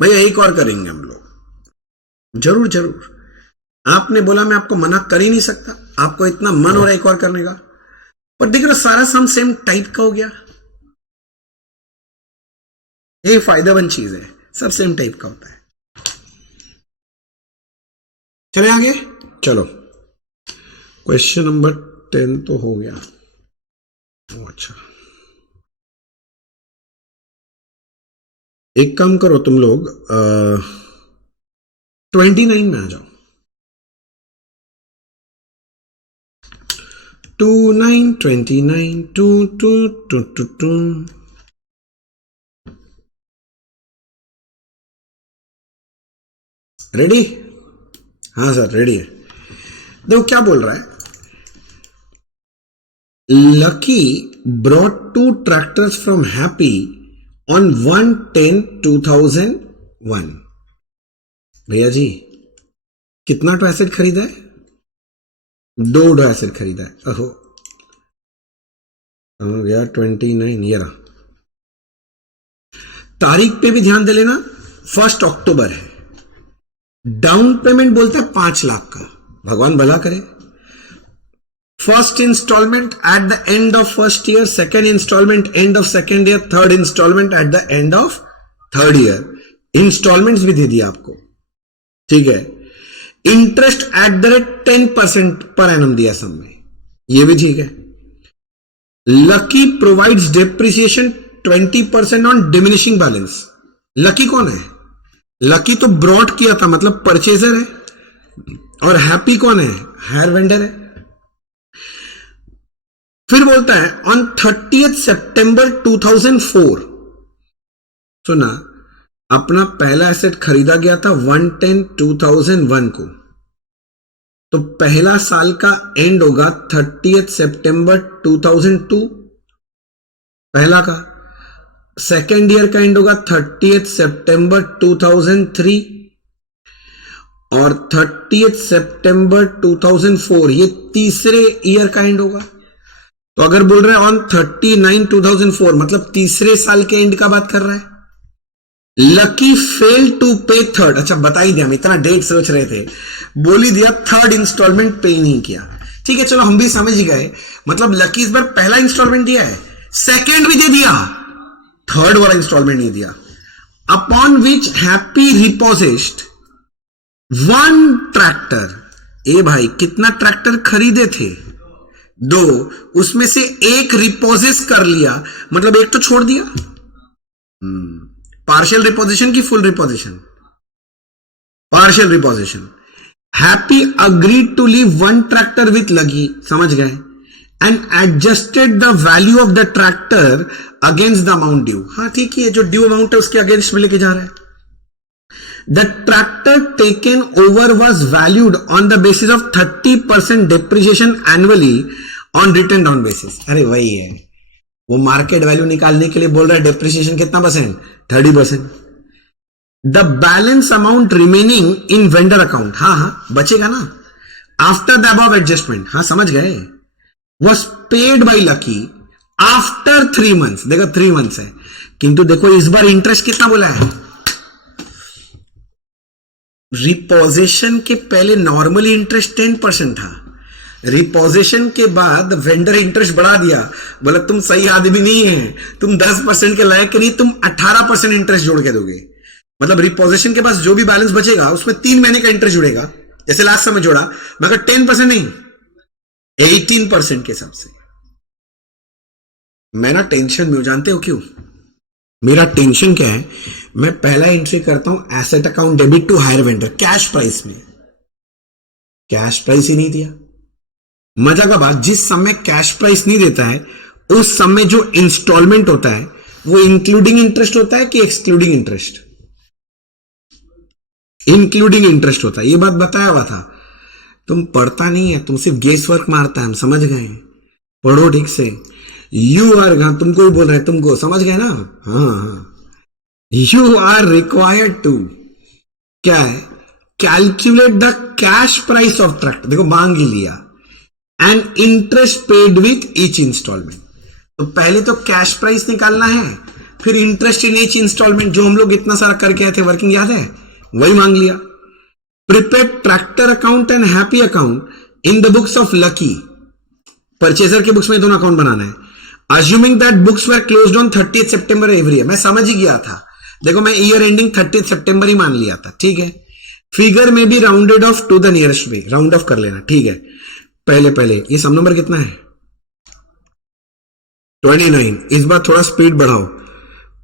भैया एक और करेंगे हम लोग, जरूर जरूर। आपने बोला, मैं आपको मना कर ही नहीं सकता, आपको इतना मन हो रहा है एक और करने का। पर देख रहे हो, सारा सम सेम टाइप का हो गया। ये फायदेमंद चीज है, सब सेम टाइप का होता है। चले आगे, चलो क्वेश्चन नंबर 10 तो हो गया। अच्छा, एक काम करो तुम लोग, 29 में आ जाओ। 29, 29, 2, 2, 2, 2, 2। रेडी? हाँ सर रेडी है। देखो क्या बोल रहा है, lucky brought 2 tractors from happy on 1/10/2001। भैया जी कितना टू एसेट खरीदा है? 2 एसेट खरीदा है। अहो हो गया 29। ये रहा, तारीख पे भी ध्यान दे लेना, 1 अक्टूबर है। डाउन पेमेंट बोलता है 5 लाख का, भगवान भला करे। First instalment at the end of first year, second instalment end of second year, third instalment at the end of third year. Instalments भी दे दिया आपको, ठीक है। इंटरेस्ट एट द रेट 10% पर एनम दिया सब में, ये भी ठीक है। Lucky provides depreciation 20% on diminishing balance. Lucky कौन है? लकी तो ब्रॉड किया था, मतलब परचेजर है, और हैप्पी कौन है? हायर वेंडर है। फिर बोलता है ऑन 30 सितंबर 2004, सुना, अपना पहला एसेट खरीदा गया था 1/10/2001 को, तो पहला साल का एंड होगा 30 सितंबर 2002, पहला का। सेकेंड ईयर का एंड होगा 30 सितंबर 2003, और 30 सितंबर 2004 ये तीसरे ईयर का एंड होगा। तो अगर बोल रहे हैं ऑन 39/2004, मतलब तीसरे साल के एंड का बात कर रहा है। लकी फेल टू पे थर्ड, अच्छा बता ही दिया, हम इतना डेट सोच रहे थे, बोल ही दिया थर्ड इंस्टॉलमेंट पे नहीं किया। ठीक है, चलो हम भी समझ गए, मतलब लकी इस बार पहला इंस्टॉलमेंट दिया है, सेकेंड भी दे दिया, थर्ड वाला इंस्टॉलमेंट नहीं दिया। Upon which happy repossessed 1 tractor. ए भाई, कितना ट्रैक्टर खरीदे थे? 2, उसमें से एक रिपोजिस कर लिया, मतलब एक तो छोड़ दिया। पार्शियल रिपोजिशन की full repossession? Partial repossession. Happy agreed to leave 1 tractor with Lucky, समझ गए, and adjusted the value of the tractor against the amount due. हाँ ठीक है, जो ड्यू अमाउंट है उसके अगेंस्ट में लेके जा रहा है। The tractor taken over was valued on the basis of 30% depreciation annually on return down basis. अरे वही है, वो मार्केट वैल्यू निकालने के लिए बोल रहा है डेप्रिसिएशन कितना percent? 30%। The balance amount remaining in vendor account, हाँ बचेगा ना, आफ्टर द अबव एडजस्टमेंट, हाँ समझ गए, was paid by lucky after 3 months. देखो 3 मंथ्स है, किंतु देखो इस बार इंटरेस्ट कितना बोला है? रिपोजिशन के पहले नॉर्मली इंटरेस्ट 10% था, रिपोजिशन के बाद वेंडर इंटरेस्ट बढ़ा दिया, बोला तुम सही आदमी नहीं है, तुम 10% के लायक नहीं, तुम 18% इंटरेस्ट जोड़ के दोगे। मतलब रिपोजिशन के पास जो भी बैलेंस बचेगा उसमें 3 महीने का इंटरेस्ट जुड़ेगा, जैसे लास्ट समय जोड़ा, मगर 10% नहीं, 18% के हिसाब से। मैं ना टेंशन में हूं, जानते हो क्यों? मेरा टेंशन क्या है, मैं पहला एंट्री करता हूं asset account debit to hire vendor cash price में, कैश प्राइस ही नहीं दिया। मजा का बात, जिस समय कैश प्राइस नहीं देता है उस समय जो इंस्टॉलमेंट होता है वो इंक्लूडिंग इंटरेस्ट होता है कि एक्सक्लूडिंग इंटरेस्ट? इंक्लूडिंग इंटरेस्ट होता है, ये बात बताया हुआ था। तुम पढ़ता नहीं है, तुम सिर्फ गेस वर्क मारता है, हम समझ गए, पढ़ो ठीक से। यू आर, तुमको ही बोल रहे हैं, तुमको समझ गए ना? हाँ, यू आर रिक्वायर्ड टू क्या है, calculate the cash price of tractor, देखो मांग ही लिया, and interest paid with each instalment. तो पहले तो कैश प्राइस निकालना है, फिर इंटरेस्ट इन ईच इंस्टॉलमेंट, जो हम लोग इतना सारा करके आए थे, वर्किंग याद है, वही मांग लिया। Prepare tractor account and happy account in the books of lucky, purchaser के बुक्स में दोनों अकाउंट बनाना है। Assuming that books were closed on 30 September every year, मैं समझ ही गया था, देखो मैं ईयर एंडिंग 30 सितंबर ही मान लिया था, ठीक है। फिगर में भी rounded off to the nearest way, round off कर लेना, ठीक है। पहले ये सम नंबर कितना है? 29। इस बार थोड़ा स्पीड बढ़ाओ,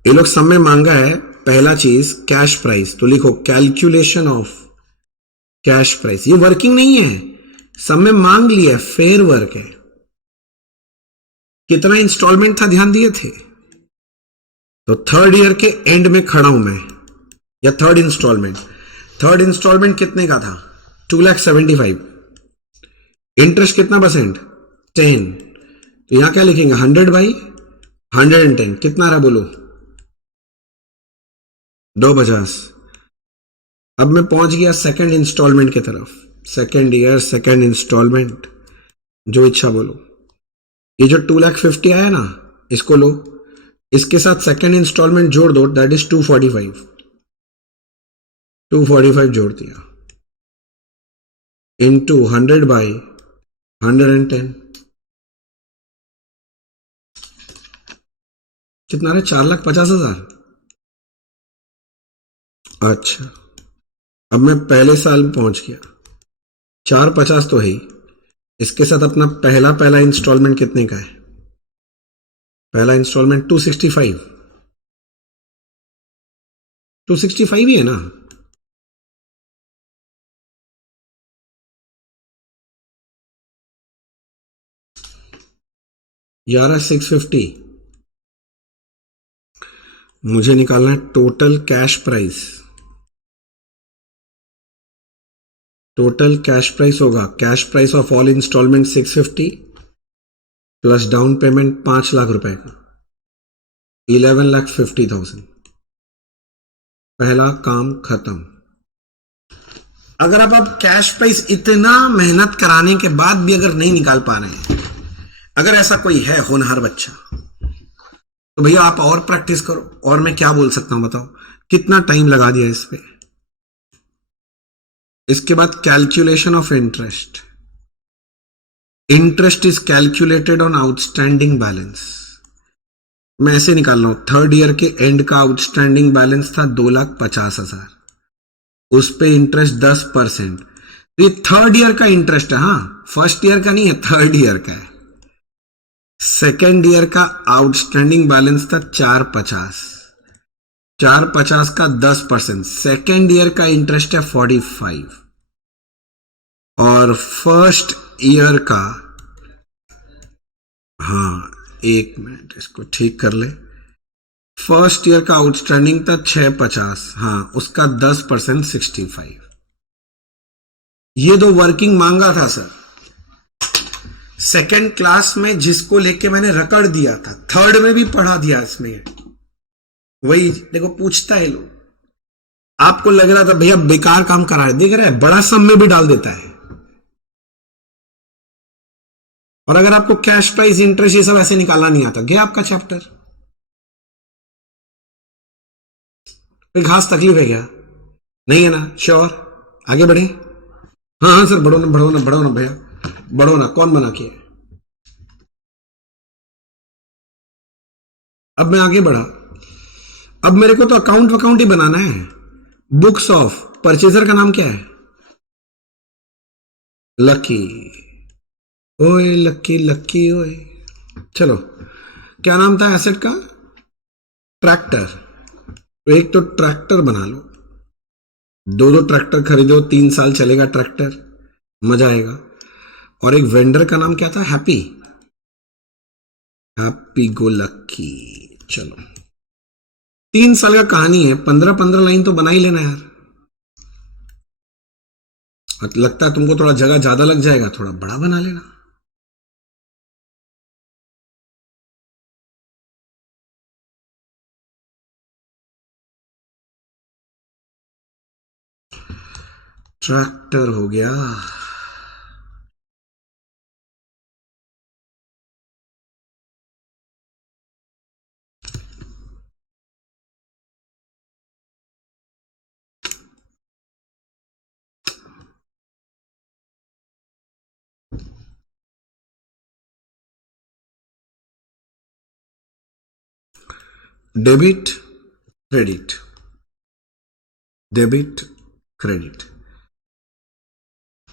ये लोग सम में मांगा है पहला चीज कैश प्राइस, तो लिखो कैलकुलेशन ऑफ कैश प्राइस। ये वर्किंग नहीं है, सम में मांग लिया, फेयर वर्क है। कितना इंस्टॉलमेंट था ध्यान दिए थे? तो थर्ड ईयर के एंड में खड़ा हूं मैं, या थर्ड इंस्टॉलमेंट कितने का था? 2,75,000। इंटरेस्ट कितना परसेंट? 10। तो यहां क्या लिखेंगे? 100/110, कितना रहा बोलो? 250। अब मैं पहुंच गया सेकंड इंस्टॉलमेंट की तरफ, सेकंड ईयर सेकंड इंस्टॉलमेंट, जो इच्छा बोलो। ये जो 2,50,000 आया ना, इसको लो, इसके साथ सेकंड इंस्टॉलमेंट जोड़ दो, दैट इज 245 जोड़ दिया, इंटू 100/110, कितना रहा? 4,50,000। अच्छा, अब मैं पहले साल में पहुंच गया, 450 तो है ही, इसके साथ अपना पहला इंस्टॉलमेंट कितने का है? पहला इंस्टॉलमेंट 265, 265 ही है ना? यार 650। मुझे निकालना है total cash price. Total cash price होगा, cash price of all installment 650 plus down payment 5 lakh रुपए का, 11,50,000। पहला काम खत्म। अगर आप अब कैश प्राइस इतना मेहनत कराने के बाद भी अगर नहीं निकाल पा रहे हैं, अगर ऐसा कोई है होनहार बच्चा, तो भैया आप और प्रैक्टिस करो। और मैं क्या बोल सकता हूं बताओ, कितना टाइम लगा दिया इस पे। इसके बाद calculation of interest. Interest is calculated on outstanding balance. मैं ऐसे निकाल रहा हूं, थर्ड ईयर के एंड का आउटस्टैंडिंग बैलेंस था 2,50,000, उस पे इंटरेस्ट 10%। तो ये थर्ड ईयर का इंटरेस्ट है, हाँ, फर्स्ट ईयर का नहीं है, थर्ड ईयर का है। सेकेंड ईयर का आउटस्टैंडिंग बैलेंस था 450, 450 का 10%, सेकेंड ईयर का इंटरेस्ट है 45, और फर्स्ट ईयर का, हाँ एक मिनट इसको ठीक कर ले, फर्स्ट ईयर का आउटस्टैंडिंग था 650, हाँ उसका 10% 65। ये दो वर्किंग मांगा था सर सेकेंड क्लास में, जिसको लेके मैंने रकड़ दिया था, थर्ड में भी पढ़ा दिया इसमें। वही देखो पूछता है लोग, आपको लग रहा था भैया बेकार काम करा है, देख रहे हैं बड़ा सम में भी डाल देता है। और अगर आपको कैश प्राइस इंटरेस्ट ये सब ऐसे निकालना नहीं आता, गया आपका चैप्टर। कोई खास तकलीफ है क्या? नहीं है ना? श्योर आगे बढ़े। हाँ हाँ सर, बढ़ो ना बढ़ो ना बढ़ो ना भैया, बढ़ो ना। कौन मना किया? अब मैं आगे बढ़ा। अब मेरे को तो अकाउंट ही बनाना है। बुक्स ऑफ परचेजर का नाम क्या है? लकी। ओए लकी लकी ओए। चलो, क्या नाम था एसेट का? ट्रैक्टर। तो एक तो ट्रैक्टर बना लो, दो ट्रैक्टर खरीदो, 3 साल चलेगा ट्रैक्टर, मजा आएगा। और एक वेंडर का नाम क्या था? Happy, happy go lucky. चलो 3 साल का कहानी है, 15-15 लाइन तो बना ही लेना यार। लगता है तुमको थोड़ा जगह ज्यादा लग जाएगा, थोड़ा बड़ा बना लेना। ट्रैक्टर हो गया। Debit credit, debit credit.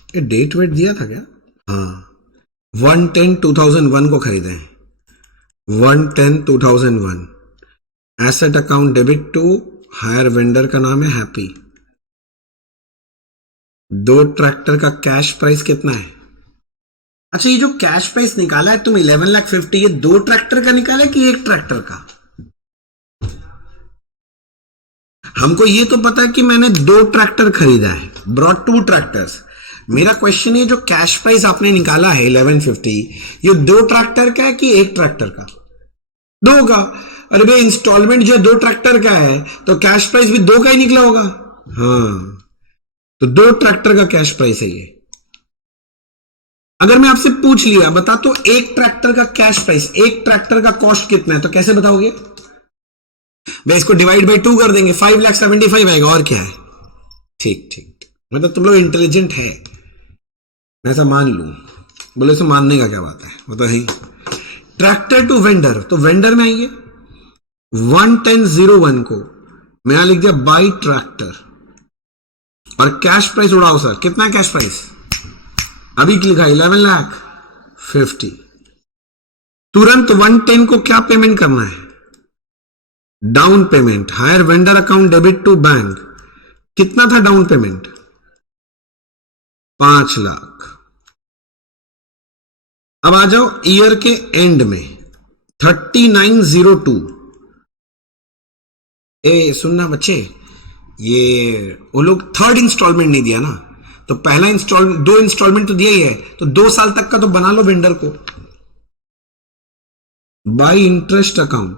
ये डेट वेट दिया था क्या? हाँ, 1/10/2001 को खरीदे हैं, 1/10/2001। Asset account debit to hire vendor का नाम है हैप्पी। 2 ट्रैक्टर का कैश प्राइस कितना है? अच्छा, ये जो कैश प्राइस निकाला है तुम 11,50,000, ये 2 ट्रैक्टर का निकाला है कि 1 ट्रैक्टर का? हमको ये तो पता है कि मैंने 2 ट्रैक्टर खरीदा है, ब्रॉट 2 ट्रैक्टर्स। मेरा क्वेश्चन है जो कैश प्राइस आपने निकाला है 1150, ये 2 ट्रैक्टर का है कि 1 ट्रैक्टर का? 2 का। अरे भाई इंस्टॉलमेंट जो 2 ट्रैक्टर का है तो कैश प्राइस भी 2 का ही निकला होगा। हाँ, तो 2 ट्रैक्टर का कैश प्राइस है ये। अगर मैं आपसे पूछ लिया बता तो 1 ट्रैक्टर का कैश प्राइस, 1 ट्रैक्टर का कॉस्ट कितना है, तो कैसे बताओगे? भाई इसको डिवाइड बाई 2 कर देंगे, 5,75,000 आएगा, और क्या है। ठीक ठीक, मतलब तुम लोग इंटेलिजेंट है, मैं ऐसा मान लू। बोले से मानने का क्या बात है, वो तो है। ट्रैक्टर टू वेंडर, तो वेंडर में आइए 1/10/01 को मैं यहां लिख दिया बाई ट्रैक्टर, और कैश प्राइस उड़ाओ सर, कितना कैश प्राइस अभी लिखा? 11,50,000। तुरंत 110 को क्या पेमेंट करना है? Down payment. Hire vendor account debit to bank. कितना था डाउन पेमेंट? 5 लाख। अब आ जाओ ईयर के एंड में 3902। सुनना बच्चे, ये वो लोग थर्ड इंस्टॉलमेंट नहीं दिया ना, तो पहला इंस्टॉलमेंट, 2 इंस्टॉलमेंट तो दिया ही है, तो 2 साल तक का तो बना लो वेंडर को बाय इंटरेस्ट अकाउंट।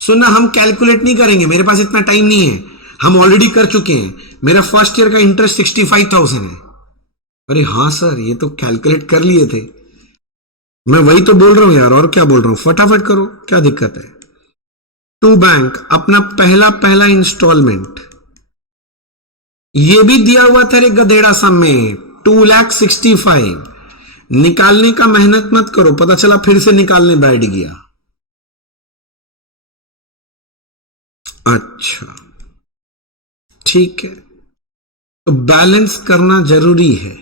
सुनना, हम कैलकुलेट नहीं करेंगे, मेरे पास इतना टाइम नहीं है, हम ऑलरेडी कर चुके हैं। मेरा फर्स्ट ईयर का इंटरेस्ट 65,000 है। अरे हाँ सर, ये तो कैलकुलेट कर लिए थे। मैं वही तो बोल रहा हूं यार, और क्या बोल रहा हूं, फटाफट करो, क्या दिक्कत है। टू बैंक अपना पहला इंस्टॉलमेंट, ये भी दिया हुआ था रे गधेड़ा सम में 2,65,000। निकालने का मेहनत मत करो, पता चला फिर से निकालने बैठ गया। अच्छा ठीक है, तो बैलेंस करना जरूरी है।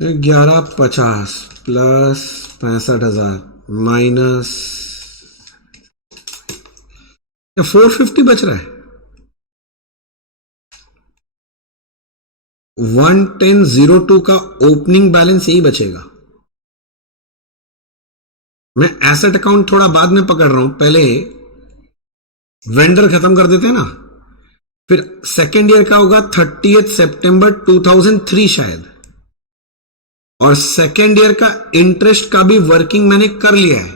$1150 प्लस 65,000 माइनस 450 बच रहा है। 1102 का ओपनिंग बैलेंस यही बचेगा। मैं एसेट अकाउंट थोड़ा बाद में पकड़ रहा हूं, पहले वेंडर खत्म कर देते हैं ना। फिर सेकेंड ईयर का होगा 30 सितंबर 2003 शायद, और सेकेंड ईयर का इंटरेस्ट का भी वर्किंग मैंने कर लिया है।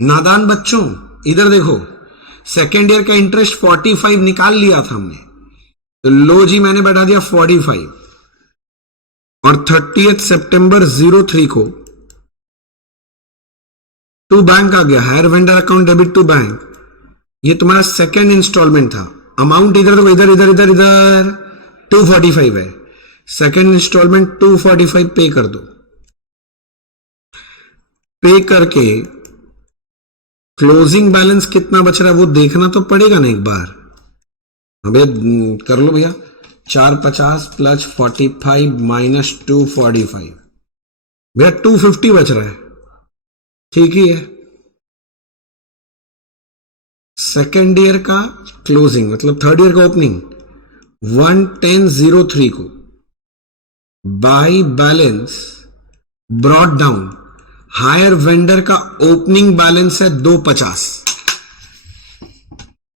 नादान बच्चों इधर देखो, सेकेंड ईयर का इंटरेस्ट 45 निकाल लिया था हमने, तो लो जी मैंने बैठा दिया 45, और 30 सितंबर 03 को टू बैंक आ गया, hire vendor account debit to bank. ये तुम्हारा सेकेंड इंस्टॉलमेंट था। अमाउंट इधर देखो, इधर इधर इधर इधर 245 है। सेकेंड इंस्टॉलमेंट 245 पे कर दो। पे करके क्लोजिंग बैलेंस कितना बच रहा है वो देखना तो पड़ेगा ना एक बार। अबे कर लो भैया, 450 प्लस 45 माइनस 245, भैया 250 बच रहा है। ठीक ही है। सेकेंड ईयर का क्लोजिंग मतलब थर्ड ईयर का ओपनिंग 11003 को by balance brought down. Higher vendor का ओपनिंग बैलेंस है 250।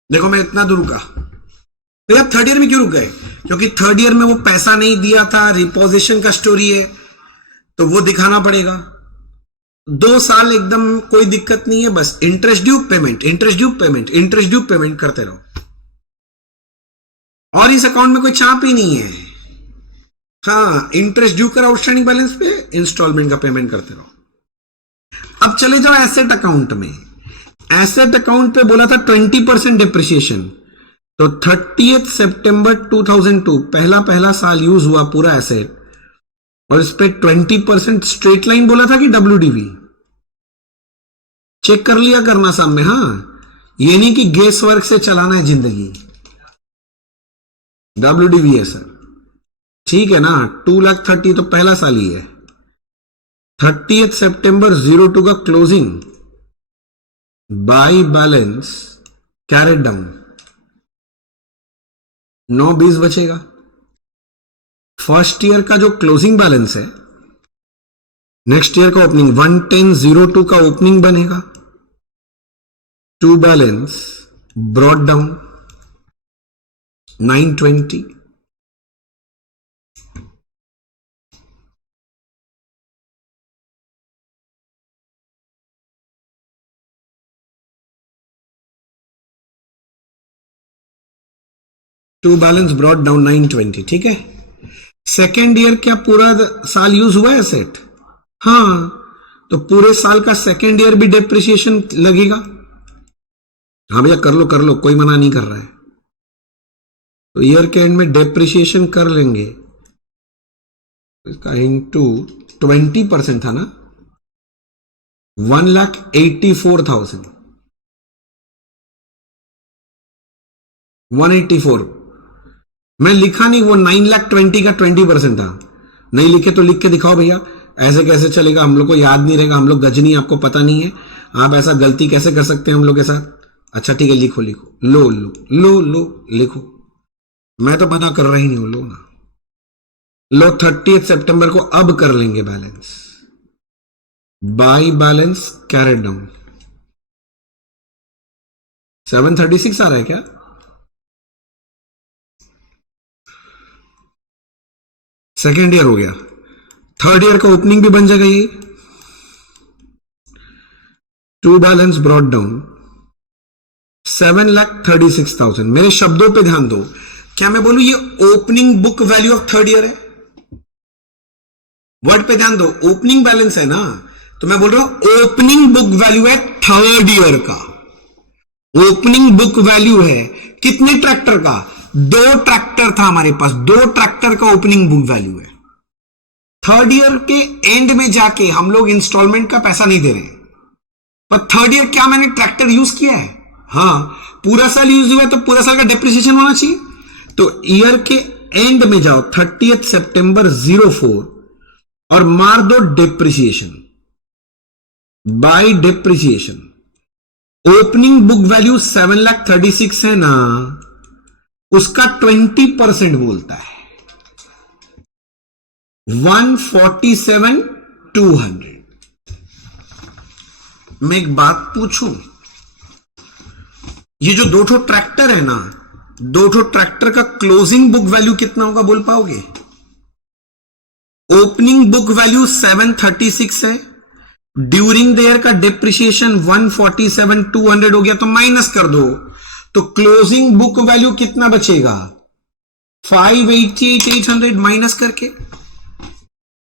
देखो मैं इतना दूर रुका, तो यार थर्ड ईयर में क्यों रुक गए? क्योंकि थर्ड ईयर में वो पैसा नहीं दिया था, रिपोजिशन का स्टोरी है, तो वो दिखाना पड़ेगा। 2 साल एकदम कोई दिक्कत नहीं है, बस interest due payment, interest due payment, interest due payment करते रहो, और इस अकाउंट में कोई चाप ही नहीं है। हाँ, इंटरेस्ट ड्यू कर आउटस्टैंडिंग बैलेंस पे इंस्टॉलमेंट का पेमेंट करते रहो। अब चले जाओ एसेट अकाउंट में। एसेट अकाउंट पे बोला था 20% डिप्रिसिएशन, तो 30 सितंबर 2002 पहला साल यूज हुआ पूरा एसेट, और इस पे 20% स्ट्रेट लाइन बोला था कि WDV चेक कर लिया करना सामने। हाँ, ये नहीं कि गेस वर्क से चलाना है जिंदगी, WDV है सर, ठीक है ना। 2,30,000 तो पहला साल ही है। 30 सितंबर 02 का closing by balance carried down 920 बचेगा। फर्स्ट ईयर का जो क्लोजिंग बैलेंस है, नेक्स्ट ईयर का ओपनिंग 11002 का ओपनिंग बनेगा, to balance brought down 920। To balance brought down 920, ठीक है। सेकेंड ईयर क्या पूरा साल यूज हुआ है सेट? हाँ, तो पूरे साल का सेकेंड ईयर भी डिप्रिसिएशन लगेगा। हाँ भैया कर लो, कोई मना नहीं कर रहा है। तो ईयर के एंड में डिप्रिसिएशन कर लेंगे, इसका इंटू 20% था ना, 1,84,000 184। मैं लिखा नहीं, वो 9,20,000 का 20% था, नहीं लिखे तो लिख के दिखाओ भैया, ऐसे कैसे चलेगा, हम लोग को याद नहीं रहेगा, हम लोग गजनी, आपको पता नहीं है, आप ऐसा गलती कैसे कर सकते हैं हम लोग के साथ। अच्छा ठीक है, लिखो लिखो, लो लो लो लो लिखो, मैं तो मना कर रहा ही नहीं हूं, लो ना, लो 30 सितंबर को अब कर लेंगे balance, by balance carried down. 736 आ रहा है क्या? सेकेंड ईयर हो गया, थर्ड ईयर का ओपनिंग भी बन जाएगा ये। To balance brought down 7,36,000। मेरे शब्दों पे ध्यान दो, क्या मैं बोलूं ये opening book value of third year है? वर्ड पे ध्यान दो, ओपनिंग बैलेंस है ना, तो मैं बोल रहा हूं ओपनिंग बुक वैल्यू है थर्ड ईयर का। ओपनिंग बुक वैल्यू है कितने ट्रैक्टर का? 2 ट्रैक्टर था हमारे पास, 2 ट्रैक्टर का ओपनिंग बुक वैल्यू है। थर्ड ईयर के एंड में जाके हम लोग इंस्टॉलमेंट का पैसा नहीं दे रहे हैं, पर थर्ड ईयर क्या मैंने ट्रैक्टर यूज किया है? हाँ, पूरा साल यूज हुआ है तो पूरा साल का डेप्रिसिएशन होना चाहिए। तो ईयर के एंड में जाओ 30 सितंबर 04 और मार दो depreciation bye depreciation. Opening book value 7,36,000 है ना, उसका 20% बोलता है 147,200। मैं एक बात पूछूं, ये जो 2 ट्रैक्टर है ना, 2 ट्रैक्टर का क्लोजिंग बुक वैल्यू कितना होगा बोल पाओगे? ओपनिंग बुक वैल्यू 736 है, ड्यूरिंग द ईयर का डिप्रिसिएशन 147,200 हो गया, तो माइनस कर दो, तो क्लोजिंग बुक वैल्यू कितना बचेगा? 588,800 माइनस करके,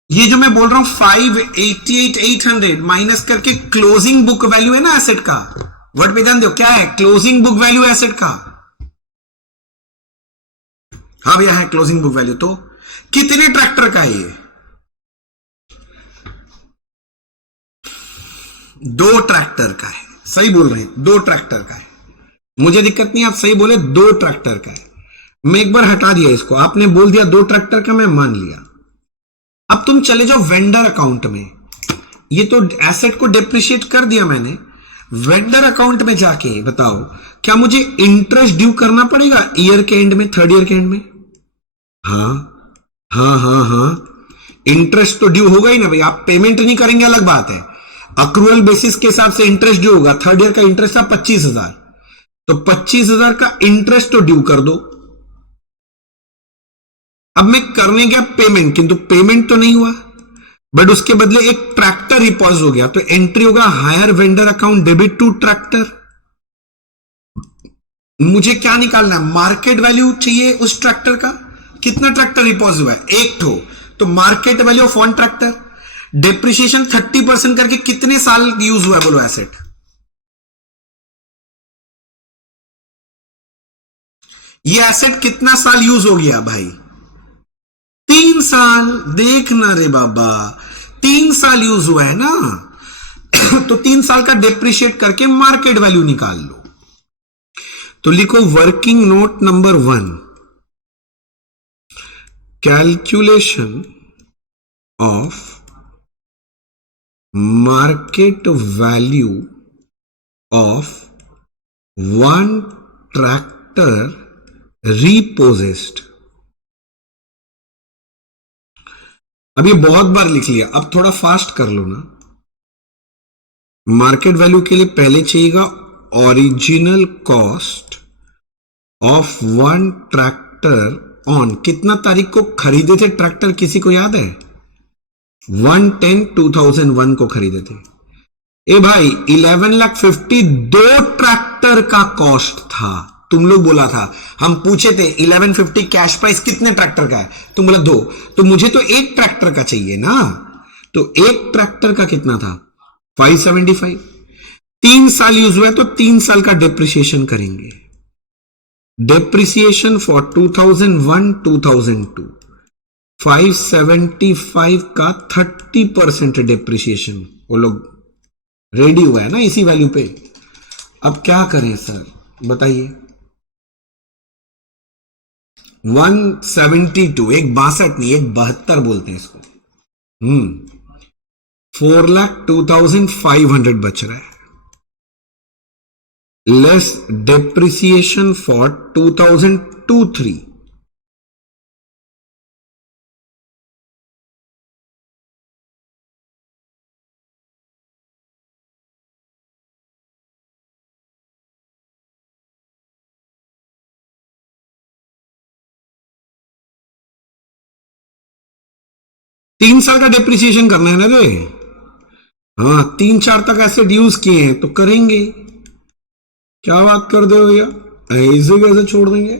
ये जो मैं बोल रहा हूं 588,800 माइनस करके क्लोजिंग बुक वैल्यू है ना एसेट का। वर्ड पे ध्यान दो, क्या है क्लोजिंग बुक वैल्यू एसेट का? हाँ भैया है क्लोजिंग बुक वैल्यू। तो कितने ट्रैक्टर का है ये? 2 ट्रैक्टर का है। सही बोल रहे हैं, 2 ट्रैक्टर का है, मुझे दिक्कत नहीं, आप सही बोले 2 ट्रैक्टर का है। मैं एक बार हटा दिया इसको, आपने बोल दिया 2 ट्रैक्टर का, मैं मान लिया। अब तुम चले जाओ वेंडर अकाउंट में, ये तो एसेट को डिप्रिशिएट कर दिया मैंने। वेंडर अकाउंट में जाके बताओ, क्या मुझे इंटरेस्ट ड्यू करना पड़ेगा ईयर के एंड में, थर्ड ईयर के एंड में? हाँ हाँ हाँ हाँ, इंटरेस्ट तो ड्यू होगा ही ना भाई, आप पेमेंट नहीं करेंगे अलग बात है, अक्रूवल बेसिस के हिसाब से इंटरेस्ट ड्यू होगा। थर्ड ईयर का इंटरेस्ट था 25,000, तो 25,000 का इंटरेस्ट तो ड्यू कर दो। अब मैं करने गया पेमेंट, किंतु पेमेंट तो नहीं हुआ, बट उसके बदले एक ट्रैक्टर रिपॉज हो गया, तो एंट्री होगा hire vendor account debit to tractor. मुझे क्या निकालना है? मार्केट वैल्यू चाहिए उस ट्रैक्टर का। कितना ट्रैक्टर रिपॉज हुआ है? 1 ठो, तो market value of 1 tractor. Depreciation 30% करके कितने साल यूज हुआ है बोलो एसेट? ये एसेट कितना साल यूज हो गया भाई? 3 साल। देखना रे बाबा, 3 साल यूज हुआ है ना, तो 3 साल का डेप्रिशिएट करके मार्केट वैल्यू निकाल लो। तो लिखो working note number 1, calculation of market value of 1 tractor repossessed. अब ये बहुत बार लिख लिया, अब थोड़ा फास्ट कर लो ना। मार्केट वैल्यू के लिए पहले चाहिएगा original cost of 1 tractor on, कितना तारीख को खरीदे थे ट्रैक्टर, किसी को याद है? 1/10/2001 को खरीदे थे। ए भाई 11,50,000 2 ट्रैक्टर का कॉस्ट था। तुम लोग बोला था, हम पूछे थे 1150 कैश प्राइस कितने ट्रैक्टर का है, तुम बोला 2, तो मुझे तो 1 ट्रैक्टर का चाहिए ना, तो 1 ट्रैक्टर का कितना था? 575। 3 साल यूज हुआ है तो 3 साल का डेप्रिसिएशन करेंगे। डेप्रिसिएशन फॉर 2001-2002 575 का 30% डेप्रिसिएशन वो लोग रेडी हुआ है ना इसी वैल्यू पे। अब क्या करें सर बताइए? 172, एक 62 नहीं, एक 72 बोलते हैं इसको। 4,02,500 बच रहा है, लेस डेप्रिसिएशन फॉर 2023। तीन साल का डेप्रिसिएशन करना है ना रे। हाँ, 3-4 तक ऐसे ड्यूज किए हैं तो करेंगे। क्या बात कर दो भैया, ऐसे कैसे छोड़ देंगे।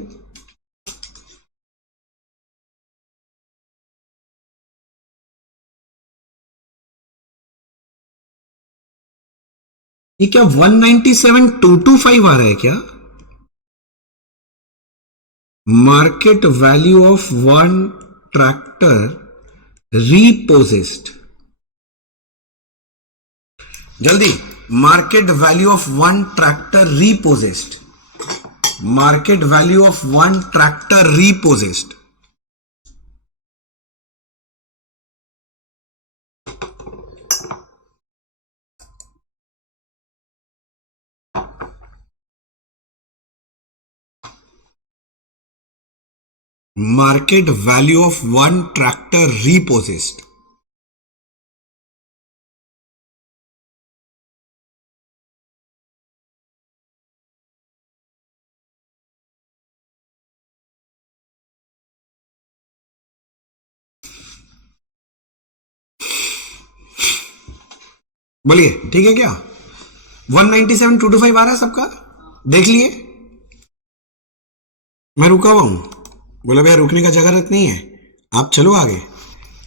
ये क्या 197,225 आ रहा है क्या? Market value of one tractor repossessed, जल्दी, market value of one tractor repossessed, market value of one tractor repossessed। Market value of one tractor repossessed। बोलिए ठीक है क्या? 197,225 आ रहा है सबका, देख लिए। मैं रुका हुआ हूं, बोला भैया रुकने का जगह नहीं है, आप चलो आगे।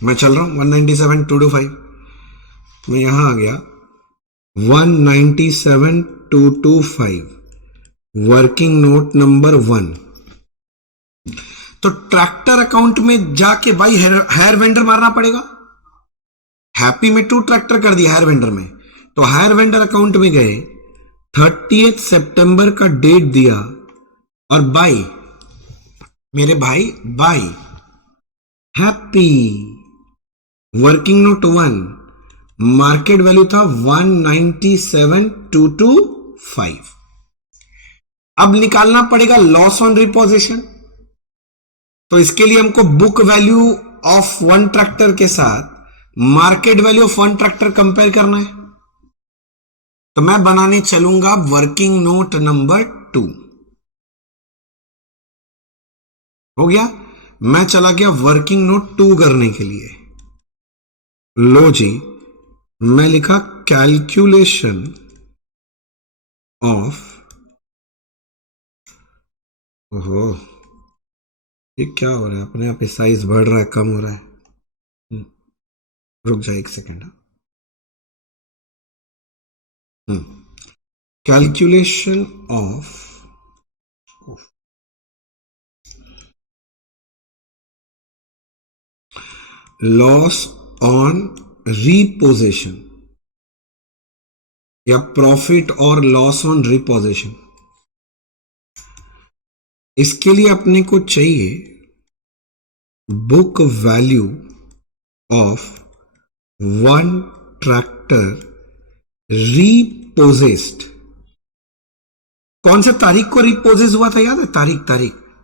मैं चल रहा हूं 197,225। मैं यहां आ गया 197,225, वर्किंग नोट नंबर 1। तो ट्रैक्टर अकाउंट में जाके भाई हायर वेंडर मारना पड़ेगा। हैप्पी में 2 ट्रैक्टर कर दिया हायर वेंडर में, तो हायर वेंडर अकाउंट में गए, 30 सितंबर का डेट दिया और बाई, मेरे भाई by happy, working note 1, market value था 197,225। अब निकालना पड़ेगा लॉस ऑन रिपोजिशन। तो इसके लिए हमको book value of one tractor के साथ market value of one tractor compare करना है। तो मैं बनाने चलूंगा वर्किंग नोट नंबर 2। हो गया, मैं चला गया वर्किंग नोट 2 करने के लिए। लो जी, मैं लिखा कैलकुलेशन ऑफ, ओहो ये क्या हो रहा है, अपने आप साइज बढ़ रहा है कम हो रहा है। रुक जाए एक second. Calculation of loss on repossession या प्रॉफिट और लॉस ऑन रिपोजिशन, इसके लिए अपने को चाहिए book value of one tractor repossessed. कौन सा तारीख को रिपोजेस हुआ था याद है? तारीख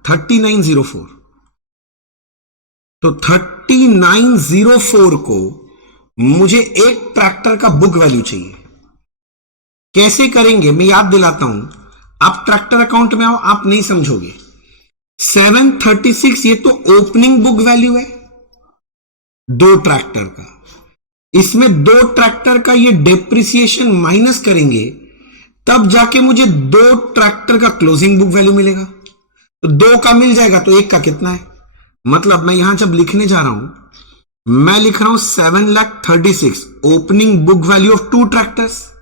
3904। तो 3904 को मुझे एक ट्रैक्टर का बुक वैल्यू चाहिए। कैसे करेंगे मैं याद दिलाता हूं, आप ट्रैक्टर अकाउंट में आओ, आप नहीं समझोगे। 736 ये तो ओपनिंग बुक वैल्यू है 2 ट्रैक्टर का, इसमें 2 ट्रैक्टर का ये डेप्रिसिएशन माइनस करेंगे, तब जाके मुझे 2 ट्रैक्टर का क्लोजिंग बुक वैल्यू मिलेगा। तो 2 का मिल जाएगा तो 1 का कितना है, मतलब मैं यहां जब लिखने जा रहा हूं, मैं लिख रहा हूं 7,36 opening book value of 2 tractors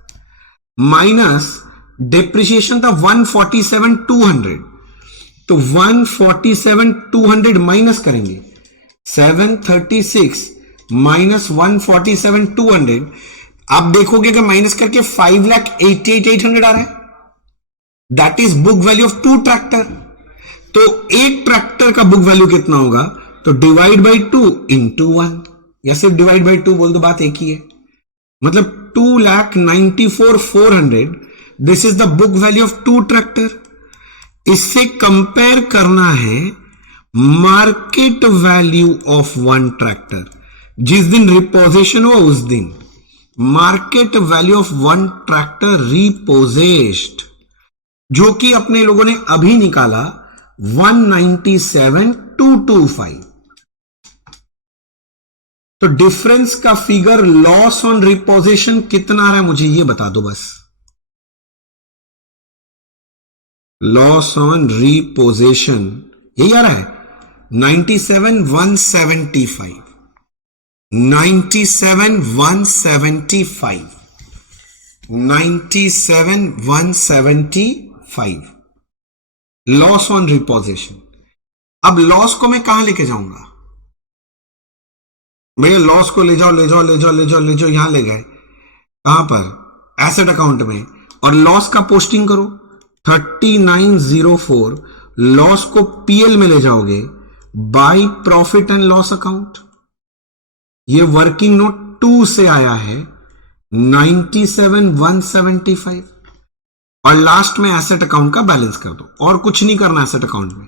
minus depreciation था 147,200। तो 147,200 माइनस करेंगे, 736 माइनस 147,200। आप देखोगे कि माइनस करके 5,88,800 आ रहा है, that is book value of 2 tractor. तो एक ट्रैक्टर का बुक वैल्यू कितना होगा, तो डिवाइड बाई 2 इंटू 1, या सिर्फ डिवाइड बाई 2 बोल दो, बात एक ही है। मतलब 2,94,400 this is the book value of 2 tractor. इससे कंपेयर करना है मार्केट वैल्यू ऑफ 1 ट्रैक्टर। जिस दिन रिपोजिशन हुआ उस दिन मार्केट वैल्यू ऑफ 1 ट्रैक्टर रिपोजेस्ड, जो कि अपने लोगों ने अभी निकाला 197,225। तो डिफरेंस का फिगर लॉस ऑन रिपोजिशन कितना आ रहा है मुझे ये बता दो बस। लॉस ऑन रिपोजिशन यही आ रहा है 97,175, 97,175, 97,175 लॉस ऑन रिपोजिशन। अब लॉस को मैं कहां लेके जाऊंगा भैया, लॉस को ले जाओ ले जाओ ले जाओ ले जाओ ले जाओ, यहां ले गए कहां पर, एसेट अकाउंट में, और लॉस का पोस्टिंग करो 3904। लॉस को पीएल में ले जाओगे by profit and loss account. ये वर्किंग नोट 2 से आया है 97,175, और लास्ट में एसेट अकाउंट का बैलेंस कर दो, और कुछ नहीं करना एसेट अकाउंट में,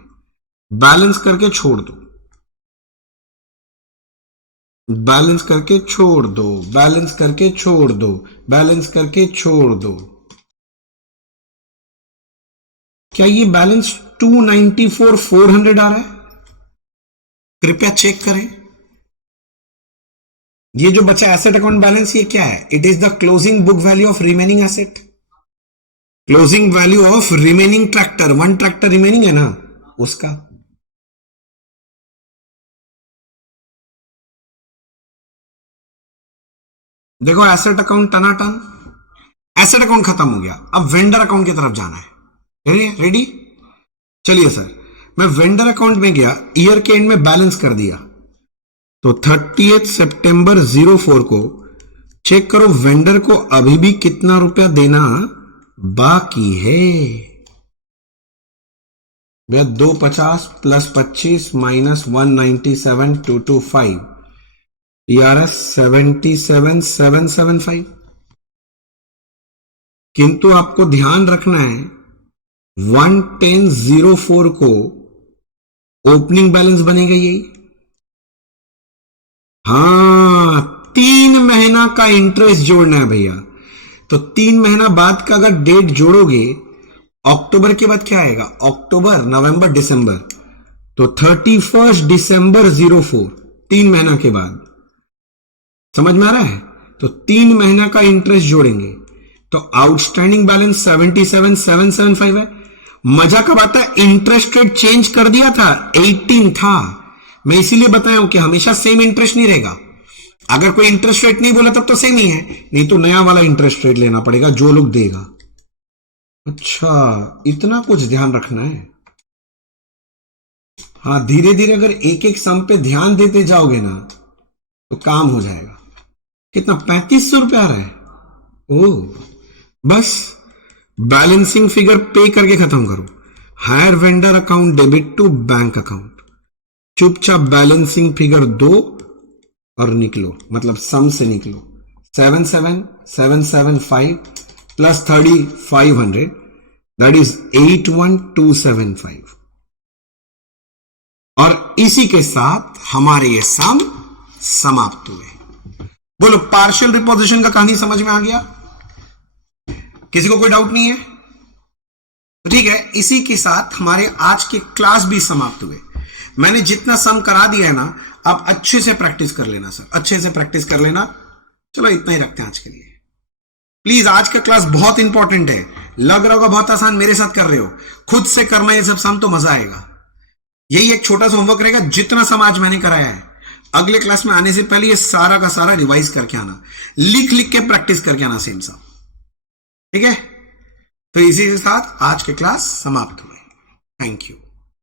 बैलेंस करके छोड़ दो, बैलेंस करके छोड़ दो, बैलेंस करके छोड़ दो, बैलेंस करके छोड़ दो। क्या ये बैलेंस 294,400 आ रहा है? कृपया चेक करें। ये जो बचा एसेट अकाउंट बैलेंस, ये क्या है? It is the closing book value of remaining asset, closing value of remaining tractor. 1 tractor remaining है ना, उसका। देखो एसेट अकाउंट टनाटन, एसेट अकाउंट खत्म हो गया। अब वेंडर अकाउंट की तरफ जाना है। रेडी? चलिए सर, मैं वेंडर अकाउंट में गया, ईयर के एंड में बैलेंस कर दिया, तो 30 सितंबर 04 को चेक करो वेंडर को अभी भी कितना रुपया देना बाकी है। भैया 250 प्लस 25 माइनस 197,225 TRS 77,775। किंतु आपको ध्यान रखना है 110,04 को ओपनिंग बैलेंस बनेगा यही। हां, 3 महीना का इंटरेस्ट जोड़ना है भैया। तो 3 महीना बाद का अगर डेट जोड़ोगे, अक्टूबर के बाद क्या आएगा? अक्टूबर, नवंबर, दिसंबर, तो 31 दिसंबर 04, 3 महीना के बाद। समझ में आ रहा है? तो 3 महीना का इंटरेस्ट जोड़ेंगे तो आउटस्टैंडिंग बैलेंस 77,775 है। मजा कब आता है, इंटरेस्ट रेट चेंज कर दिया था, 18 था। मैं इसीलिए बताया हूं कि हमेशा सेम इंटरेस्ट नहीं रहेगा। अगर कोई इंटरेस्ट रेट नहीं बोला तब तो सेम ही है, नहीं तो नया वाला इंटरेस्ट रेट लेना पड़ेगा जो लोग देगा। अच्छा, इतना कुछ ध्यान रखना है। हाँ, धीरे धीरे अगर एक एक सम पे ध्यान देते जाओगे ना तो काम हो जाएगा। कितना? 3500 रुपया आ रहा है। ओह, बस बैलेंसिंग फिगर पे करके खत्म करो। Hire vendor account debit to bank account, चुपचाप बैलेंसिंग फिगर दो और निकलो, मतलब सम से निकलो। 77,775 प्लस 3,500 दैट इज 81,275। और इसी के साथ हमारे ये सम समाप्त हुए। बोलो, पार्शियल रिपोजिशन का कहानी समझ में आ गया? किसी को कोई डाउट नहीं है? तो ठीक है, इसी के साथ हमारे आज के क्लास भी समाप्त हुए। मैंने जितना सम करा दिया है ना, आप अच्छे से प्रैक्टिस कर लेना सर, अच्छे से प्रैक्टिस कर लेना। चलो इतना ही रखते हैं आज के लिए। प्लीज, आज का क्लास बहुत इंपॉर्टेंट है। लग रहा होगा बहुत आसान, मेरे साथ कर रहे हो, खुद से करना ये सब सम तो मजा आएगा। यही एक छोटा सा होमवर्क रहेगा, जितना सम आज मैंने कराया है अगले क्लास में आने से पहले ये सारा का सारा रिवाइज करके आना, लिख लिख के प्रैक्टिस करके आना सेम सम। ठीक है? तो इसी के साथ आज के क्लास समाप्त हुए। Thank you.